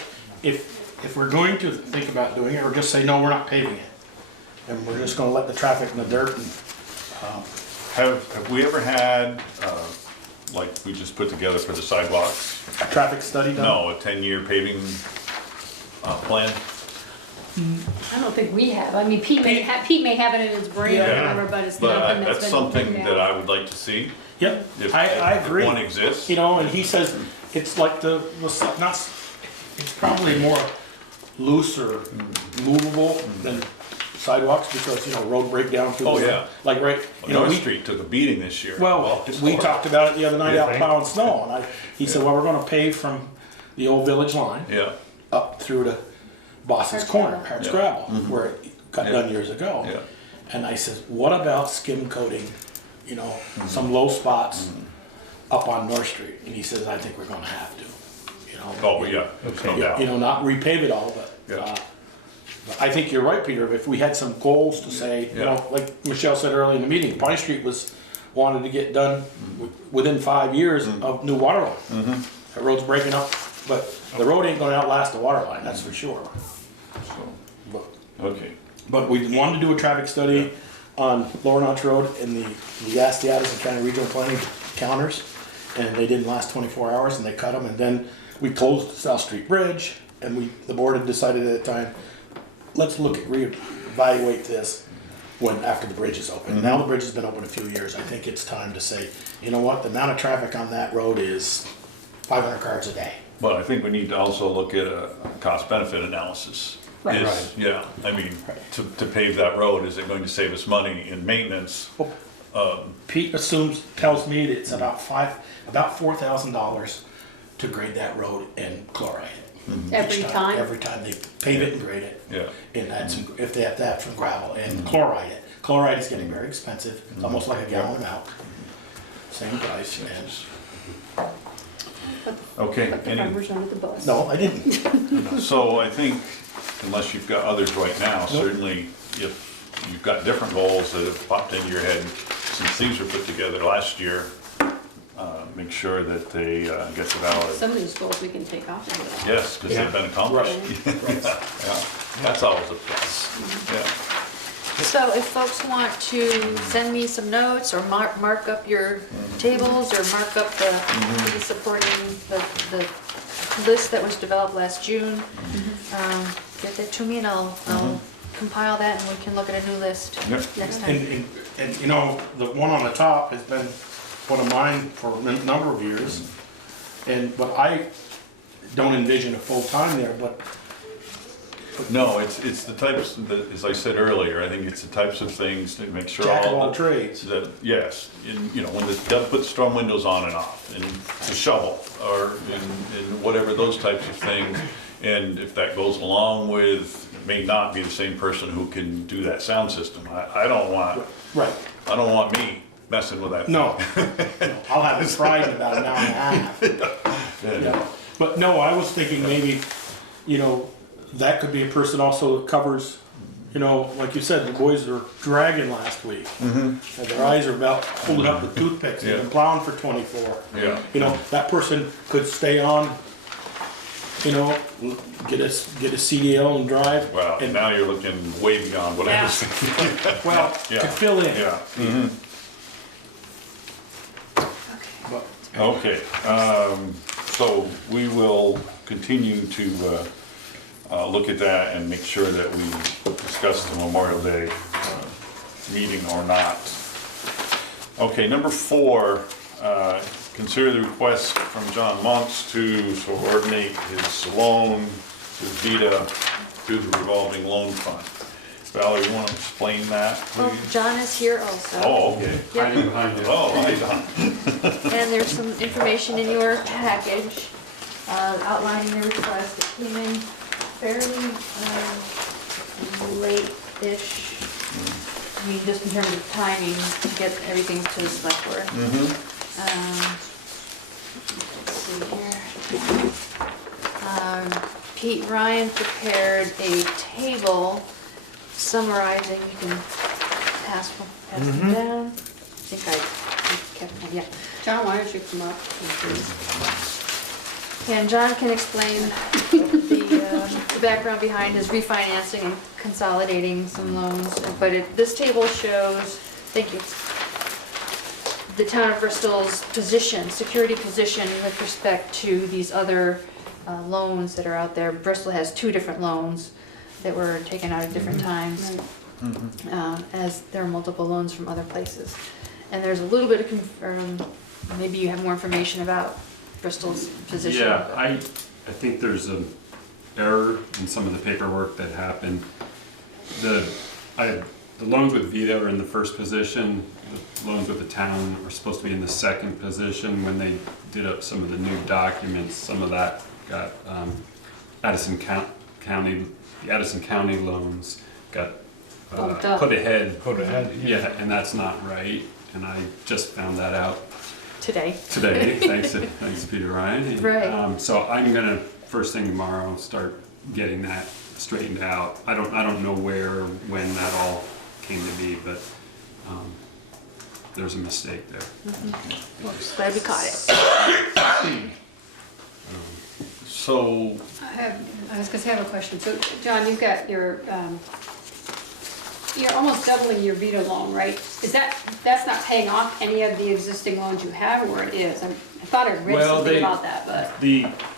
if we're going to think about doing it, or just say, no, we're not paving it. And we're just gonna let the traffic in the dirt and, Have we ever had, like we just put together for the sidewalks? a traffic study done? No, a 10-year paving plan? I don't think we have. I mean, Pete may have it in his brain or whatever, but it's nothing that's been. something that I would like to see. Yep, If I agree. one exists. You know, and he says it's like it's probably more loose or movable than sidewalks because, you know, road breakdown. Oh, yeah. Like North Street took a beating this year. Well, we talked about it the other night out plowing snow, and he said, well, we're gonna pave from the old village line Yeah. up through to Boston's Corner, Hart's Gravel, where it got done years ago. Yeah. And I said, what about skim coating, you know, some low spots up on North Street? And he says, I think we're gonna have to, you know. Oh, yeah. No doubt. You know, not repave it all, but I think you're right, Peter, if we had some goals to say, you know, like Michelle said earlier in the meeting, Pine Street wanted to get done within 5 years of new water line. That road's breaking up, but the road ain't gonna outlast the water line, that's for sure. Okay. But we wanted to do a traffic study on Lower Notch Road, and we asked the Addison County Regional Planning counters, and they didn't last 24 hours, and they cut them, and then we closed the South Street Bridge, and the board had decided at the time, let's reevaluate this after the bridge is open. Now the bridge has been open a few years, I think it's time to say, you know what, the amount of traffic on that road is 500 cars a day. But I think we need to also look at a cost-benefit analysis. Right. Yeah, I mean, to pave that road, is it going to save us money in maintenance? Pete tells me that it's about $4,000 to grade that road and chloride it. Every time? Every time they pave it and grade it. Yeah. And that's, if they have to have some gravel and chloride it. Chloride is getting very expensive, it's almost like a gallon of milk. Same price, and Okay. Put the farmers under the bus. no, I didn't. So I think, unless you've got others right now, certainly if you've got different goals that have popped into your head since these were put together last year, make sure that they get the valid. Some of these goals we can take off of it. Yes, because they've been accomplished. Yeah. That's always a plus. Yeah. So if folks want to send me some notes or mark up your tables or mark up the supporting the list that was developed last June, get that to me and I'll compile that and we can look at a new list next time. And you know, the one on the top has been one of mine for a number of years, but I don't envision a full-time there, but No, it's the types, as I said earlier, I think it's the types of things to make sure Jack of all all the trades. Yes, you know, when they'll put storm windows on and off, and to shovel, or and whatever, those types of things. And if that goes along with, it may not be the same person who can do that sound system. I don't want me messing with that. No, I'll have it fried in about an hour and a half. Yeah. But no, I was thinking maybe, you know, that could be a person also that covers, you know, like you said, the boys were dragging last week. And their eyes are about holding up the toothpicks. They've been plowing for 24. Yeah. You know, that person could stay on, you know, get a CDL and drive. Wow, and now you're looking way beyond what I was thinking. Well, to fill in. Yeah. Okay, so we will continue to look at that and make sure that we discuss the Memorial Day meeting or not. Okay, number 4, consider the request from John Monks to coordinate his loan to Vita through the revolving loan fund. Valerie, you want to explain that, Oh, please? John is here also. Oh, okay. Yep. Oh, hi, Don. And there's some information in your package outlining the request that came in fairly late-ish. I mean, just in terms of timing to get everything to the select board. Let's see here. Pete Ryan prepared a table summarizing, you can pass them down. I think I kept them, yeah. John, why don't you come up? And John can explain the background behind his refinancing and consolidating some loans. But this table shows, thank you, the town of Bristol's position, security position with respect to these other loans that are out there. Bristol has 2 different loans that were taken out at different times, as there are multiple loans from other places. And there's a little bit of, maybe you have more information about Bristol's position. Yeah, I think there's an error in some of the paperwork that happened. The loans with Vita are in the first position. The loans with the town are supposed to be in the second position. When they did up some of the new documents, some of that got Addison County loans got put ahead. Yeah, and that's not right. And I just found that out today. Thanks to Peter Ryan. Right. So I'm gonna first thing tomorrow start getting that straightened out. I don't know where or when that all came to be, but there's a mistake there. Well, glad we caught it. So I was gonna say I have a question. So, John, you've got your, you're almost doubling your Vita loan, right? That's not paying off any of the existing loans you have, or it is? I thought I read something about that, but.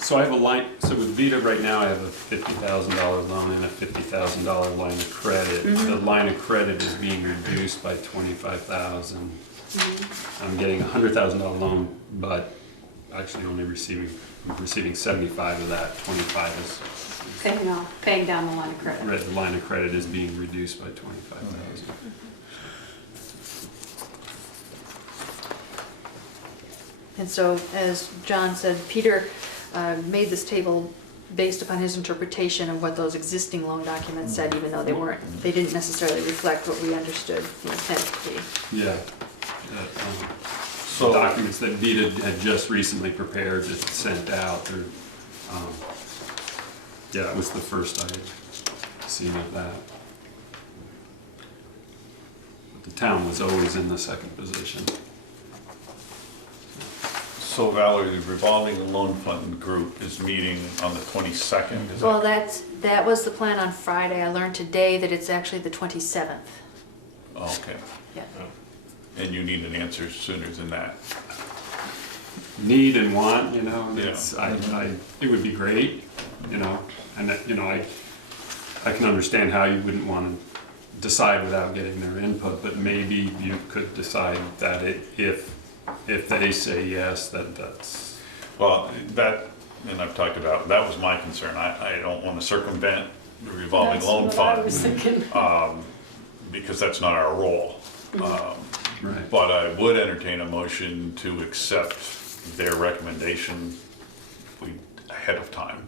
So I have a line, so with Vita right now, I have a $50,000 loan and a $50,000 line of credit. The line of credit is being reduced by $25,000. I'm getting a $100,000 loan, but actually only receiving 75 of that. 25 is Paying down the line of credit. The line of credit is being reduced by 25,000. And so, as John said, Peter made this table based upon his interpretation of what those existing loan documents said, even though they didn't necessarily reflect what we understood the intent to be. Yeah. So documents that Vita had just recently prepared, just sent out. Yeah, it was the first I had seen of that. But the town was always in the second position. So Valerie, the revolving loan fund group is meeting on the 22nd? Well, that was the plan on Friday. I learned today that it's actually the 27th. Okay. Yeah. And you need an answer sooner than that? Need and want, you know, Yeah. it would be great, you know, and that, you know, I can understand how you wouldn't want to decide without getting their input, but maybe you could decide that if they say yes, that's... Well, and I've talked about, that was my concern. I don't want to circumvent the revolving loan fund. I was thinking. Because that's not our role. Right. But I would entertain a motion to accept their recommendation ahead of time.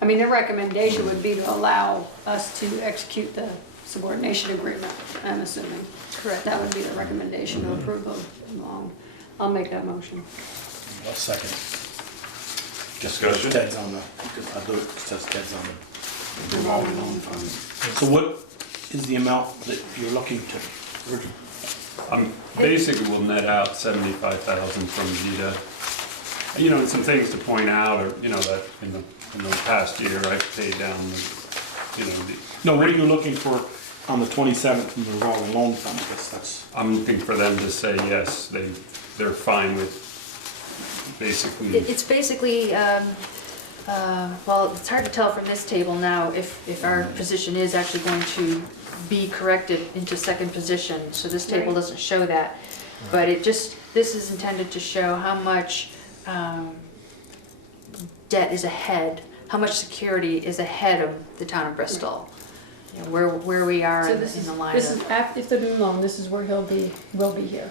I mean, their recommendation would be to allow us to execute the subordination agreement, I'm assuming. Correct. That would be the recommendation to approve the loan. I'll make that motion. I'll second. Discussion? Ted's on the, I'll do it because Ted's on the revolving loan fund. So what is the amount that you're looking to? Basically will net out 75,000 from Vita. You know, and some things to point out are, you know, that in the past year I've paid down No, what are you looking for on the 27th from the revolving loan fund? I guess that's. I'm looking for them to say yes, they're fine with basically. It's basically, well, it's hard to tell from this table now if our position is actually going to be corrected into second position. So this table doesn't show that. But this is intended to show how much debt is ahead, how much security is ahead of the town of Bristol. You know, where we are in the line. This is if the new loan, this is where will be here.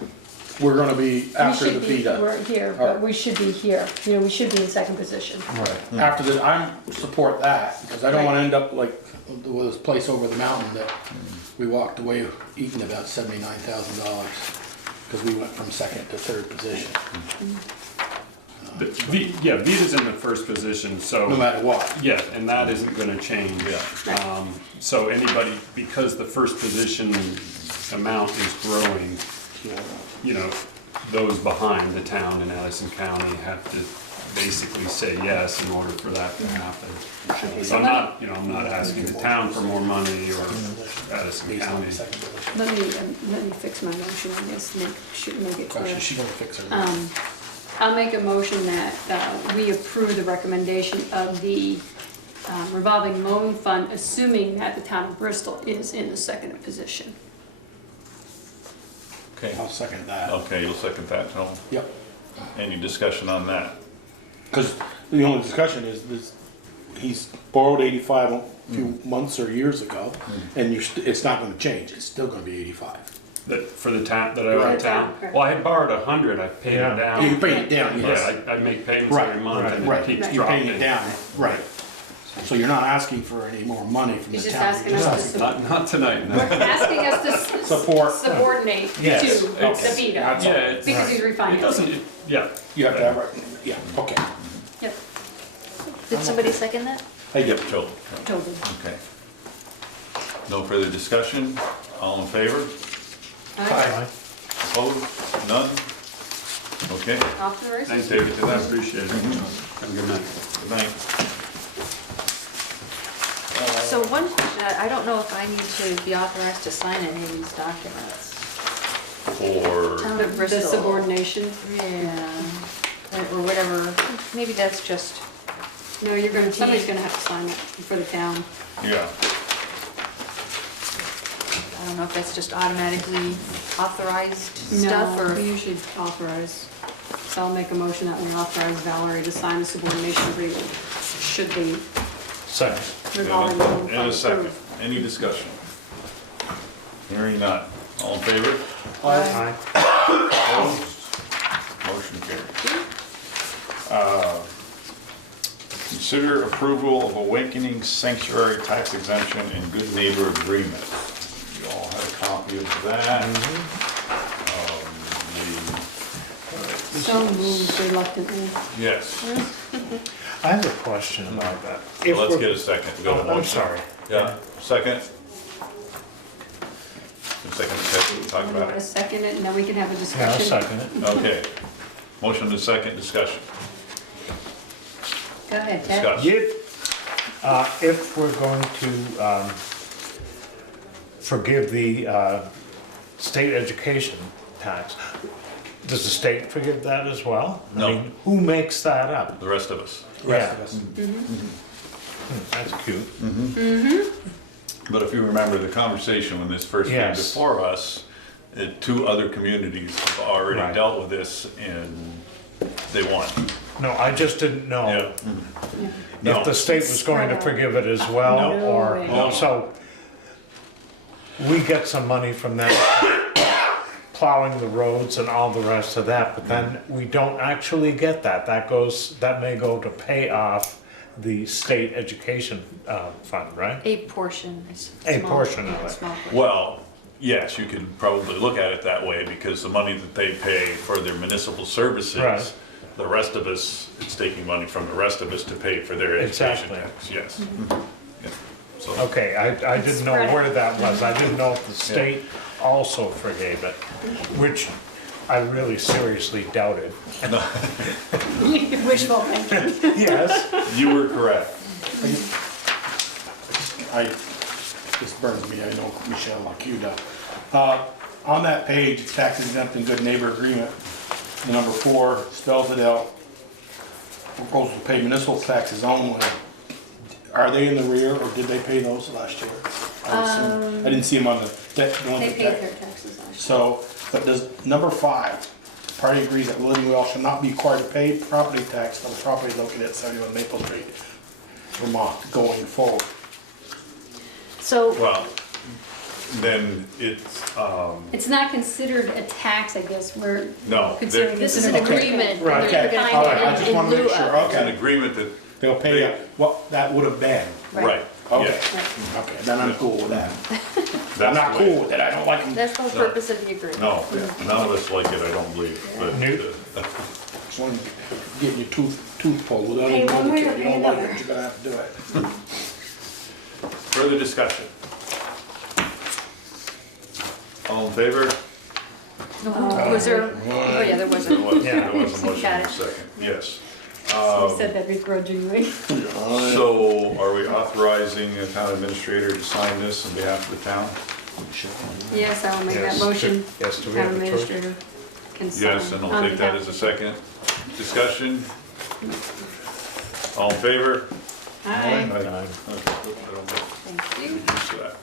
we're gonna be after the VEDA. We're here, but we should be here, you know, we should be in second position. Right. After the, I support that, because I don't wanna end up like with this place over the mountain that we walked away eating about $79,000, because we went from second to third position. Vita's in the first position, so. No matter what. Yeah, and that isn't gonna change. So anybody, because the first position amount is growing, you know, those behind the town in Addison County have to basically say yes in order for that to happen. So I'm not, you know, I'm not asking the town for more money or Addison County. Let me fix my motion on this, make it clear. She's gonna fix her. I'll make a motion that we approve the recommendation of the revolving loan fund, assuming that the town of Bristol is in the second position. Okay. I'll second that. Okay, you'll second that, Tom? Yep. Any discussion on that? Because the only discussion is he's borrowed 85 a few months or years ago, and it's not gonna change, it's still gonna be 85. That for the town, that I owe the town? Well, I had borrowed 100, I paid it down. You paid it down, yes. Yeah, I make payments every month and it keeps You're paying dropping. it down, right. So you're not asking for any more money from the He's town. just asking us to Not tonight, no. asking us to Subordinate Yes. to the VEDA, Yeah, it's- because he's refinancing. It doesn't, yeah. You have to have, yeah, okay. Yep, Did somebody second that? I Yep, totally. totally. Okay. No further discussion? All in favor? Aye. Opposed? None? Okay. Off the races. Thanks, David, I appreciate it. Have a good night. Good night. So one question, I don't know if I need to be authorized to sign any of these documents. For, Town of The Bristol. subordination. Yeah, or whatever, maybe that's just, No, somebody's gonna have to sign it for the town. yeah. I don't know if that's just automatically authorized stuff No, or. we usually authorize. So I'll make a motion that we authorize Valerie to sign the subordination agreement. Should the Second. revolving loan And a fund second. approve. Any discussion? Hearing none. All in favor? Aye. Opposed? Motion carries. Consider approval of Awakening Sanctuary Tax Exemption and Good Neighbor Agreement. You all have a copy of that. So moved reluctantly. Yes. I have a question about that. So let's get a second. We got a I'm motion. sorry. Yeah, second. Second, talk about I it. second it, and then we can have a Yeah, I'll discussion. second it. Okay. Motion to second, discussion. Go ahead, Ted. Discuss. If we're going to forgive the state education tax, does the state forgive that as well? No. I mean, who makes that up? The rest of us. Yeah. Mm-hmm. That's cute. But if you remember the conversation when this first came Yes. before us, 2 other communities have already Right. dealt with this and they won. No, I just didn't know Yeah. No. if the state was going to forgive it as well, No. or, No. so we get some money from them plowing the roads and all the rest of that, but then we don't actually get that. That may go to pay off the state education fund, right? A portion. A portion of it. Small portion. Well, yes, you could probably look at it that way because the money that they pay for their municipal services, Right. the rest of us, it's taking money from the rest of us to pay for their education Exactly. tax, yes. Yeah. So, Okay, I didn't know where that was. I didn't know if the state also forgave it, which I really seriously doubted. Wishful thinking. Yes. you were correct. This burns me, I know Michelle like you do. On that page, tax exempt and good neighbor agreement, the number 4 spells it out. Proposal to pay municipal taxes only. Are they in the rear or did they pay those last year? I didn't see them on the deck. They paid their taxes last year. So, but does number 5, the party agrees that living well shall not be required to pay property tax on the property located at 71 Maple Street, Vermont, going forward. So, Well, then it's not considered a tax, I guess, we're no. considering This is an agreement. Right, okay, They're all right, I just in wanna make lieu sure, of. It's an okay. agreement that, They'll pay you what that would have been. right, Okay, yeah. okay, then I'm cool with that. That's I'm not the way- cool with it, I don't like them. That's the whole purpose of the agreement. No, none of us like it, I don't believe, but, Just want to get your tooth pulled without Pay even one way knowing or it. You pay don't like another. it, you're gonna have to do it. further discussion. All in favor? Was there, oh yeah, there was a. There was a motion Got in a it. second, yes. We said that begrudgingly. So are we authorizing the town administrator to sign this on behalf of the town? Yes, I will make that Yes. motion. Yes, do we Town have the choice? administrator can sign. Yes, and I'll on take that behalf as a second. Discussion? All in favor? Aye. Okay, I don't get Thank you. used to that.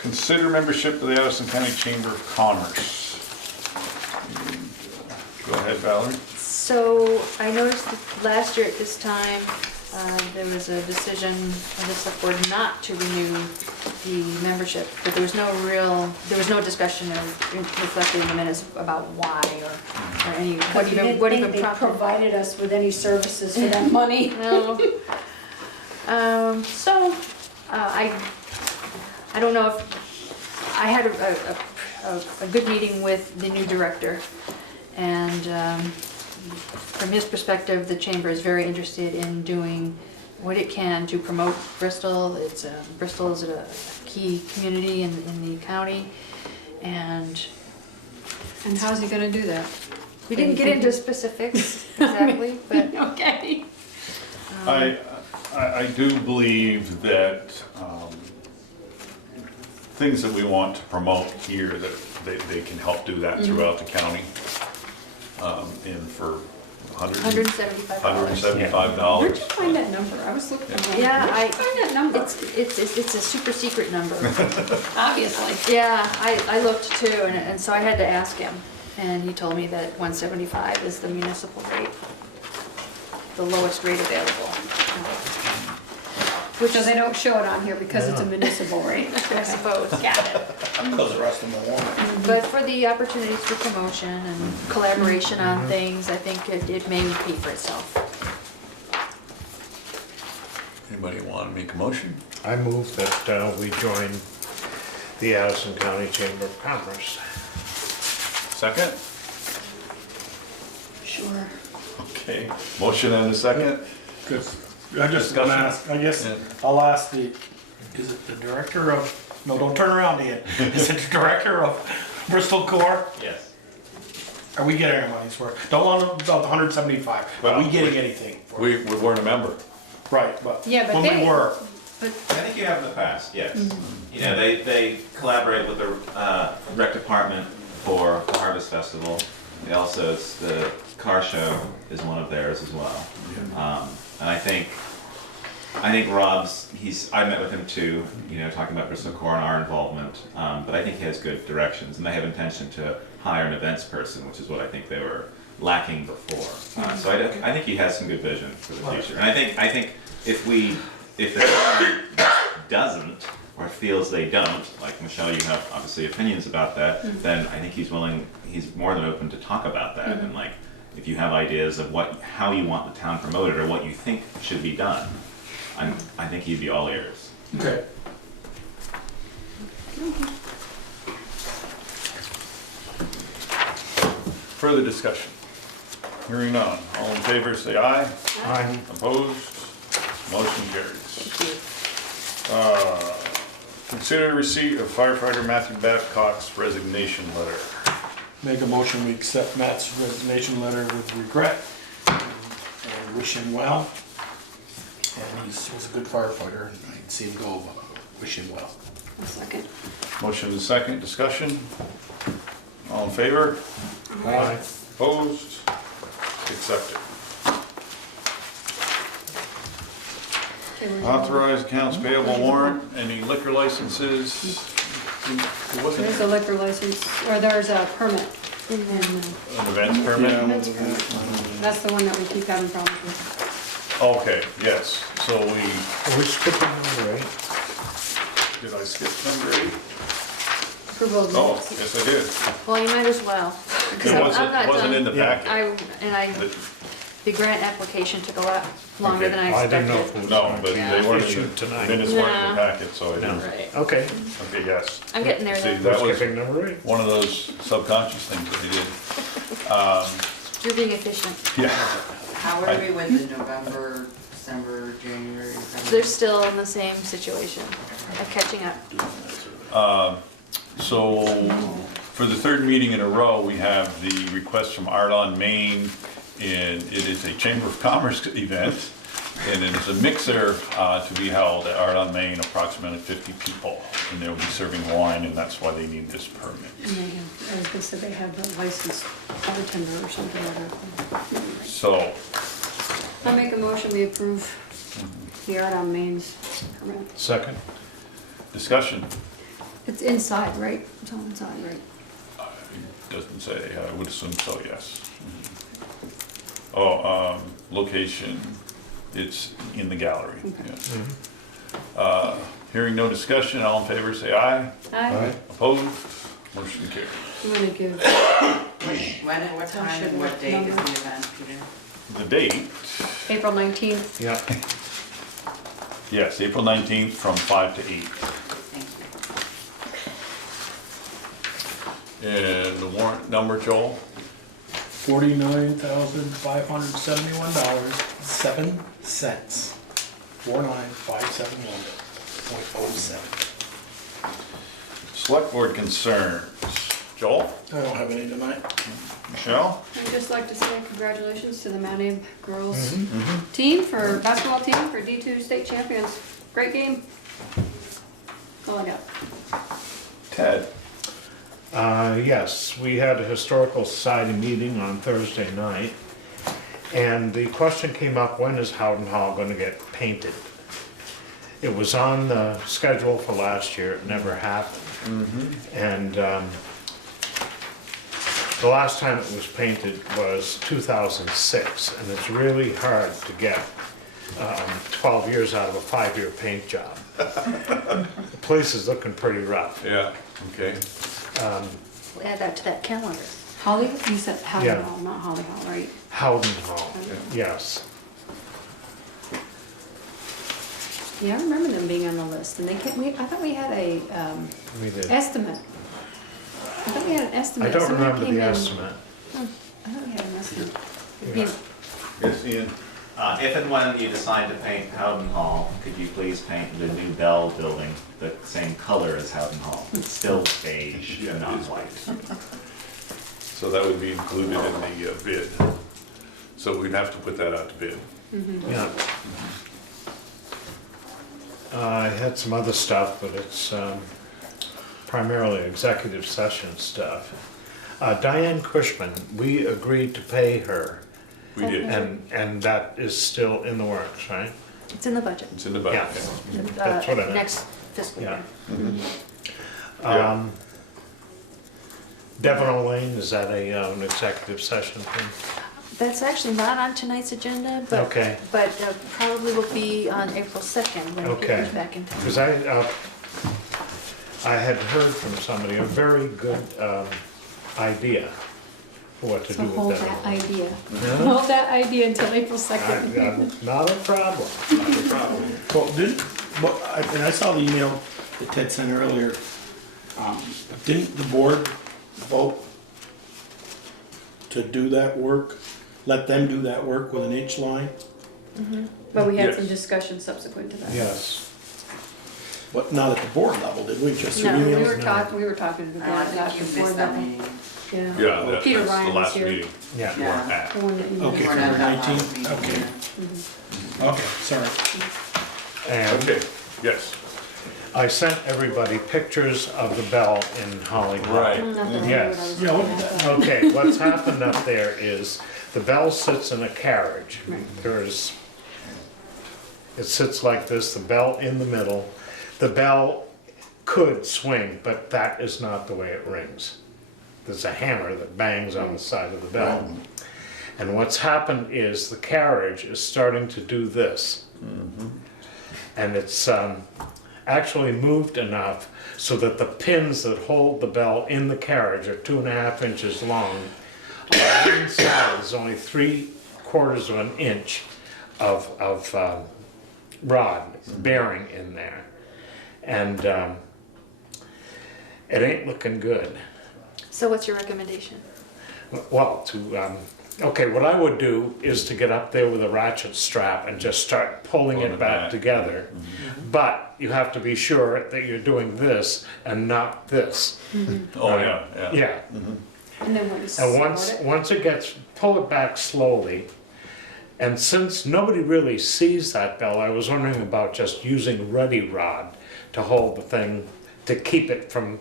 Consider membership of the Addison County Chamber of Commerce. Go ahead, Valerie. So I noticed that last year at this time, there was a decision of the select board not to renew the membership, but there was no discussion or reflected in the minutes about why or any, what even They prompted. provided us with any services for that money. No. I don't know if, I had a good meeting with the new director, and from his perspective, the chamber is very interested in doing what it can to promote Bristol. Bristol is a key community in the county, and how's he gonna do that? we didn't get into specifics exactly, but. Okay. I do believe that things that we want to promote here, that they can help do that throughout the county. And for $175. $175. Where'd you find that number? I was looking. Yeah, Where'd you find that number? It's a super secret number. Obviously. Yeah, I looked too, and so I had to ask him, and he told me that 175 is the municipal rate, the lowest rate available. Which they don't show it on here because it's a municipal rate. I suppose. Got it. Because the rest of them won't. But for the opportunities for promotion and collaboration on things, I think it may pay for itself. Anybody want to make a motion? I move that we join the Addison County Chamber of Commerce. Second? Sure. Okay, motion and a second. Good. I just gonna ask, I guess, I'll ask is it the director of, no, don't turn around Ian. Is it the director of Bristol Core? Yes. Are we getting our money's worth? Don't want about the 175. Are we getting anything for it? We weren't a member. Right, but Yeah, but when they- we were, I think you have in the past, yes. You know, they collaborate with the rec department for the Harvest Festival. They also, the car show is one of theirs as well. And I think Rob's, I met with him too, you know, talking about Bristol Core and our involvement, but I think he has good directions, and they have intention to hire an events person, which is what I think they were lacking before. So I think he has some good vision for the future. And I think if the town doesn't, or feels they don't, like Michelle, you have obviously opinions about that, then I think he's more than open to talk about that, and like, if you have ideas of how you want the town promoted or what you think should be done, I think he'd be all ears. okay. Further discussion? Hearing none. All in favor, say aye. Aye. Opposed? Motion carries. Consider receipt of firefighter Matthew Babcock's resignation letter. Make a motion, we accept Matt's resignation letter with regret and wish him well. And he was a good firefighter, and I'd see him go, but wish him well. A second. Motion is second. Discussion? All in favor? Aye. Opposed? Accepted. Authorize accounts payable warrant, any liquor licenses? It wasn't There's a liquor license, or there's a permit. an event permit? That's the one that we keep having problems with. Okay, yes, so Are we skipping number 8? did I skip number 8? Approval of Oh, minutes. yes, I did. Well, you might as well. because It I'm wasn't, not wasn't in the done. packet. The grant application took a lot longer than I I didn't know expected. if it was No, but Yeah. they weren't in issued the, tonight. minutes weren't in the No. packet, so I didn't. Right. Okay, Okay, yes. I'm getting there See, though. that we're was skipping number 8. one of those subconscious things that I did. You're being efficient. Yeah. How are we with the November, December, January? February? They're still in the same situation of catching up. So, for the third meeting in a row, we have the request from Art on Main, and it is a Chamber of Commerce event, and it is a mixer to be held at Art on Main, approximately 50 people, and they'll be serving wine, and that's why they need this permit. And they have, as they said, they have a licensed bartender or something like that. So, I'll make a motion, we approve the Art on Main's permit. Second? discussion, It's inside, right? It's all inside, right? it doesn't say, I would assume so, yes. Oh, location, it's in the gallery, yes. Hearing no discussion, all in favor, say aye. Aye. Opposed? Motion carries. I'm gonna give, When and what time and what date is the event, Peter? The date, April 19th. Yeah. yes, April 19th from 5 to 8. Thank you. And the warrant number, Joel? $49,571.07. 49571.07. Select board concerns. Joel? I don't have any tonight. Michelle? I'd just like to say congratulations to the Mount Abe girls Mm-hmm. team, for basketball team, for D2 state champions. Great game. All I got. Ted? Yes, we had a historical society meeting on Thursday night, and the question came up, when is Howden Hall going to get painted? It was on the schedule for last year, it never happened. And the last time it was painted was 2006, and it's really hard to get 12 years out of a 5-year paint job. The place is looking pretty rough. Yeah, okay. We'll add that to that calendar. Holly, you said Howden Yeah. Hall, not Holly Hall, right? Howden Hall, yes. Yeah, I remember them being on the list, and they kept, I thought we had a We did. estimate. I thought we had an estimate. I don't Somebody remember came the in- estimate. I thought we had an estimate. Yeah. Yes, Ian? If and when you decide to paint Howden Hall, could you please paint the new Bell building the same color as Howden Hall? It's still beige, Yeah, it not is. white. So that would be included in the bid. So we'd have to put that out to bid. Yeah. I had some other stuff, but it's primarily executive session stuff. Diane Cushman, we agreed to pay her, We did. and that is still in the works, right? It's in the budget. It's in the budget. Yeah. That's what I meant. Next fiscal Yeah. year. Yeah. Devon Lane, is that an executive session thing? That's actually not on tonight's agenda, but, Okay. but probably will be on April 2nd when Okay. Peter's back in town. Because I had heard from somebody a very good idea for what to So do hold with that that. idea. Huh? Hold that idea until April 2nd. Not a problem, not a problem. Well, and I saw the email that Ted sent earlier. Didn't the board vote to do that work? Let them do that work with an H line? But we had Yes. some discussion subsequent to that. Yes. But not at the board level, did we? Just through No, we emails? were talking, to the I board, think not you the missed board that level. meeting. Yeah. Yeah, Peter that's Ryan the was last here. meeting. Yeah. You weren't at. The one that you Okay, missed. We're from not the at that 19th? last meeting, Okay. yeah. Okay, sorry. And Okay, yes. I sent everybody pictures of the bell in Holly Grove. Right. Yes. Yeah, look at that. Okay, what's happened up there is the bell sits in a carriage. It sits like this, the bell in the middle. The bell could swing, but that is not the way it rings. There's a hammer that bangs on the side of the bell. And what's happened is the carriage is starting to do this. And it's actually moved enough so that the pins that hold the bell in the carriage are 2.5 inches long. On one side is only 3/4 of an inch of rod bearing in there. And it ain't looking good. So what's your recommendation? Well, okay, what I would do is to get up there with a ratchet strap and just start pulling it back together. But you have to be sure that you're doing this and not this. Oh, yeah. Yeah. And then when you And once it gets, pull it back slowly. And since nobody really sees that bell, I was wondering about just using ready rod to hold the thing, to keep it from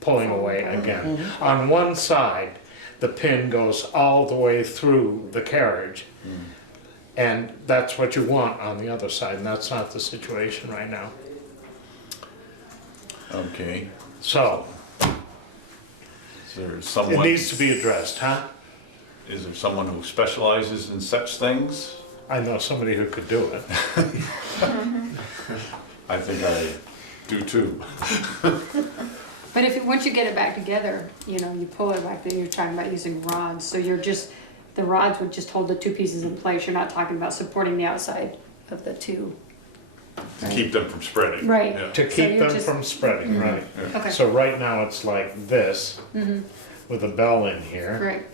pulling away again. On one side, the pin goes all the way through the carriage. And that's what you want on the other side, and that's not the situation right now. Okay. So, Is there someone? it needs to be addressed, huh? Is there someone who specializes in such things? I know somebody who could do it. I think I do too. But once you get it back together, you pull it back, then you're talking about using rods, so the rods would just hold the two pieces in place, you're not talking about supporting the outside of the two. To keep them from spreading. Right. Yeah. To keep them from spreading, right. Okay. So right now it's like this, with a bell in here. Right.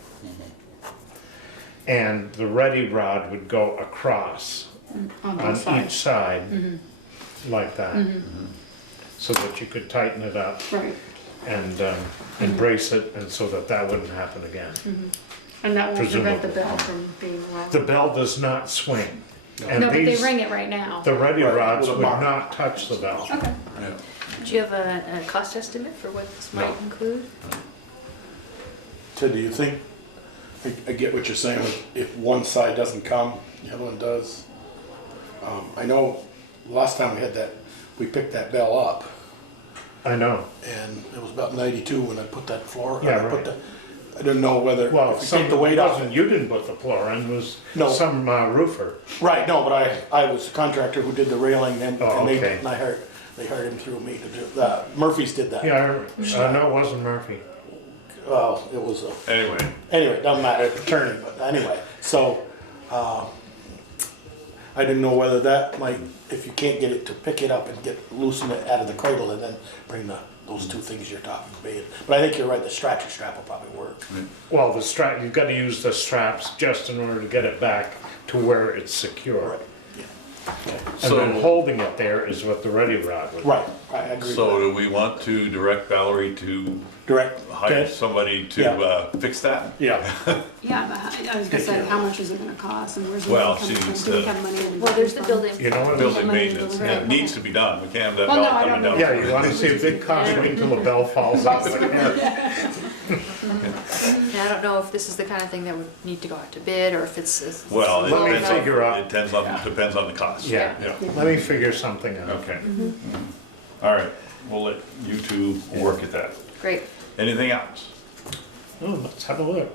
And the ready rod would go across On on both sides. each side, like that. So that you could tighten it up Right. and brace it, and so that wouldn't happen again. And that won't prevent the Presumably. bell from being wrong. The bell does not swing. And No, but they these, ring it right now. the ready rods with a would bar. not touch the bell. Okay. Do you have a cost estimate for what this might include? So do you think, I get what you're saying, if one side doesn't come, the other one does? I know last time we had that, we picked that bell up, I know. and it was about 92 when I put that floor, Yeah, I put right. I didn't know whether, Well, if we take the weight it off. wasn't, you didn't put the floor in, it was No. some roofer. Right, no, but I was the contractor who did the railing, and Oh, they okay. they hired him through me to do that. Murphy's did that. Yeah, no, it wasn't Murphy. Well, it was Anyway, doesn't matter, attorney, but anyway, so, I didn't know whether that might, if you can't get it to pick it up and loosen it out of the cradle and then bring those two things you're talking about. But I think you're right, the stretcher strap will probably work. Well, the strap, you've got to use the straps just in order to get it back to where it's secure. And then holding it there is what the ready rod would do. Right, I agree. so do we want to direct Valerie to hire somebody to fix that? Yeah. Yeah, but I was gonna say, how much is it gonna cost and where's the Well, money coming see, from? Do we have money in the Well, there's the fund? building. You know what? Building money to maintenance, deliver it. it needs to be done, we can't have that Well, no, bell I coming don't down. Yeah, you want to see a big cost, wait until the bell falls out. And I don't know if this is the kind of thing that would need to go out to bid, or if it's. Well, Let me figure out. it depends on the cost. Yeah, let me figure something out. Okay. All right, we'll let you two work at that. Great. Anything else? Oh, let's have a look.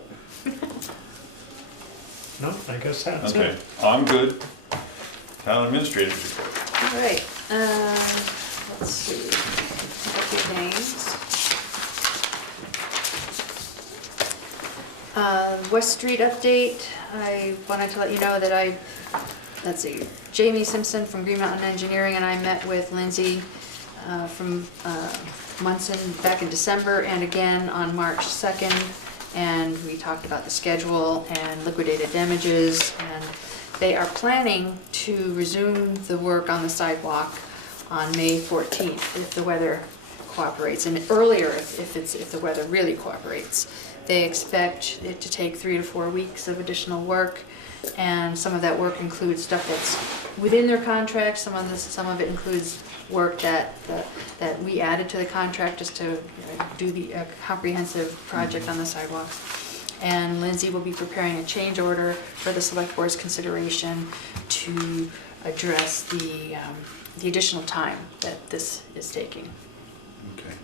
No, I guess that's Okay, it. I'm good. Town administrator's report. All right, let's see, a few things. West Street update, I wanted to let you know that let's see, Jamie Simpson from Green Mountain Engineering and I met with Lindsay from Munson back in December and again on March 2nd. And we talked about the schedule and liquidated damages, and they are planning to resume the work on the sidewalk on May 14th if the weather cooperates, and earlier if the weather really cooperates. They expect it to take 3 to 4 weeks of additional work, and some of that work includes stuff that's within their contract. Some of it includes work that we added to the contract just to do the comprehensive project on the sidewalks. And Lindsay will be preparing a change order for the select board's consideration to address the additional time that this is taking. Okay.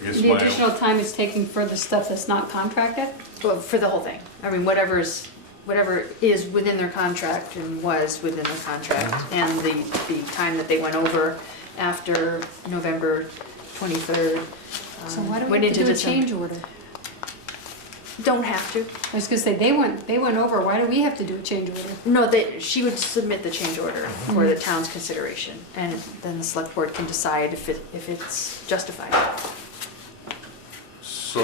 I guess The my- additional time it's taking for the stuff that's not contracted? Well, for the whole thing. I mean, whatever's whatever is within their contract and was within their contract, and the time that they went over after November 23rd. So why do we went have to into do a December. change order? Don't have to. I was gonna say, they went over, why do we have to do a change order? No, she would submit the change order for the town's consideration, and then the select board can decide if it's justified. So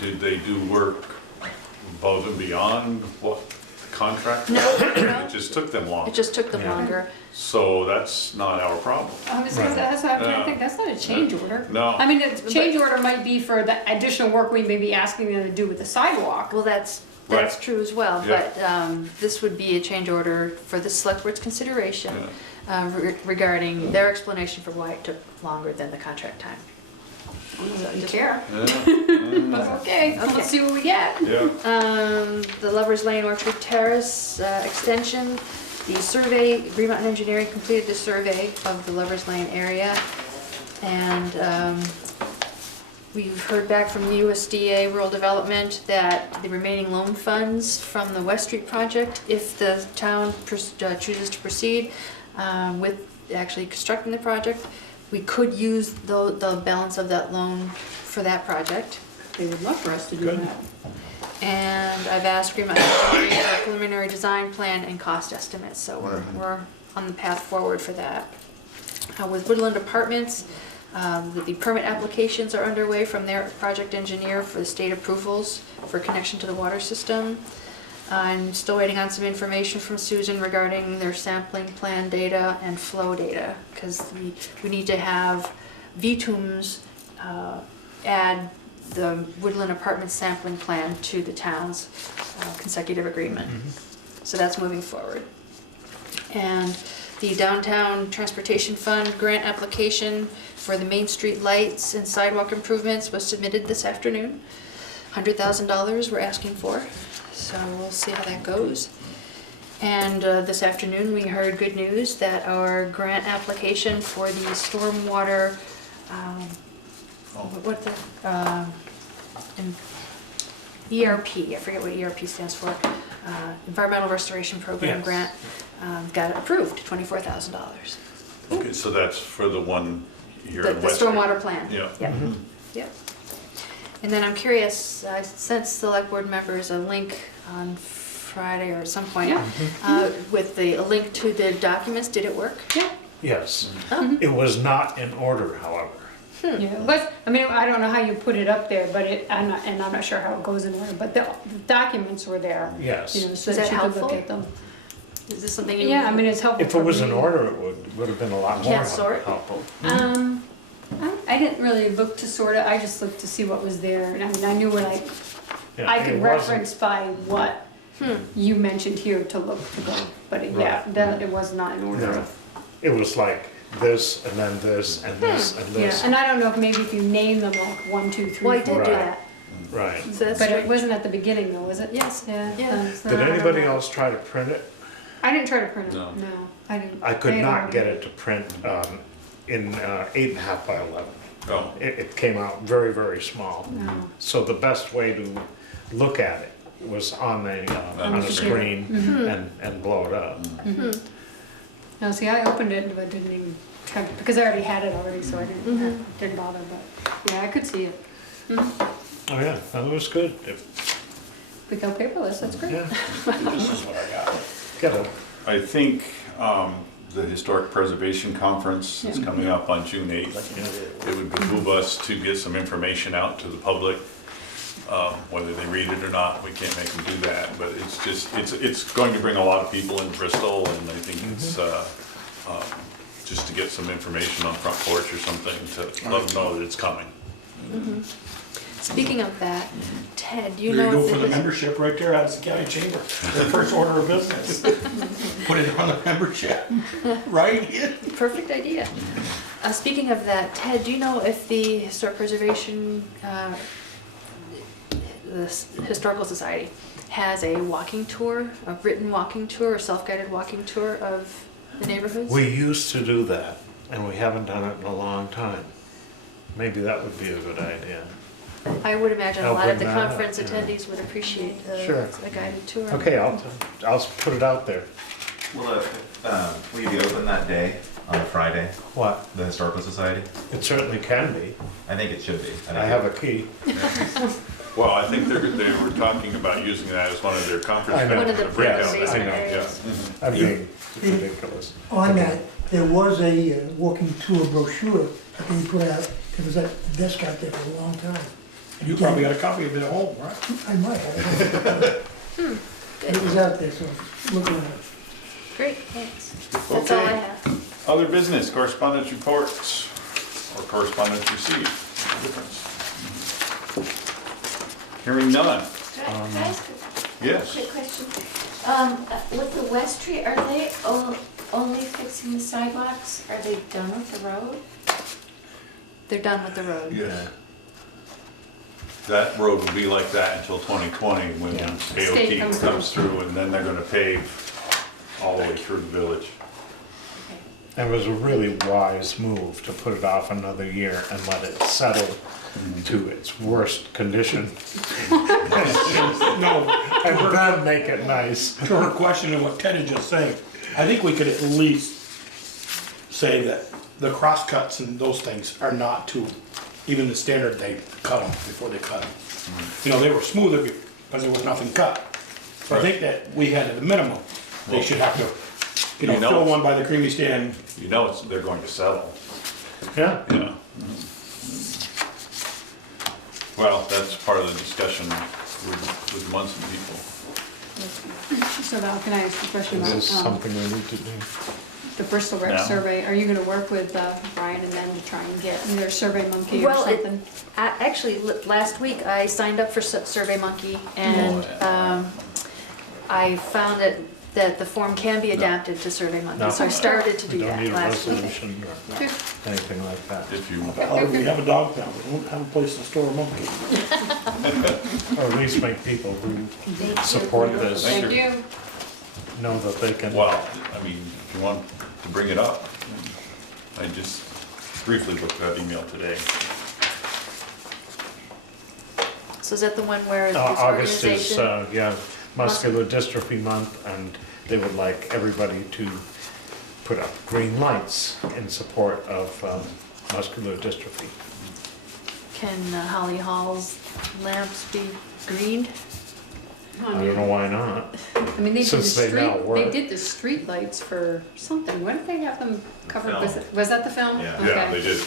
did they do work above and beyond what the contract? No, was? no. It just took them longer. It just took them Yeah. longer. So that's not our problem. I was gonna say, that's what I'm trying to Yeah. think, that's not a change order. No. I mean, the change order might be for the additional work we may be asking them to do with the sidewalk. Well, that's Right. true as well, Yeah. but this would be a change order for the select board's consideration regarding their explanation for why it took longer than the contract time. You care. Yeah. Okay, let's see what we get. Yeah. The Lover's Lane Orchard Terrace extension, the survey, Vermont Engineering completed the survey of the Lover's Lane area, and we've heard back from the USDA Rural Development that the remaining loan funds from the West Street project, if the town chooses to proceed with actually constructing the project, we could use the balance of that loan for that project. They would love for us to do that. And I've asked Vermont Engineering for a preliminary design plan and cost estimates, so we're on the path forward for that. With Woodland Apartments, the permit applications are underway from their project engineer for the state approvals for connection to the water system. I'm still waiting on some information from Susan regarding their sampling plan data and flow data, because we need to have VTUMS add the Woodland Apartments sampling plan to the town's consecutive agreement. So that's moving forward. And the Downtown Transportation Fund grant application for the Main Street lights and sidewalk improvements was submitted this afternoon. $100,000 we're asking for, so we'll see how that goes. And this afternoon we heard good news that our grant application for the stormwater, ERP, I forget what ERP stands for, Environmental Restoration Program Yes. grant, got approved, $24,000. Okay, so that's for the one here The in West Street. stormwater plan. Yeah. Yep. Yep. And then I'm curious, I sent select board members a link on Friday or some point with a link to the documents. Did it work? Yeah. Yes. Oh. It was not in order, however. Yeah, but, I mean, I don't know how you put it up there, but I'm not sure how it goes in order, but the documents were there. Yes. You know, so Is that that you could look helpful? at them. Is this something you? Yeah, I mean, it's helpful. If it was for in me. order, it would have been a lot more Can't sort? helpful. I didn't really look to sort it, I just looked to see what was there, and I mean, I knew what Yeah, I it could wasn't- reference by what you mentioned here to look to go, but yeah, Right. that, it was not in order. No. It was like this, and then this, and this, and Yeah, this. and I don't know if maybe if you name them like 1, 2, 3, Well, I did 4. do Right. that. Right. So that's But it strange. wasn't at the beginning though, was it? Yes. Yeah. Yeah. so Did I don't anybody know. else try to print it? I didn't try to print it, No. no, I didn't. I could had not already- get it to print in 8.5 by 11. Oh. It came out very, very small. No. So the best way to look at it was on the screen and blow it up. No, see, I opened it, but didn't even try, because I already had it already, so I didn't bother, but, yeah, I could see it. Oh yeah, that was good. We go paperless, that's great. Yeah. This is what I got. Got it. I think the Historic Preservation Conference is Yeah. coming up on June 8th. It would behoove us to get some information out to the public. Whether they read it or not, we can't make them do that, but it's just, it's going to bring a lot of people in Bristol, and I think it's just to get some information on Front Porch or something to let them know that it's coming. Speaking of that, Ted, do you There you know go if for the the membership right there out of the county chamber. Their first order of business. Put it on the membership, right? perfect idea. Speaking of that, Ted, do you know if the Historic Preservation, the Historical Society has a walking tour, a written walking tour, or self-guided walking tour of the neighborhoods? We used to do that, and we haven't done it in a long time. Maybe that would be a good idea. I would imagine a I'll lot of bring the that up, conference yeah. attendees would appreciate Sure. a guided tour. Okay, I'll put it out there. Will you be open that day on Friday? What? The Historical Society? It certainly can be. I think it should be. I have a key. Well, I think they were talking about using that as one of their conference. I know. One of the breakout Yes, I know. areas. I'm being ridiculous. On that, there was a walking tour brochure that they put out. There was a desk out there for a long time. You probably got a copy of it at home, right? I might have. It was out there, so look at it. Great, thanks. That's all I Okay. have. Other business, correspondence reports, or correspondence received, difference. Hearing none. Can I ask Yes. a quick question? With the West Tree, are they only fixing the sidewalks? Are they done with the road? They're done with the road. Yes. That road will be like that until 2020 when State AOT comes comes through, and then they're gonna pave all the way through the village. It was a really wise move to put it off another year and let it settle to its worst condition. No, And then make it nice. to her question and what Ted is just saying, I think we could at least say that the crosscuts and those things are not to even the standard they cut them before they cut them. You know, they were smoother because there was nothing cut. So I think that we had at a minimum, they should have to, You know, fill one by the creamy stand. You know they're going to settle. Yeah. Yeah. Well, that's part of the discussion with Munson people. So Val, can I ask a question This about is something we need to do. the Bristol Rec No. survey? Are you gonna work with Brian and them to try and get either Survey Monkey or Well, something? actually, last week I signed up for Survey Monkey, and I found that the form can be adapted to Survey Monkey, No. so I started to do We don't that need a last week. resolution or anything like that. If you, We have a dog now, we don't have a place to store a monkey. Or at least make people who support this Thank you. know that they can. well, I mean, if you want to bring it up, I just briefly looked at that email today. So is that the one where this August is, organization? Muscular Dystrophy Month, and they would like everybody to put up green lights in support of muscular dystrophy. Can Holly Hall's lamps be greened? I don't know why not. I mean, they did the Since they now street, work. they did the street lights for something. When did they have them covered? Film. Was that the film? Yeah. Okay. Yeah, they did.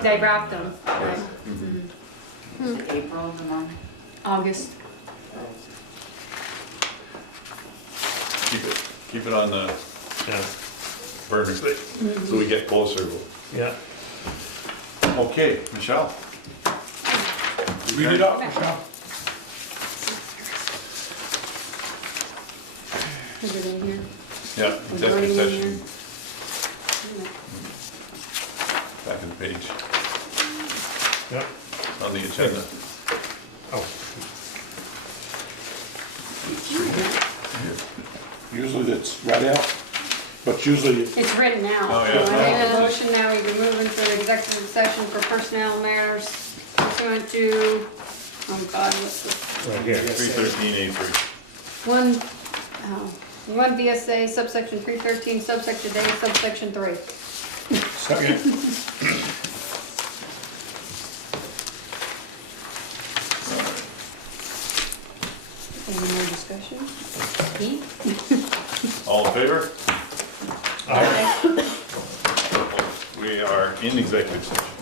They wrapped them, right. April, the month. August. Keep it on the burner stick, so we get closer. Yeah. Okay, Michelle. Read it up, Michelle. Is it in here? Yeah, Majority executive in here? session, back in the page, Yep. on the agenda. Oh. Usually it's read out, but usually It's written now. Oh, yeah. So I make a motion now, we can move into executive session for personnel matters pursuant to, oh God, what's this? Right here. 313A3. One VSA subsection 313 subsection A subsection 3. second. Any more discussion? Pete? All in favor? Aye. We are in executive session.